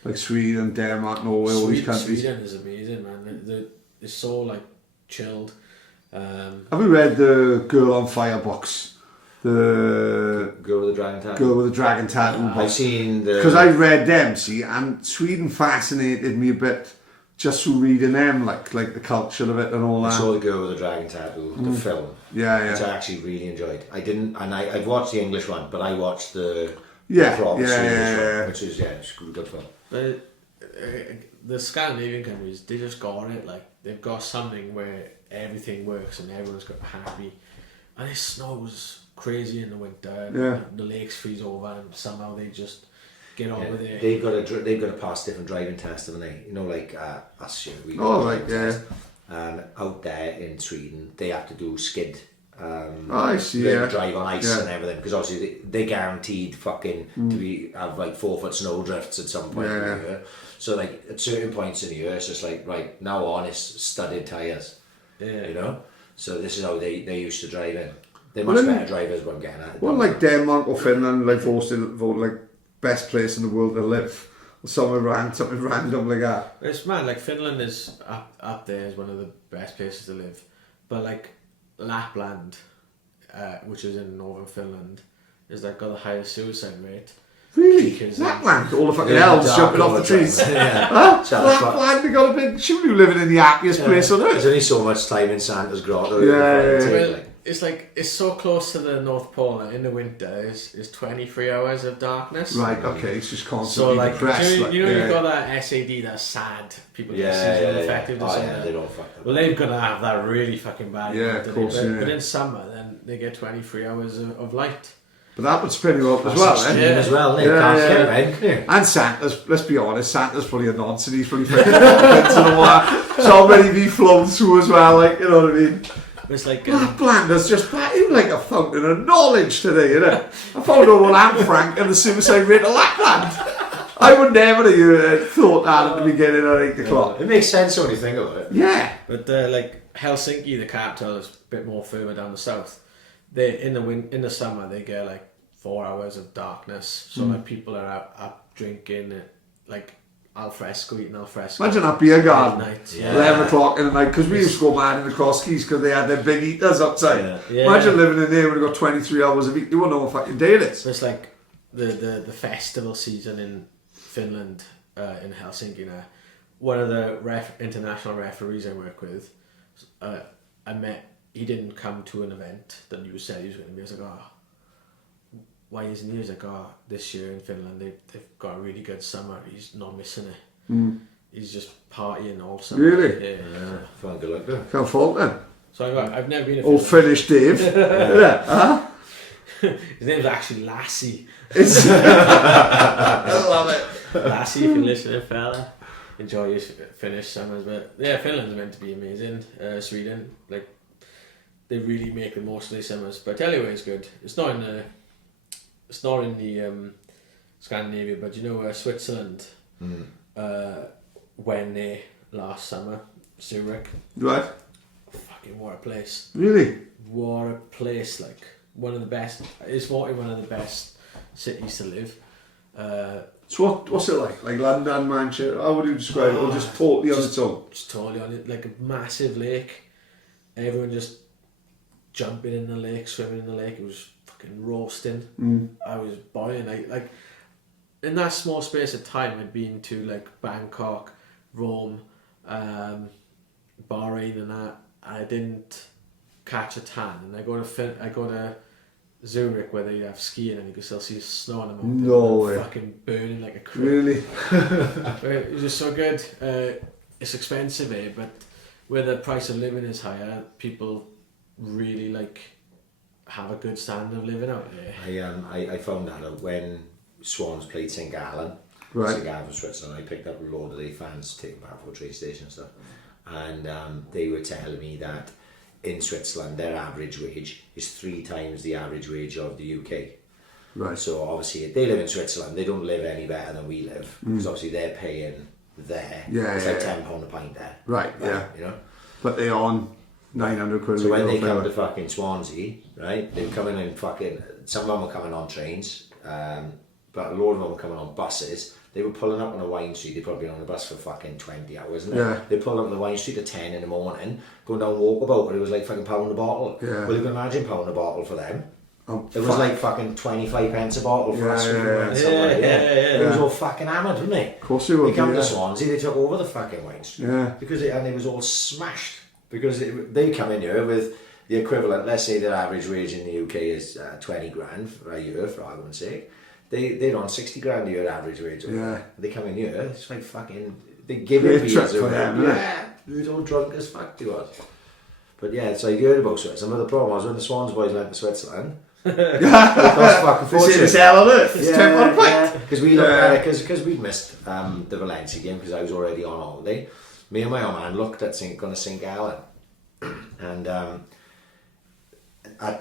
like Sweden, Denmark, Norway, all these countries. Sweden is amazing, man. It's so like chilled. Have you read the Girl on Fire books? The Girl with the Dragon Tattoo. Girl with the Dragon Tattoo. I've seen the... Because I read them, see, and Sweden fascinated me a bit just through reading them, like the culture of it and all that. I saw the Girl with the Dragon Tattoo, the film. Yeah. Which I actually really enjoyed. I've watched the English one, but I watched the proper Swedish one, which is it's a good film. But the Scandinavian countries, they just got it. Like, they've got something where everything works and everyone's got happy, and it snows crazy in the winter. And the lakes freeze over, and somehow they just get on with it. They've got to pass different driving tests, haven't they? You know, like us. And out there in Sweden, they have to do skid. I see. Drive on ice and everything, because obviously they guaranteed fucking to have like 4 foot snow drifts at some point in the year. So like at certain points in the year, it's just like, right, now on is studded tires. You know. So this is how they used to drive in. They're much better drivers. What I'm getting at. Well, like Denmark or Finland, like voted like best place in the world to live, or something random like that. It's mad. Like Finland is up there as one of the best places to live, but like Lapland, which is in northern Finland, is like got the highest suicide rate. Really? Lapland? All the fucking elves jumping off the trees. Lapland, they got a big... Should be living in the happiest place on earth. There's only so much time in Santa's grotto. Well, it's like, it's so close to the North Pole, and in the winter is 23 hours of darkness. Right, okay, it's just constantly so like, depressed. You've got that SAD, that sad, people get seasonal affective disorder. They don't fuck well, they're going to have that really fucking bad. Yeah, of course, but in summer, then they get 23 hours of light. But that would spin you up as well, as well, And Santa's, let's be honest, Santa's probably a nonsense. He's probably freaking into the water. So many be flown through as well, like, you know what I mean? It's like Lapland is just like a fountain of knowledge today, you know. I found out Anne Frank and the suicide rate of Lapland. I would never have thought that at the beginning at 8 o'clock. It makes sense when you think of it. Yeah. But like Helsinki, the capital, is a bit more further down the south. They in the summer they get like 4 hours of darkness, so like people are up drinking, like eating al fresco. Imagine that beer garden, 11 o'clock in the night, because we used to go mad in the cross keys because they had their big eaters outside. Imagine living in there when you've got 23 hours a week. You won't know what fucking day it is. It's like the festival season in Finland, in Helsinki now. One of the international referees I work with, I met. He didn't come to an event that you said he was going to be. I was like, why isn't he? He was like, this year in Finland they've got a really good summer. He's not missing it. He's just partying all summer. Really? Yeah. Fine, good luck there. Can't fault then. So I've never been. Old Finnish Dave. His name's actually Lassie. It's I love it. Lassie, if you're listening, fella. Enjoy your Finnish summers. But yeah, Finland's meant to be amazing. Sweden, like, they really make the most of their summers. But anyway, it's good. It's not in the Scandinavia, but you know, Switzerland. When they last summer, Zurich. right. Fucking what a place! Really? What a place! Like one of the best. It's one of the best cities to live. So what's it like? Like London, Manchester? How would you describe it? Or just totally on its own? Just totally on it, like a massive lake. Everyone just jumping in the lake, swimming in the lake. It was fucking roasting. I was boiling. Like in that small space of time, I'd been to like Bangkok, Rome, Bahrain, and that. I didn't catch a tan, and I go to Zurich where they have skiing and you can still see snow on the mountain. No way. Fucking burning like a crick. Really? It was just so good. It's expensive, but where the price of living is higher, people really like have a good standard of living out there. I found that out when Swans played St Gallen. Right. St Gallen from Switzerland. I picked up a load of their fans taking back for a train station and stuff, and they were telling me that in Switzerland their average wage is 3 times the average wage of the UK. Right. So obviously if they live in Switzerland, they don't live any better than we live, because obviously they're paying there. Yeah, it's yeah, like yeah. £10 a pint there. Right, yeah. You know. But they're on 900 quid. So when they come to to fucking Swansea, right, they're coming in fucking, some of them were coming on trains, but a load of them were coming on buses. They were pulling up on a wine street, they'd probably been on the bus for fucking 20 hours, isn't it? Yeah. They pulled up on the wine street at 10 in the morning, going down Walkabout, where it was like fucking £1 a bottle. Yeah. Well, you can imagine £1 a bottle for them. Oh, It was like fucking 25 pence a bottle for Yeah, us. yeah, yeah. It was Yeah. all fucking hammered, wasn't it? Of course they would They come be, to yeah. Swansea, they took over the fucking wine street. Yeah. Because and it was all smashed. Because they come in here with the equivalent, let's say their average wage in the UK is 20 grand a year, for argument's sake. They're on 60 grand a year average wage. Yeah. They come in here, it's like fucking, they give Great it trip beers for them, isn't it? yeah, they're all drunk as fuck to us. But yeah, it's like you heard about Switzerland. Some of the problem was when the Swans boys went to Switzerland, it cost fucking They see fortune. the sale on it. It's 10 on a pint. Because we looked at it, because we'd missed the Valencia game because I was already on holiday. Me and my old man looked at going to St Gallen, and at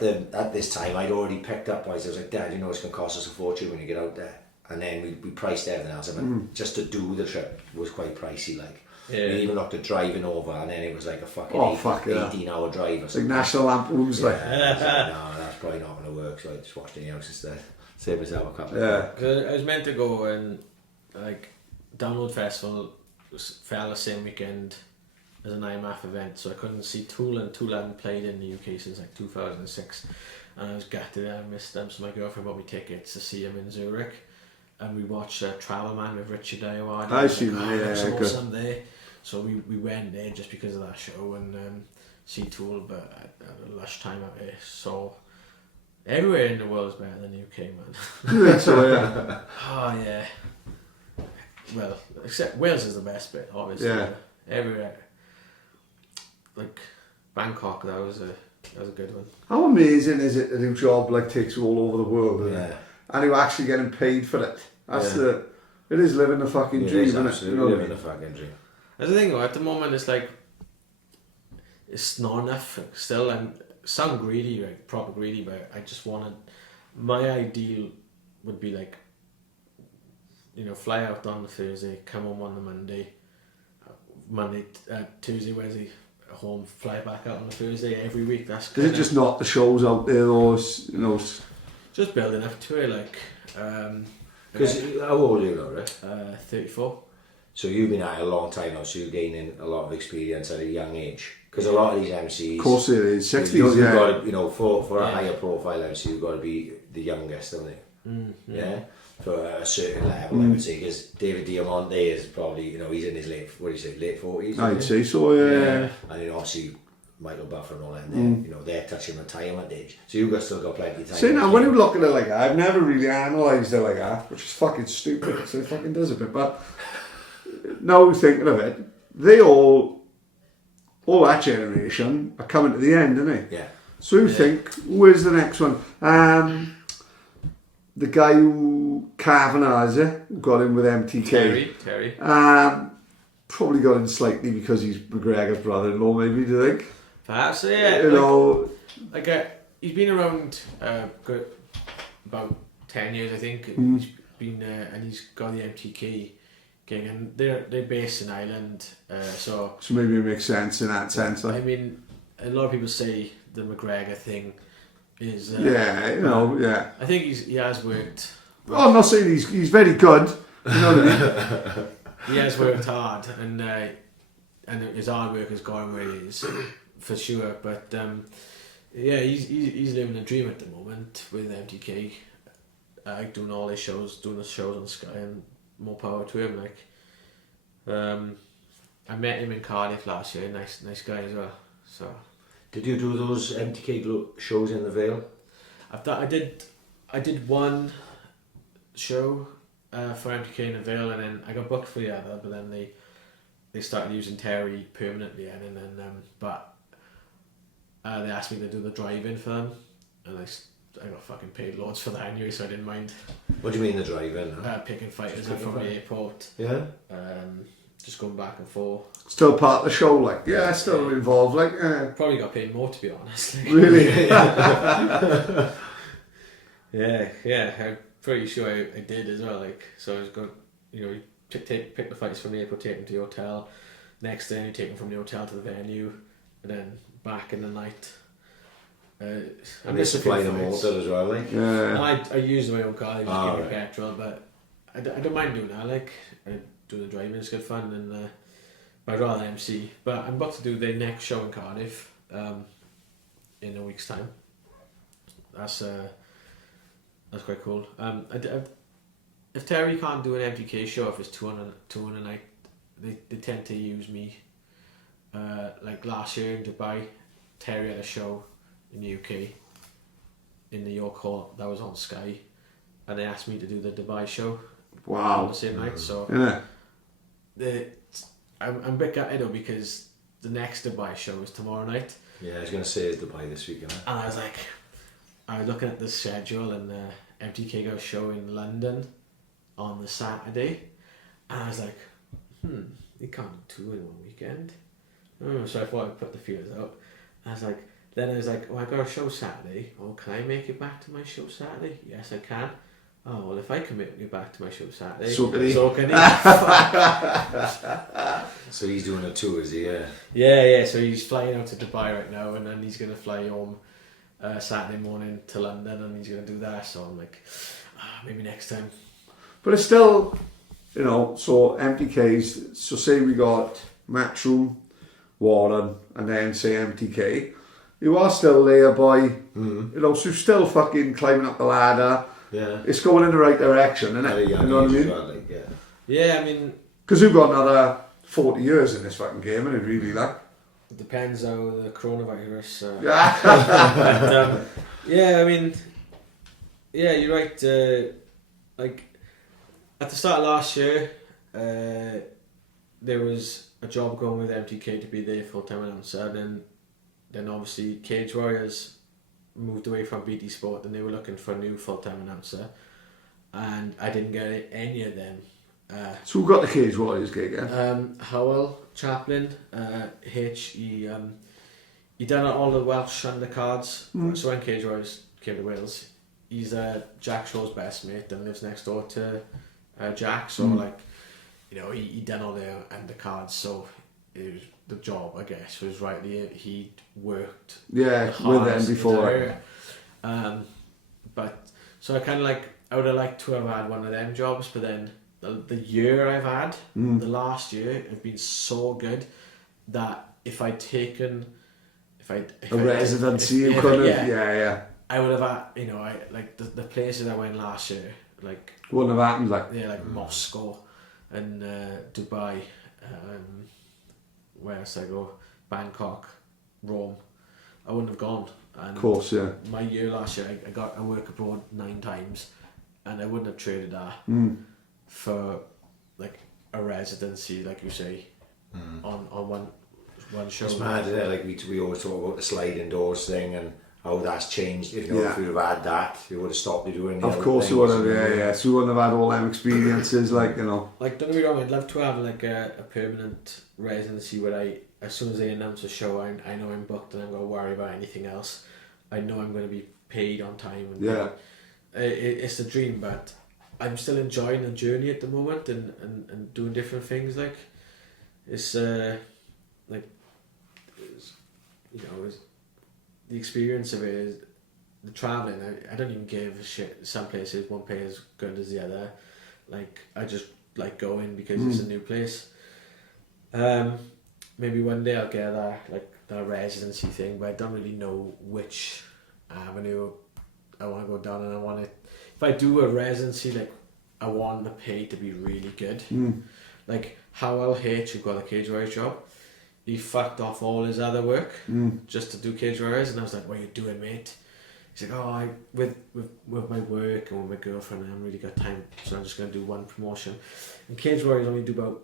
this time I'd already picked up. I was like, Dad, you know it's going to cost us a fortune when you get out there. And then we priced everything else. I mean, just to do the trip was quite pricey. Like we even looked at driving over, and then it was like a fucking 18-hour drive or something. Like National Lampoons, like. I was like, no, that's probably not going to work. So I just watched the house instead. Save myself a couple. Yeah. Cause I was meant to go and like Download Festival fell the same weekend as an IMAF event, so I couldn't see Tool, and Tool hadn't played in the UK since like 2006, and I was gutted. I missed them, so my girlfriend bought me tickets to see him in Zurich, and we watched Travel Man with Richard Ayoade. I've seen that, yeah, it good. was awesome there. So we went there just because of that show and see Tool, but I had a lush time out there. So everywhere in the world is better than the UK, man. You think so, yeah. Oh yeah. Well, except Wales is the best bit, obviously. Yeah. Everywhere. Like Bangkok, that was a good one. How amazing is it that your job like takes you all over the world, isn't it? Yeah. And you're actually getting paid for it. That's Yeah. it is living the fucking It dream, is isn't it? absolutely You know what I living mean? the fucking dream. That's the thing though, at the moment it's like it's not enough still. I'm sound greedy, like proper greedy, but I just wanted, my ideal would be like, you know, fly out on the Thursday, come home on the Tuesday, Wednesday, home, fly back out on the Thursday every week. That's Is it just not the shows out there, those, you know? just building up to it, like Because how old are you now, right? 34. So you've been at it a long time now, so you're gaining a lot of experience at a young age. Because a lot of these MCs... Of course it is. 60s, you've yeah. got to, you know, for a higher profile MC, you've got to be the youngest, haven't you? Yeah? For a certain level, I would say, because David Diamante is probably, you know, he's in his late 40s. I'd say so, yeah. And then obviously Michael Buffer and all that, you know, they're touching retirement age. So you've still got plenty of time. See, now when you look at it like that, I've never really analysed it like that, which is fucking stupid, so it fucking does a bit, but now thinking of it, they all that generation are coming to the end, aren't they? Yeah. So you think, where's the next one? The guy who Kavanagh, is it? Who got in with MTK. Terry. Probably got in slightly because he's McGregor's brother-in-law, maybe, do you think? Perhaps, yeah. You know... He's been around about 10 years, I think. He's been, and he's got the MTK gang, and they're based in Ireland, so maybe it makes sense in that sense. Like. I mean, a lot of people say the McGregor thing is... I think he has worked... I'm not saying he's very good, you know what I mean? He has worked hard, and his hard work has got him where he is, for sure, but... he's living a dream at the moment with MTK, doing all his shows, doing the shows on Sky, and more power to him. I met him in Cardiff last year. Nice guy as well. So, did you do those MTK shows in the Vale? I did one show for MTK in the Vale, and then I got booked for the other. But then they started using Terry permanently, and then they asked me to do the drive-in for them, and I got fucking paid loads for that anyway, so I didn't mind. What do you mean the drive-in? Picking fighters up from the airport. Yeah. Just going back and forth. Still part of the show, like. Yeah, still involved, like. Probably got paid more, to be honest. Really? yeah. I'm pretty sure I did as well. Like, so I was going, you pick the fighters from the airport, take them to the hotel. Next day, you take them from the hotel to the venue, and then back in the night. And they supply the motor as well, like. Yeah. I use my own car. They just give me petrol, but I don't mind doing that. Like, I do the driving, it's good fun, and I'd rather MC. But I'm about to do the next show in Cardiff in a week's time. That's quite cool. If Terry can't do an MTK show, if it's 200 a night, they tend to use me. Like last year in Dubai, Terry had a show in the UK, in the York Hall, that was on Sky, and they asked me to do the Dubai show. Wow. On the same night, so I'm a bit gutted though, because the next Dubai show is tomorrow night. Yeah, I was going to say it's Dubai this weekend. And I was looking at the schedule, and MTK got a show in London on the Saturday, and I was like, you can't do two in one weekend. So I thought I'd put the feelers out. I was like, I got a show Saturday. Oh, can I make it back to my show Saturday? Yes, I can. Oh, well, if I can make it back to my show Saturday, so can he. So he's doing a tour, is he? Yeah. So he's flying out to Dubai right now, and then he's going to fly home Saturday morning to London, and he's going to do that. So I'm like, maybe next time. But it's still, so MTKs, so say we got Matchroom, Warren, and then say MTK, you are still there, boy. So you're still fucking climbing up the ladder. Yeah. It's going in the right direction, isn't it? You know what I mean? Well, Yeah, I mean... Because we've got another 40 years in this fucking game, and it really, like... It depends how the coronavirus... Yeah. Yeah, I mean... Yeah, you're right. Like, at the start of last year, there was a job going with MTK to be their full-time announcer, and then obviously Cage Warriors moved away from BT Sport, and they were looking for a new full-time announcer, and I didn't get any of them. So who got the Cage Warriors gig, yeah? Howell Chaplin, he done all the Welsh undercards. So when Cage Warriors came to Wales, he's Jack Shaw's best mate and lives next door to Jack, so he done all the undercards, so it was the job, I guess, was right there. He'd worked with them before. But so I would have liked to have had one of them jobs, but then the year I've had, the last year, have been so good that if I'd taken a residency, you could have, I would have had, the places I went last year, wouldn't have happened, like Moscow and Dubai, where else I go, Bangkok, Rome, I wouldn't have gone. And of course, yeah. My year last year, I got a work abroad 9 times, and I wouldn't have traded that for a residency, like you say, on one show. It's mad, isn't it? Like we always talk about the sliding doors thing, and how that's changed. If you if you'd have had that, you would have stopped you doing the Of other course you things, would have, yeah. So you wouldn't have had all them experiences, like, you know. Like, don't get me wrong, I'd love to have like a permanent residency where as soon as they announce a show, I know I'm booked and I'm going to worry about anything else. I know I'm going to be paid on time. And it's a dream, but I'm still enjoying the journey at the moment and doing different things. Like, it's like, you know, the experience of it is the travelling. I don't even give a shit. Some places won't pay as good as the other. Like, I just like going because it's a new place. Maybe one day I'll get that residency thing, but I don't really know which avenue I want to go down. And I want it. If I do a residency, like, I want the pay to be really good. Like Howell H, who got a Cage Warriors job, he fucked off all his other work just to do Cage Warriors, and I was like, "What are you doing, mate?" He's like, "Oh, with my work and with my girlfriend, I haven't really got time, so I'm just gonna do one promotion." And Cage Warriors only do about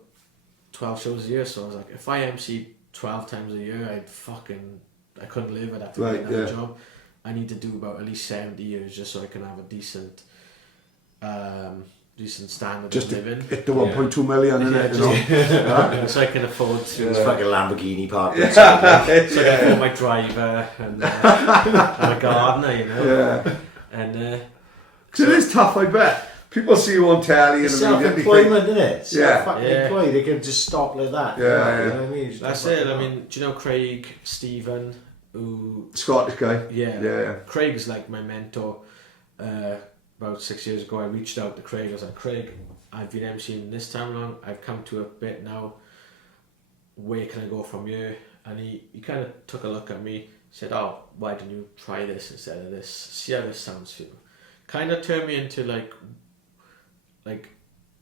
12 shows a year, so I was like, if I MC 12 times a year, I couldn't live. I'd have to get another job. I need to do about at least 70 years just so I can have a decent standard just of living. Hit the 1.2 million in it, you know. So I can afford to. It's fucking Lamborghini park. So I can afford my driver and my gardener, you know. Yeah. And because it is tough, I bet. People see you on telly and immediately self-employment, isn't it? Yeah. Employed, they can just stop like that. Yeah, you know what I mean? that's it. I mean, do you know Craig Stephen, who Scottish guy. Yeah. Craig's like my mentor. About 6 years ago, I reached out to Craig. I was like, "Craig, I've been MCing this time long. I've come to a bit now. Where can I go from here?" And he kind of took a look at me, said, "Oh, why don't you try this instead of this? See how this sounds for you." Kind of turned me into like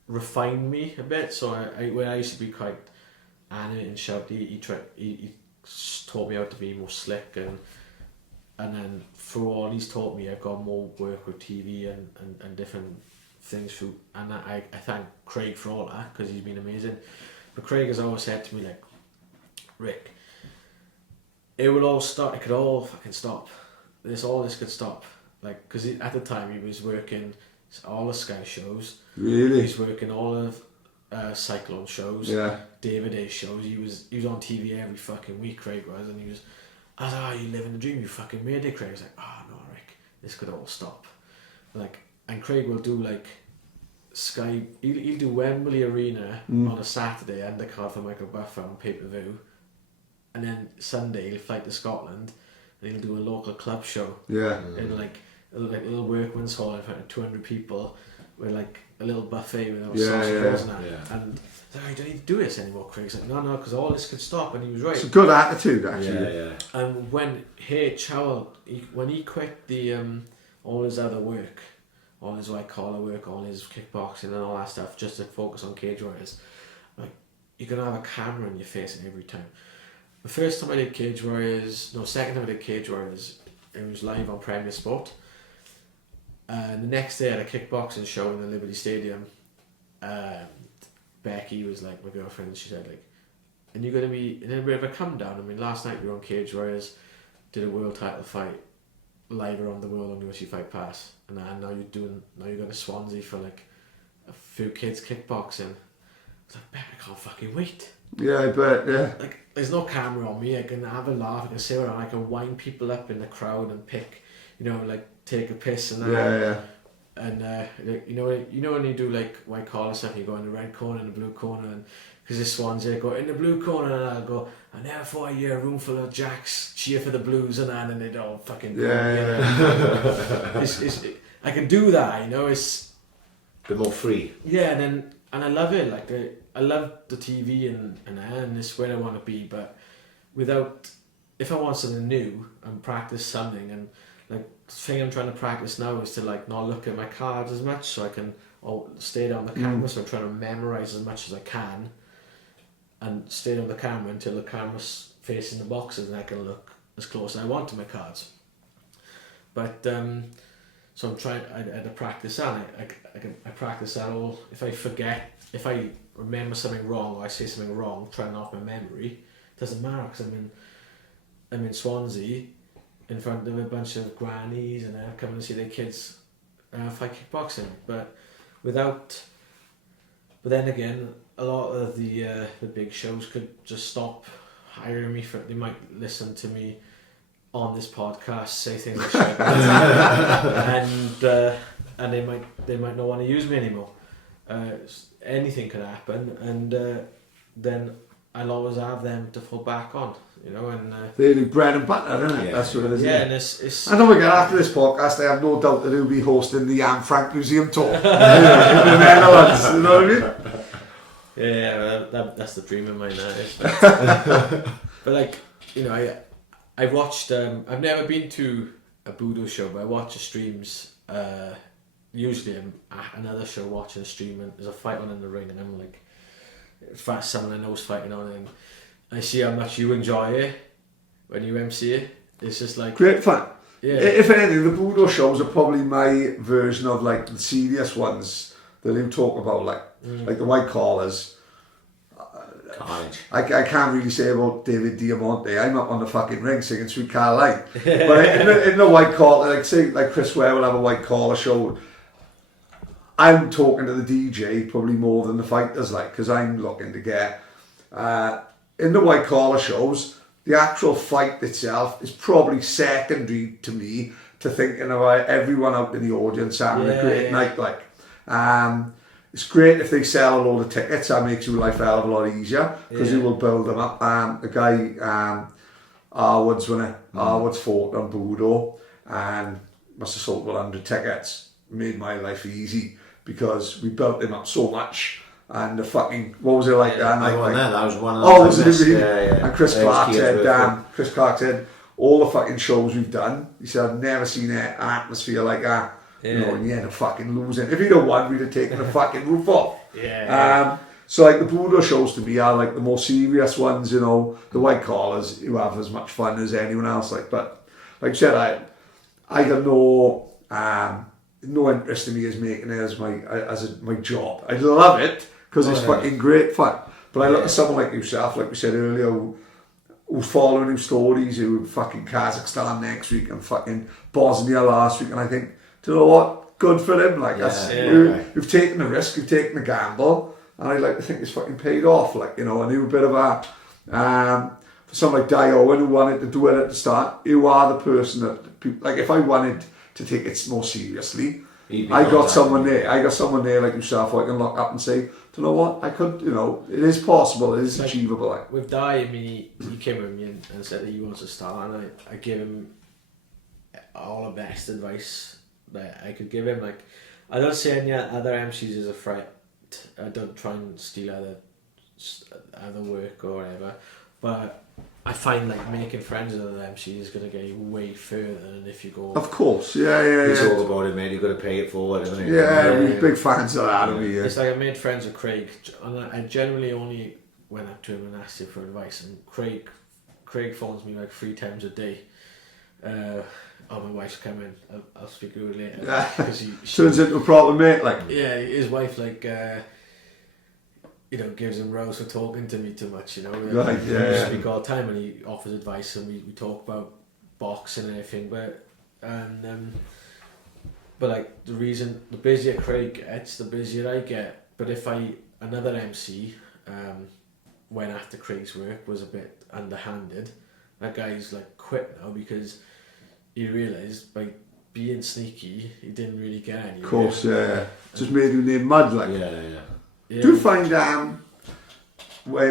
refined me a bit. So when I used to be quite animated and sharp, he taught me how to be more slick, and then through all he's taught me, I've got more work with TV and different things through, and I thank Craig for all that, because he's been amazing. But Craig has always said to me, like, "Rick, it will all stop. It could all fucking stop. All this could stop." Like, because at the time he was working all the Sky shows. Really? He's working all of Cyclone shows. Yeah. David A shows. He was on TV every fucking week. Craig was, and he was. I was like, "Oh, you living the dream. You fucking made it." Craig was like, "Oh no, Rick, this could all stop." Like, and Craig will do like Sky. He'll do Wembley Arena on a Saturday, undercard for Michael Buffer on pay-per-view, and then Sunday he'll fly to Scotland and he'll do a local club show. Yeah. In like a little workman's hall in front of 200 people with like a little buffet with sausage rolls and that. Yeah. And like, "I don't need to do this anymore." Craig's like, "No, because all this could stop," and he was right. It's a good attitude, actually. Yeah. And when Howell, when he quit the all his other work, all his white collar work, all his kickboxing and all that stuff, just to focus on Cage Warriors, like, you're gonna have a camera in your face every time. The first time I did Cage Warriors, second time I did Cage Warriors, it was live on Premier Sport. And the next day I had a kickboxing show in the Liberty Stadium. Becky was like my girlfriend, and she said, like, "And you're gonna be in a bit of a come down. I mean, last night we were on Cage Warriors, did a world title fight live around the world on UFC Fight Pass, and now you're going to Swansea for like a few kids kickboxing." I was like, "Beck, I can't fucking wait." Yeah, I bet, yeah. Like, there's no camera on me. I can have a laugh. I can sit around. I can wind people up in the crowd and pick, like, take a piss and that. Yeah. And you know when you do like white collar stuff, you go in the red corner and the blue corner, and because it's Swansea, I go in the blue corner and I'll go, "I never thought I'd hear a room full of jacks cheer for the Blues and that," and they'd all fucking go. I can do that, it's A bit more free. yeah, and I love it. Like, I love the TV and it's where I want to be, but if I want something new and practice something, and like, the thing I'm trying to practice now is to like not look at my cards as much, so I can stay on the camera. So I'm trying to memorize as much as I can and stay on the camera until the camera's facing the boxes and I can look as close as I want to my cards. But so I'm trying. I had to practice that. I practice that all. If I forget, if I remember something wrong or I say something wrong, trying off my memory, it doesn't matter, because I'm in Swansea. in front of a bunch of grannies and coming to see their kids fight kickboxing. But then again, a lot of the big shows could just stop hiring me they might listen to me on this podcast say things like shit, and they might not want to use me anymore. Anything could happen, and then I'll always have them to fall back on, you know. And they do bread and butter, isn't it? Yeah. That's what it is. yeah, Isn't it? and it's And don't forget, after this podcast, I have no doubt that he'll be hosting the Anne Frank Museum tour in the Netherlands. You know what I mean? Yeah, well, that's the dream of mine. That is. But like, you know, I've watched. I've never been to a Budo show, but I watch the streams. Usually, I'm at another show watching a stream, and there's a fight on in the ring, and I'm like, if that's someone I know is fighting on, and I see how much you enjoy it when you MC it. It's just like Great fun. yeah, If anything, the Budo shows are probably my version of like the serious ones that you talk about, like the white collars. Carnage. I can't really say about David Diamante. I'm up on the fucking ring singing Sweet Caroline. But in the white collar, like say like Chris Ware will have a white collar show. I'm talking to the DJ probably more than the fighters, like, because I'm looking to get in the white collar shows. The actual fight itself is probably secondary to me to thinking about everyone out in the audience having a great night. Like, it's great if they sell a load of tickets. That makes your life a hell of a lot easier because you will build them up. The guy Arwood's winner, Arwood's fought on Budo and must have sold 100 tickets. Made my life easy because we built him up so much. And the fucking, what was it like that night? I won that was one of Oh, was it? Yeah. And Chris Clark said, all the fucking shows we've done, he said, I've never seen an atmosphere like that. Yeah. You know, and you end up fucking losing. If he'd have won, we'd have taken the fucking roof off. yeah. So like the Budo shows to me are like the more serious ones, you know, the white collars who have as much fun as anyone else. Like, but like I said, I got no interest in me as making it as my job. I love it because it's fucking great fun. But I look at someone like yourself, like we said earlier, who's following his stories, who fucking Kazakhstan next week and fucking Bosnia last week, and I think, do you know what? Good for him. Like you've taken the risk, you've taken the gamble, and I like to think it's fucking paid off. Like, you know, I knew a bit of a for someone like Di Owen who wanted to do it at the start. You are the person that people, like if I wanted to take it more seriously, I got someone there. I got someone there like yourself who I can look up and say, do you know what? I could, you know, it is possible. It is achievable. Like. With Di, I mean, he came with me and said that he wants to start, and I gave him all the best advice that I could give him. Like, I don't see any other MCs as a threat. I don't try and steal other work or whatever, but I find like making friends with other MCs is going to get you way further than if you go. Of course, yeah. It's all about it, mate. You've got to pay it forward, isn't it? Yeah, we're big fans of that. Yeah. It's like I made friends with Craig, and I generally only went up to him and asked him for advice. And Craig phones me like 3 times a day. My wife's coming. I'll speak to her later. Because he turns into a proper mate, like. Yeah, his wife like. Gives him rose for talking to me too much, you know. Right, We yeah. speak all the time, and he offers advice, and we talk about boxing and everything. But like the busier Craig gets, the busier I get. But if another MC went after Craig's work was a bit underhanded, that guy's like quit now because he realised by being sneaky he didn't really get anywhere. Of course, yeah. Just made you name mud, like. Yeah. Do you find well,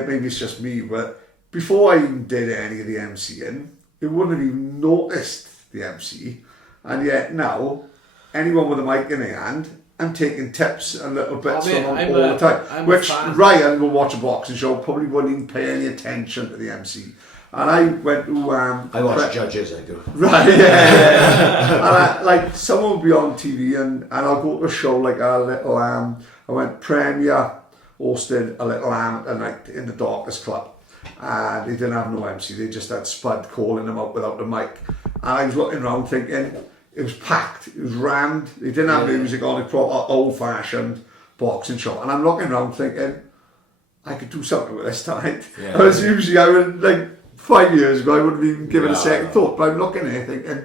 maybe it's just me, but before I even did any of the MCing, it wouldn't have even noticed the MC, and yet now anyone with a mic in their hand, I'm taking tips and little bits from them all the time. Which Ryan will watch a boxing show, probably wouldn't even pay any attention to the MC. And I went to I watch judges, I do. Right, yeah. And like someone will be on TV and I'll go to a show like a little I went Premier hosted a little at night in the Darkest Club, and they didn't have no MC. They just had Spud calling them up without the mic. And I was looking around thinking it was packed, it was rammed. They didn't have music on, a proper old-fashioned boxing show. And I'm looking around thinking I could do something with this tonight. Yeah. Because usually I would like 5 years ago I wouldn't have even given a No, second no. thought, but I'm looking at it thinking,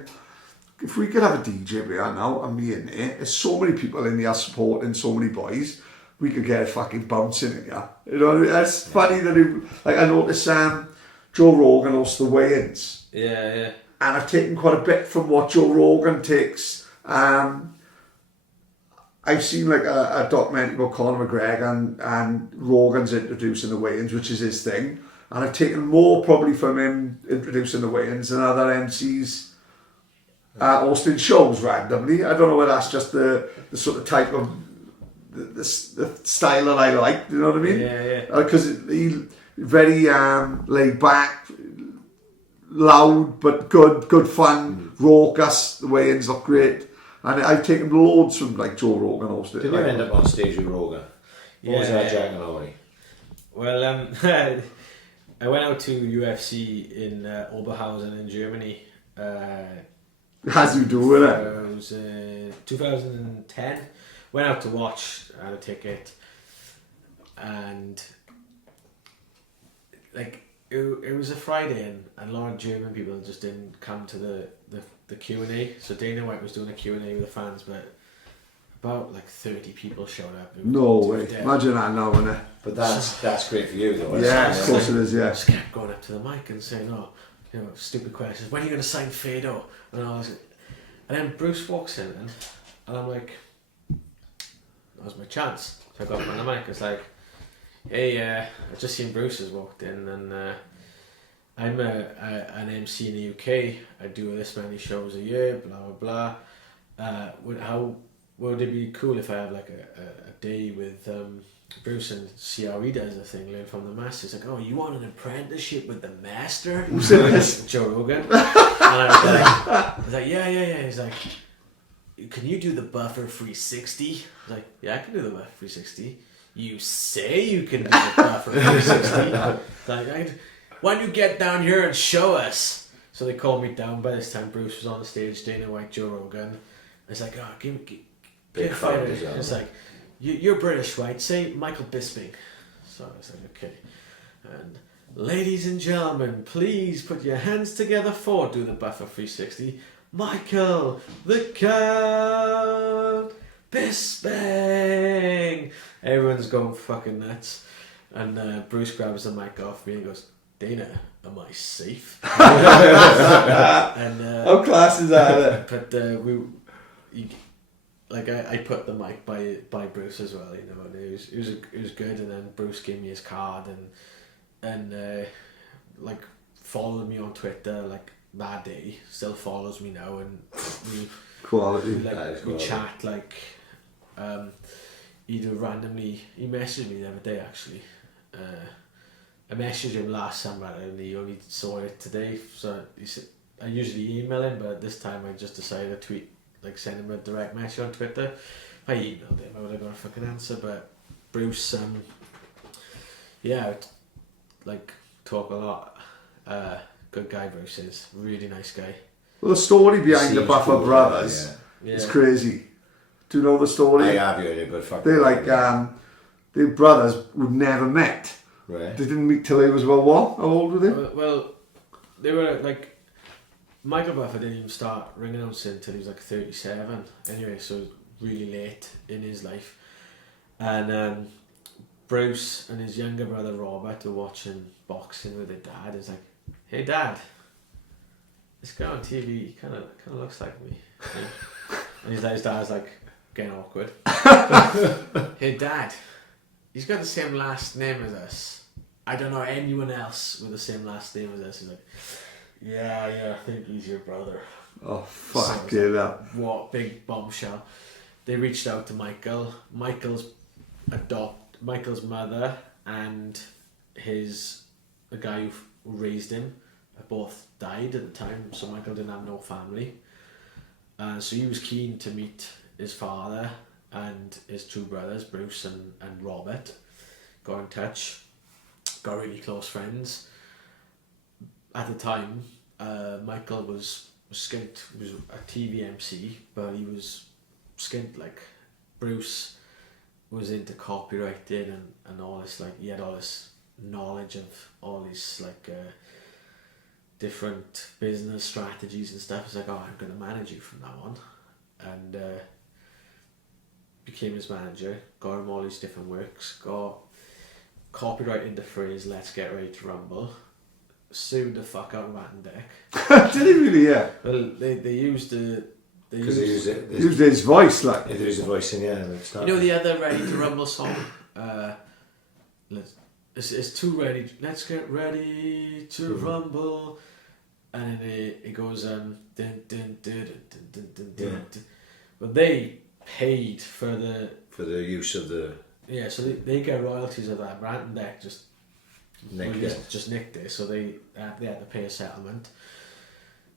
if we could have a DJ there now and me in there, there's so many people in there supporting so many boys, we could get a fucking bouncing in here. You know, that's funny that like I noticed Joe Rogan hosts the weigh-ins. Yeah. And I've taken quite a bit from what Joe Rogan takes. I've seen like a documentary about Conor McGregor and Rogan's introducing the weigh-ins, which is his thing. And I've taken more probably from him introducing the weigh-ins than other MCs hosting shows randomly. I don't know whether that's just the sort of type of the style that I like. You know what I mean? Yeah. Because he very laid back, loud but good fun, raucous. The weigh-ins look great. And I've taken loads from like Joe Rogan hosted. Did you end up on stage with Rogan? What was that, Jack and Ollie? Well, I went out to UFC in Oberhausen in Germany. As you do with it. It was 2010. Went out to watch. I had a ticket, and like it was a Friday, and a lot of German people just didn't come to the Q&A. So Dana White was doing a Q&A with the fans, but about like 30 people showed up. No way. Imagine that now, innit? But that's great for you, though. Yeah, of course it is, yeah. I just kept going up to the mic and saying, stupid questions. When are you going to sign Fado? And then Bruce walks in, and I'm like, that was my chance. So I got up on the mic. It's like, hey, I've just seen Bruce has walked in, and I'm an MC in the UK. I do this many shows a year, blah blah blah. Would it be cool if I have like a day with Bruce and see how he does the thing, learn from the master? He's like, oh, you want an apprenticeship with the master? Who's in this? Joe Rogan. And I was like, yeah. He's like, can you do the buffer 360? I was like, yeah, I can do the buffer 360. You say you can do the buffer 360. It's like, why don't you get down here and show us? So they called me down. By this time, Bruce was on the stage, Dana White, Joe Rogan. It's like, oh, give Big get fan fired. as well. It's like, you're British, right? Say Michael Bisping. So I was like, okay. And ladies and gentlemen, please put your hands together for do the buffer 360. Michael, the Count Bisping. Everyone's going fucking nuts. And Bruce grabs the mic off me and goes, Dana, am I safe? And How class is that? but I put the mic by Bruce as well, you know, and it was good. And then Bruce gave me his card and followed me on Twitter like that day. Still follows me now, and Quality. we chat like. He messaged me the other day actually. I messaged him last summer and he only saw it today. So he said, I usually email him, but this time I just decided to tweet, like send him a direct message on Twitter. If I emailed him, I would have got a fucking answer. But Bruce, talk a lot. Good guy, Bruce is. Really nice guy. Well, the story behind the Seems Buffer cool, brothers Yeah. is crazy. Do you know the story? I have heard it, but fuck. They're like, they're brothers who never met. Right. They didn't meet till they was about what? How old were they? Well, they were like, Michael Buffer didn't even start ring announcing until he was like 37. Anyway, so really late in his life. And Bruce and his younger brother Robert were watching boxing with their dad. He's like, hey dad, this guy on TV, he kind of looks like me. And his dad's like, getting awkward. Hey dad, he's got the same last name as us. I don't know anyone else with the same last name as us. He's like, yeah, I think he's your brother. Oh, fuck So, it up. what big bombshell. They reached out to Michael. Michael's mother and the guy who raised him both died at the time, so Michael didn't have no family. So he was keen to meet his father and his two brothers, Bruce and Robert. Got in touch, got really close friends. At the time, Michael was skint, was a TV MC, but he was skint. Like Bruce was into copywriting and all this, like he had all this knowledge of all these like different business strategies and stuff. It's like, oh, I'm going to manage you from now on. And became his manager, got him all these different works, got copyrighted the phrase "Let's get ready to rumble," sued the fuck out of Matt and Deck. Did he really? Yeah. Well, they used the Because he used it. He used his voice, like. He used the voice in, yeah. At the start. You know the other Ready to Rumble song? It's too ready. Let's get ready to rumble. And then it goes dun, dun, dun, dun, dun, dun, dun, Yeah. dun. But they paid for the use of the so they get royalties of that. Brant and Deck just nicked released- it. just nicked it, so they had to pay a settlement.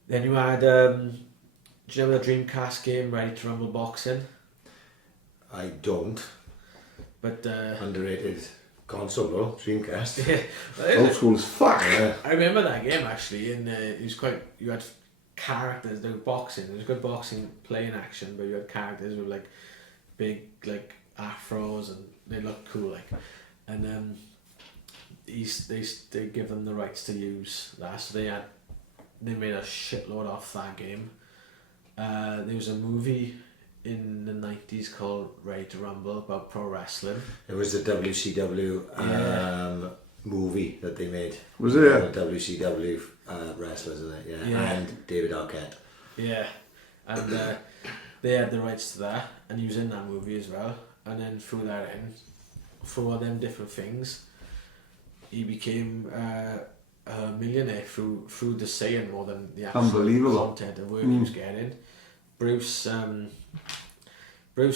Then you had do you remember the Dreamcast game Ready to Rumble Boxing? I don't. But Underrated console, bro. Dreamcast. Old school as fuck. Yeah. I remember that game actually, and it was you had characters. There was boxing. There was good boxing playing action, but you had characters with like big like afros, and they looked cool like. And they give them the rights to use that, so they made a shitload off that game. There was a movie in the 90s called Ready to Rumble about pro wrestling. It was the WCW movie that they made. Was it? The WCW wrestlers in it, yeah. And David Arquette. Yeah, and they had the rights to that, and he was in that movie as well. And then through that end, through all them different things, he became a millionaire through the saying more than the actual Unbelievable. content of where he was getting. Bruce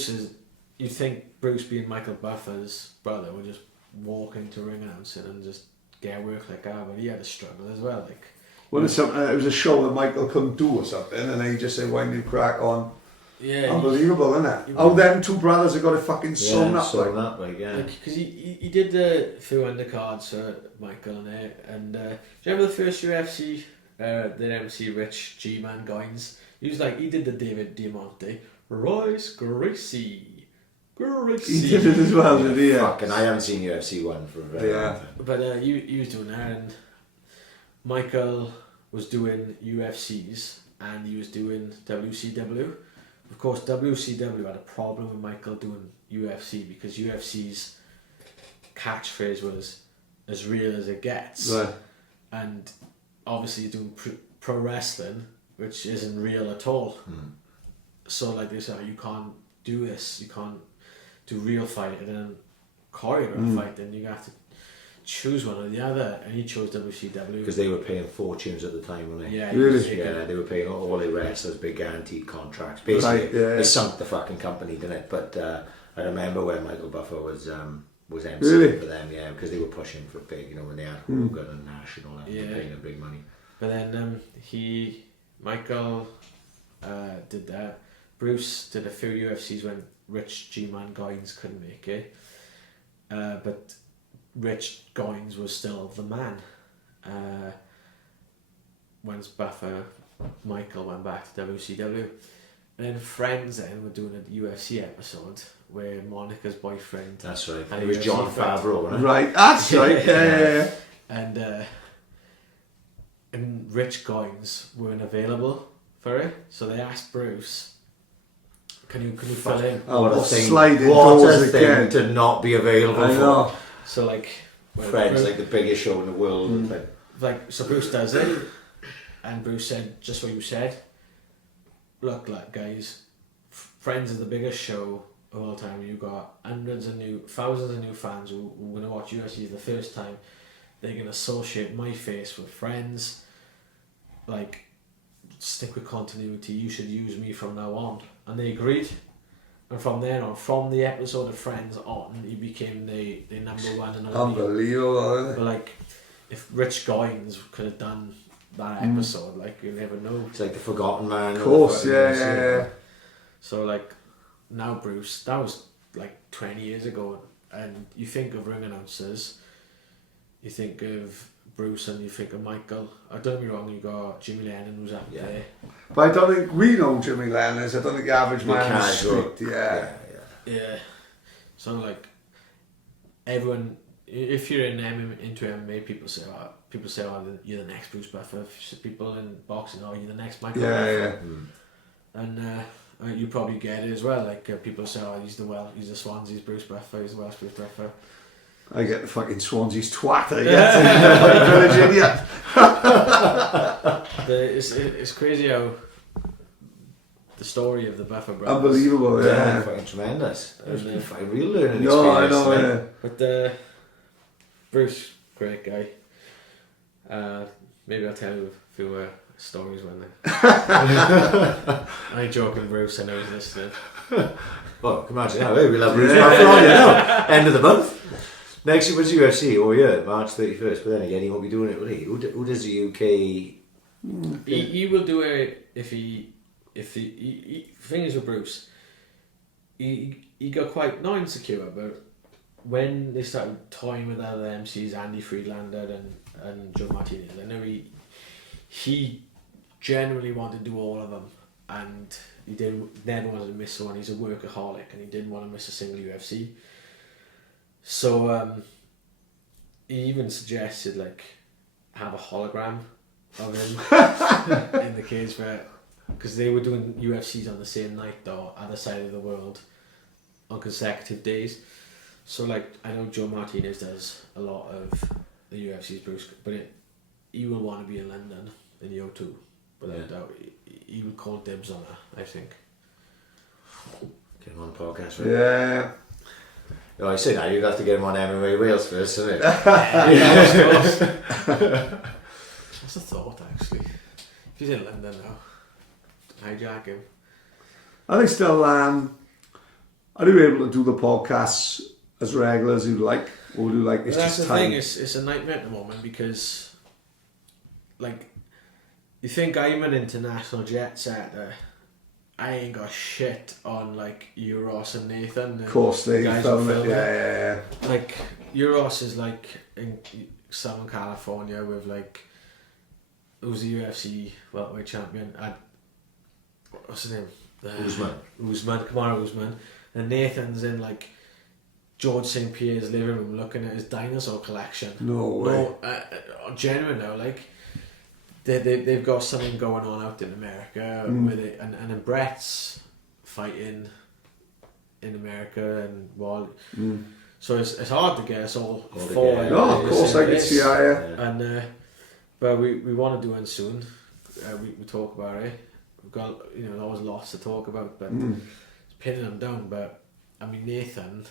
is, you think Bruce being Michael Buffer's brother would just walk into ring announcing and just get work like that, but he had a struggle as well. Like, Well, it was a show that Michael couldn't do or something, and then he just said, "Why don't you crack on?" yeah, Unbelievable, isn't it? How them two brothers have got it fucking sewn up, sewn like. up, like, yeah. because he did the few undercards for Michael and do you remember the first UFC that MC Rich G-Man Goins? He did the David Diamante, Royce Gracie. He did it as well, did he? Yeah. Fucking, I haven't seen UFC 1 for a very long time. But he was doing that, and Michael was doing UFCs and he was doing WCW. Of course, WCW had a problem with Michael doing UFC because UFC's catchphrase was "as real as it gets," Right. and obviously you're doing pro wrestling, which isn't real at all. So like they said, you can't do this. You can't do real fighting and then choreographed fighting. You have to choose one or the other, and he chose WCW Because they were paying fortunes at the time, weren't they? Yeah, Really? Yeah, they were paying all the wrestlers big guaranteed contracts. Basically, Right, yeah. they sunk the fucking company, didn't it? But I remember when Michael Buffer was MC Really? for them, yeah, because they were pushing for big, you know, when they had Hogan and Nash and all that, they were paying them big money. But then Michael did that. Bruce did a few UFCs when Rich G-Man Goins couldn't make it. But Rich Goins was still the man. Once Buffer, Michael went back to WCW. And then Friends then were doing a UFC episode where Monica's boyfriend... That's right. had It a was UFC John fight. Favreau, wasn't it? Right, that's right. Yeah. And Rich Goins weren't available for it, so they asked Bruce, "Can you fill in?" Oh, What a what thing! sliding What a doors thing again. to not be available I for. know. So like, Friends, Bruce, like the biggest show in the world. so Bruce does it, and Bruce said just what you said. Look, like guys, Friends is the biggest show of all time. You got thousands of new fans who are gonna watch UFC for the first time. They're gonna associate my face with Friends. Like, stick with continuity. You should use me from now on, and they agreed. And from then on, from the episode of Friends on, he became the number one and only. Unbelievable, isn't But like, if Rich Goins could have done that episode, like, you never know. It's like the Forgotten Man. Of course, yeah. So like, now Bruce, that was like 20 years ago, and you think of ring announcers, you think of Bruce and you think of Michael. Don't get me wrong, you got Jimmy Lennon who's up there. But I don't think we know Jimmy Lennon is. I don't think the average man is casual. street. Yeah. Yeah. So like, everyone, if you're into MMA, people say, "Oh, people say, "Oh, you're the next Bruce Buffer." People in boxing, "Oh, you're the next Michael Yeah, Buffer." And you probably get it as well. Like people say, "Oh, he's the Swansea's Bruce Buffer. He's the Welsh Bruce Buffer." I get the fucking Swansea's twat. I get village idiot. It's crazy how the story of the Buffer brothers. Unbelievable, yeah. Fucking tremendous. It was And, fucking real learning No, I experience. know, isn't yeah. it? But Bruce, great guy. Maybe I'll tell you a few stories when I ain't joking, Bruce. I know he's listening. Well, can imagine how we'll have Bruce Buffer on, you know. End of the month. Next year was UFC. Oh yeah, March 31st. But then again, he won't be doing it, will he? Who does the UK? He will do it if the thing is with Bruce. He got quite not insecure, but when they started toying with other MCs, Andy Friedlander and Joe Martinez, I know he genuinely wanted to do all of them, and he never wanted to miss one. He's a workaholic, and he didn't want to miss a single UFC. So he even suggested like have a hologram of him in the cage because they were doing UFCs on the same night though, other side of the world, on consecutive days. So like I know Joe Martinez does a lot of the UFC's Bruce, but he will want to be in London in the O2 without a doubt. He would call dibs on her, I think. Get him on the podcast, right? Yeah. Oh, I say now you'd have to get him on MMA Wales first, isn't it? That's a thought actually. If he's in London now, hijack him. I think still, are you able to do the podcasts as regular as you like? Or do you like it's That's just the time? thing, it's a nightmare at the moment because, like, you think I'm an international jet setter, I ain't got shit on, like, Euros and Nathan. Of course, they guys film who it, film yeah. Like, Euros is, like, in Southern California with, like, who's the UFC welterweight champion? What's his name? Usman, Kamaru Usman. And Nathan's in, like, George St. Pierre's living room looking at his dinosaur collection. No way. Genuine now, like they've got something going on out in America with it, and then Brett's fighting in America and so it's hard to get us all forward. No, of course I can see that, yeah. And but we want to do it soon. We talk about it. We've got always lots to talk about, but it's pinning them down. But I mean Nathan.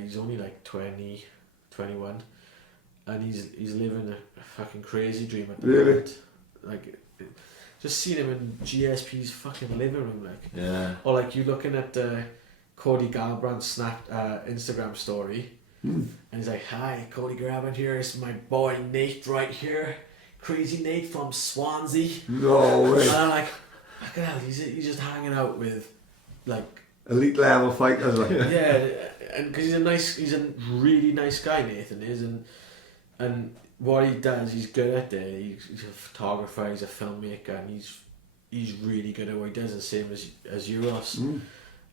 He's only like 20, 21, and he's living a fucking crazy dream at the moment. Like, just seeing him in GSP's fucking living room, like. Yeah. Or like you looking at Cody Galbrandt's Instagram story, and he's like, "Hi, Cody Galbraith here. It's my boy Nate right here, crazy Nate from Swansea." No way. And I'm like, look at that. He's just hanging out with, like. Elite level fighters, like. Yeah, and because he's a really nice guy, Nathan is, and what he does, he's good at it. He's a photographer, he's a filmmaker, and he's really good at what he does, the same as Euros.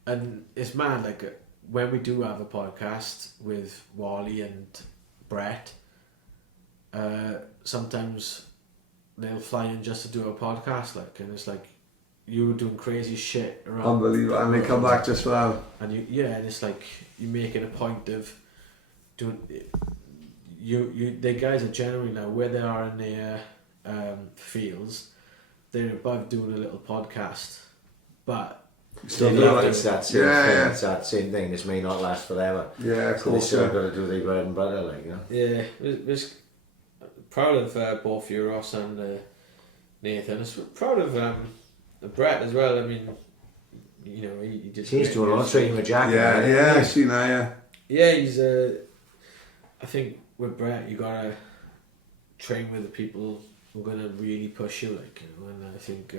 And it's mad, like when we do have a podcast with Wally and Brett, sometimes they'll fly in just to do a podcast, like, and it's like. You were doing crazy shit around. Unbelievable, and they come back just for that. And and it's like you're making a point of doing. The guys are generally now where they are in their fields, they're above doing a little podcast, but Still Yeah, do it's it. that same Yeah, thing. yeah. It's that same thing. This may not last forever. Yeah, of So they course. still Yeah. got to do their bread and butter, like, you know. Yeah, it's proud of both Euros and Nathan. It's proud of Brett as well. I mean, he just. He's doing a lot of training with Jack. Yeah, I see now, yeah. Yeah, he's I think with Brett, you gotta train with the people who are gonna really push you, like, and I think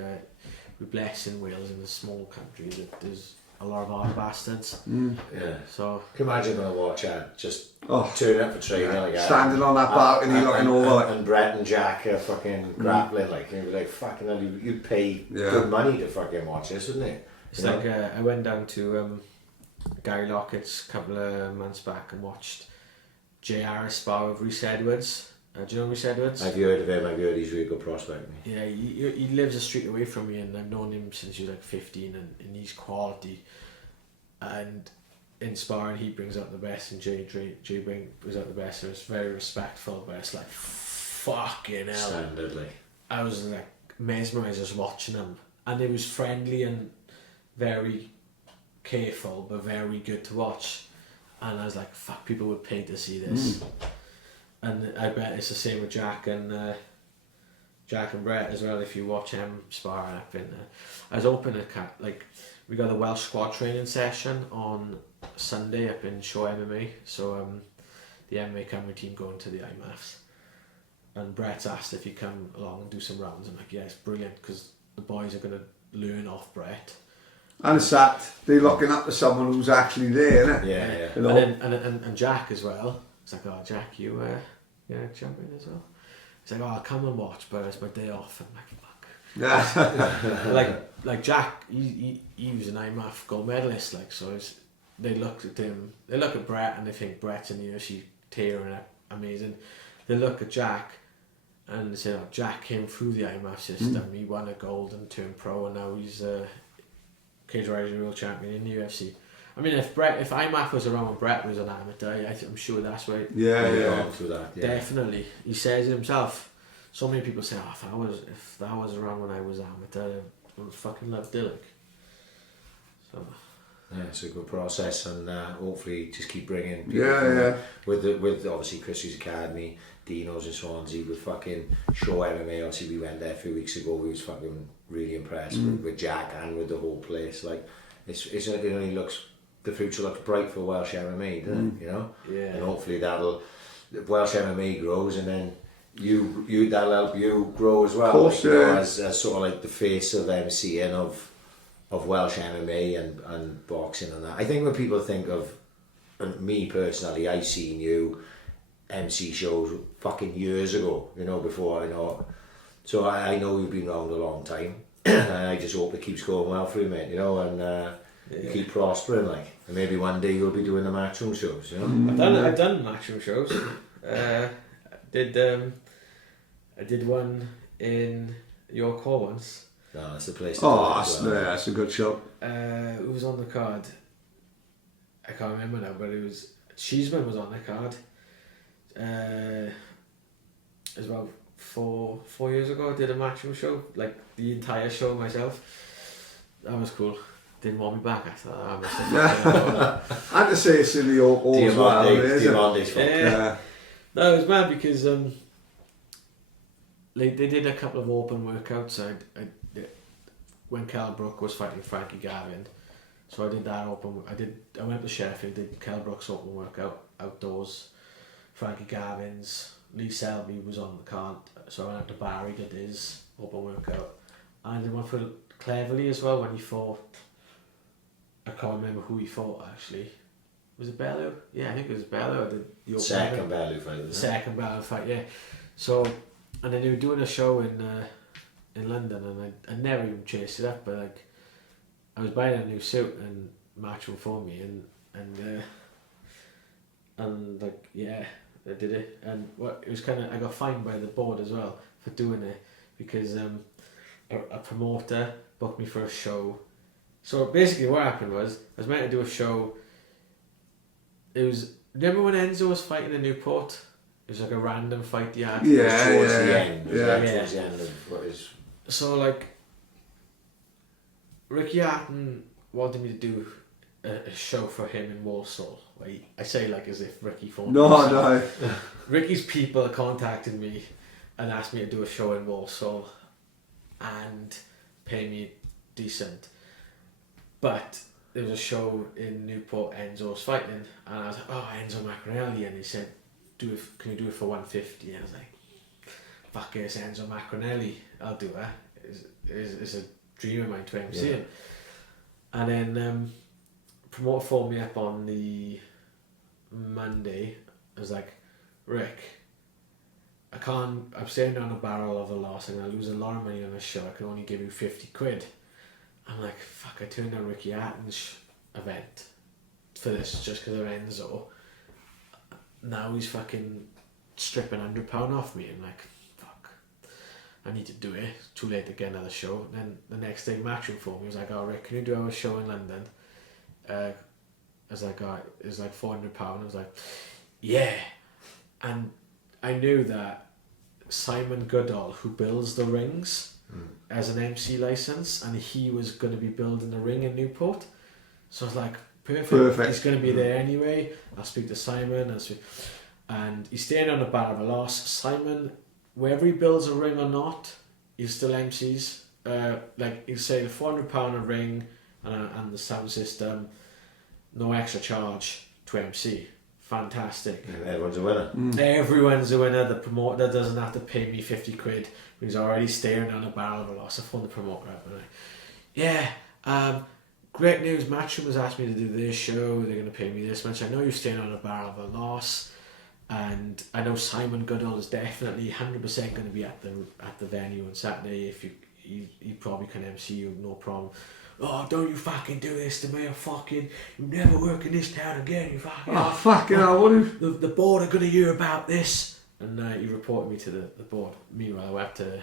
we're blessed in Wales, in a small country, that there's a lot of hard bastards. Yeah. So Can you imagine going to watch that? Just Oh, turn up for training like that. standing on that balcony looking over. Like, And Brett and Jack are fucking grappling, like, and you'd be like, fucking hell, you'd pay good money to fucking watch this, wouldn't it? it's like I went down to Gary Lockett's a couple of months back and watched JR spar with Rhys Edwards, Do you know Rhys Edwards? I've heard of him. I've heard he's a really good prospect. Mate. Yeah, he lives a street away from me, and I've known him since he was like 15, and he's quality. And in sparring, he brings out the best, and Jay brings out the best. So it's very respectful, but it's like fucking hell. Standard, like. I was like mesmerised just watching him, and it was friendly and very careful, but very good to watch. And I was like, fuck, people would pay to see this. And I bet it's the same with Jack and Brett as well. If you watch him sparring up in, I was hoping we got a Welsh squad training session on Sunday up in Shaw MMA. So the MMA camera team going to the IMAFs, and Brett's asked if he'd come along and do some rounds. I'm like, yeah, it's brilliant because the boys are gonna learn off Brett. And it's that they're looking up to someone who's actually there, innit? Yeah. You know? And Jack as well. It's like, oh, Jack, you jumping as well? He's like, oh, I'll come and watch, but it's my day off. I'm like, fuck. like Jack, he was an IMAF gold medalist, like, so they looked at him, they look at Brett and they think Brett's in the UFC tearing it, amazing. They look at Jack and they say, oh, Jack came through the IMAF system, he won a gold and turned pro, and now he's cage rising world champion in the UFC. I mean, if IMAF was around when Brett was an amateur, I'm sure that's why. Yeah. Through that, yeah. Definitely, he says it himself. So many people say, "Oh, if that was around when I was amateur, I would fucking loved it." Like. So. Yeah, it's a good process, and hopefully just keep bringing people Yeah. with obviously Christie's Academy, Dino's in Swansea, with fucking Show MMA. Obviously, we went there a few weeks ago. We was fucking really impressed with Jack and with the whole place. Like, it only looks, the future looks bright for Welsh MMA, doesn't it? You know, Yeah. and hopefully Welsh MMA grows, and then you that'll help you grow as well. Of course, like, you know, yeah. as sort of like the face of MCing of Welsh MMA and boxing and that. I think when people think of, and me personally, I seen you MC shows fucking years ago, you know, before I know. So I know you've been around a long time, and I just hope it keeps going well for you, mate, you know, and you keep prospering, like, and maybe one day you'll be doing the matchroom shows, you know. I've done matchroom shows. I did one in York Hall once. No, that's the place to Oh, do it as well. that's a good show. Who was on the card? I can't remember now, but it was Cheeseman was on the card. As well, 4 years ago, I did a matchroom show, like the entire show myself. That was cool. Didn't want me back after that. I must have And to say it's in the old as well, isn't it? Diamante's fuck. Yeah. No, it was mad because they did a couple of open workouts. When Cal Brook was fighting Frankie Gavin, so I did that open. I went to Sheffield, did Cal Brook's open workout outdoors. Frankie Gavin's, Lee Selby was on the card, so I went out to Barry, did his open workout, and I did one for Cleverly as well when he fought. I can't remember who he fought actually. Was it Bellew? Yeah, I think it was Bellew. I did the Second Bellew fight, isn't it? Second Bellew fight, yeah. So, and then they were doing a show in London, and I never even chased it up, but like, I was buying a new suit and Matchroom phoned me and like, yeah, I did it, and it was kind of, I got fined by the board as well for doing it because a promoter booked me for a show. So basically what happened was, I was meant to do a show. It was, remember when Enzo was fighting in Newport? It was like a random fight he had. Towards the end. Yeah. Towards the end of what is... So like, Ricky Hatton wanted me to do a show for him in Walsall. I say like as if Ricky phoned me. No. Ricky's people contacted me and asked me to do a show in Walsall and pay me decent. But there was a show in Newport, Enzo was fighting, and I was like, oh, Enzo Macronelli, and he said, can you do it for 150? And I was like, fuck it, it's Enzo Macronelli, I'll do it. It's a dream of mine to MC him. And then promoter phoned me up on the Monday. I was like, Rick, I'm staring down a barrel of a loss, and I lose a lot of money on this show. I can only give you 50 quid. I'm like, fuck, I turned down Ricky Hatton's event for this just because of Enzo. Now he's fucking stripping £100 off me, and like, fuck, I need to do it. It's too late to get another show. And then the next day, Matchroom phoned me. He was like, "Oh, Rick, can you do our show in London?" I was like, "Oh, it's like £400." I was like, "Yeah," and I knew that Simon Goodall, who builds the rings, has an MC license, and he was going to be building the ring in Newport. So I was like, perfect. He's going to be there anyway. I'll speak to Simon. And he's staying on a Barrow of a Loss. Simon, whether he builds a ring or not, he still MCs. Like he'll say the £400 a ring and the sound system, no extra charge to MC. Fantastic. And everyone's a winner. Everyone's a winner. The promoter doesn't have to pay me 50 quid. He's already staring on a Barrel of a Loss. I phoned the promoter up and great news. Matchroom has asked me to do this show. They're going to pay me this much. I know you're staying on a Barrel of a Loss, and I know Simon Goodall is definitely 100% going to be at the venue on Saturday. If he probably can MC you, no problem. Oh, don't you fucking do this to me, you never work in this town again, you fucking... Oh, fucking hell, what if... The board are going to hear about this. And he reported me to the board. Meanwhile, I went to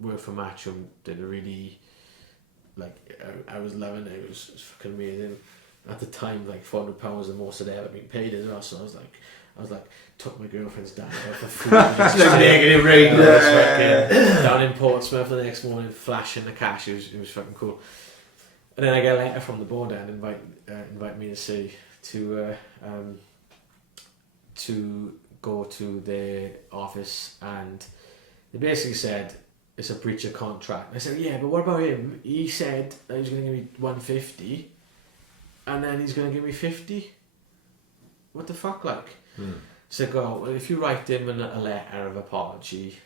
work for Matchroom, did a really... I was loving it, it was fucking amazing. At the time, like £400 was the most I'd ever been paid as well, so I was like, took my girlfriend's dad out for food. Negative rating. Down in Portsmouth the next morning, flashing the cash. It was fucking cool. And then I get a letter from the board and invite me to see to go to their office, and they basically said it's a breach of contract. I said, yeah, but what about him? He said that he was going to give me 150, and then he's going to give me 50. What the fuck, like? So I go, well, if you write him a letter of apology,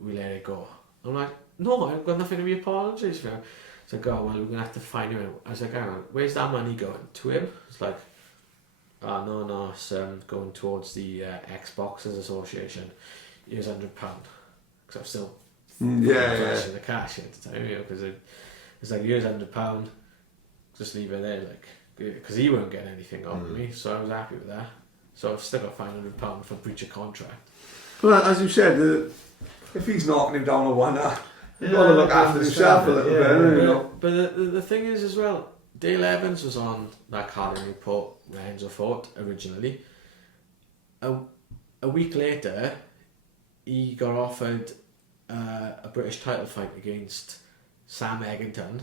we let it go. I'm like, no, I've got nothing to be apologised for. So I go, well, we're going to have to find him out. I was like, hang on, where's that money going? To him? It's like, oh, no, it's going towards the Xboxers Association. Here's £100. Because I'm still flashing the cash at the time, because it's like, here's £100, just leave it there, like, because he won't get anything off me, so I was happy with that. So I've still got £500 for breach of contract. Well, as you said, if he's knocking him down a winner, you've got to look after himself a little bit, you know. But the thing is as well, Dale Evans was on that card in report where Enzo fought originally. A week later, he got offered a British title fight against Sam Eggington,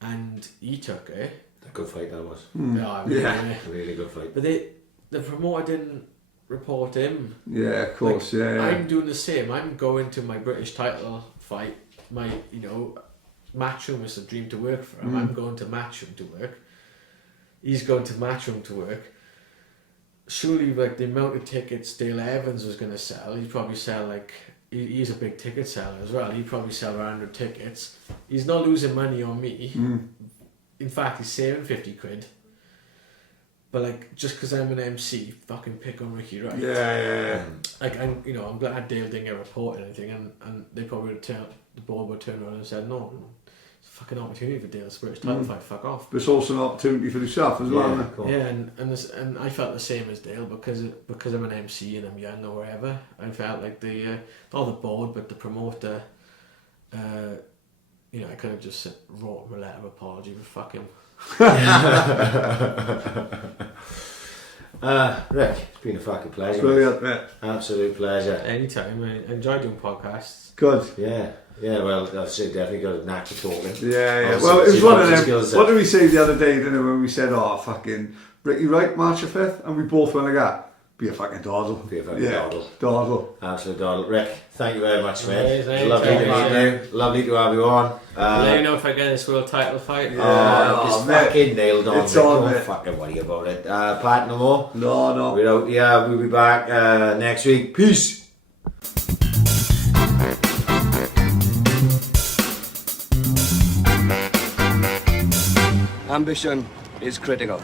and he took it. A good fight that was. Really good fight. But the promoter didn't report him. Yeah, of course. Like, I'm doing the same. I'm going to my British title fight. My Matchroom is a dream to work for him. I'm going to Matchroom to work. He's going to Matchroom to work. Surely, like, the amount of tickets Dale Evans was going to sell, he'd probably sell he's a big ticket seller as well. He'd probably sell 100 tickets. He's not losing money on me. In fact, he's saving 50 quid. But like, just because I'm an MC, fucking pick on Ricky Wright. Yeah. Like, I'm glad Dale didn't get reported or anything, and they probably the board would turn around and said, no, it's a fucking opportunity for Dale's British title fight. Fuck off. But it's also an opportunity for yourself as well. Cool. Yeah, and I felt the same as Dale because I'm an MC and I'm young or whatever. I felt like not the board, but the promoter. I could have just wrote him a letter of apology, but fuck him. Rick, it's been a fucking pleasure. Brilliant, mate. Absolute pleasure. Anytime. I enjoy doing podcasts. Good. Yeah, well, I've definitely got a knack for talking. Yeah. Well, it was one of them. What did we say the other day, didn't we, when we said, fucking Ricky Wright, March the 5th, and we both went like that. Be a fucking dawdle. Dawdle. Absolute dawdle. Rick, thank you very much, mate. Amazing. Lovely to meet you. Lovely to have you on. Let me know if I get this world title fight. It's fucking nailed on. It's on, Don't mate. fucking worry about it. Pat, no more? No. We're out. Yeah, we'll be back next week. Peace. Ambition is critical.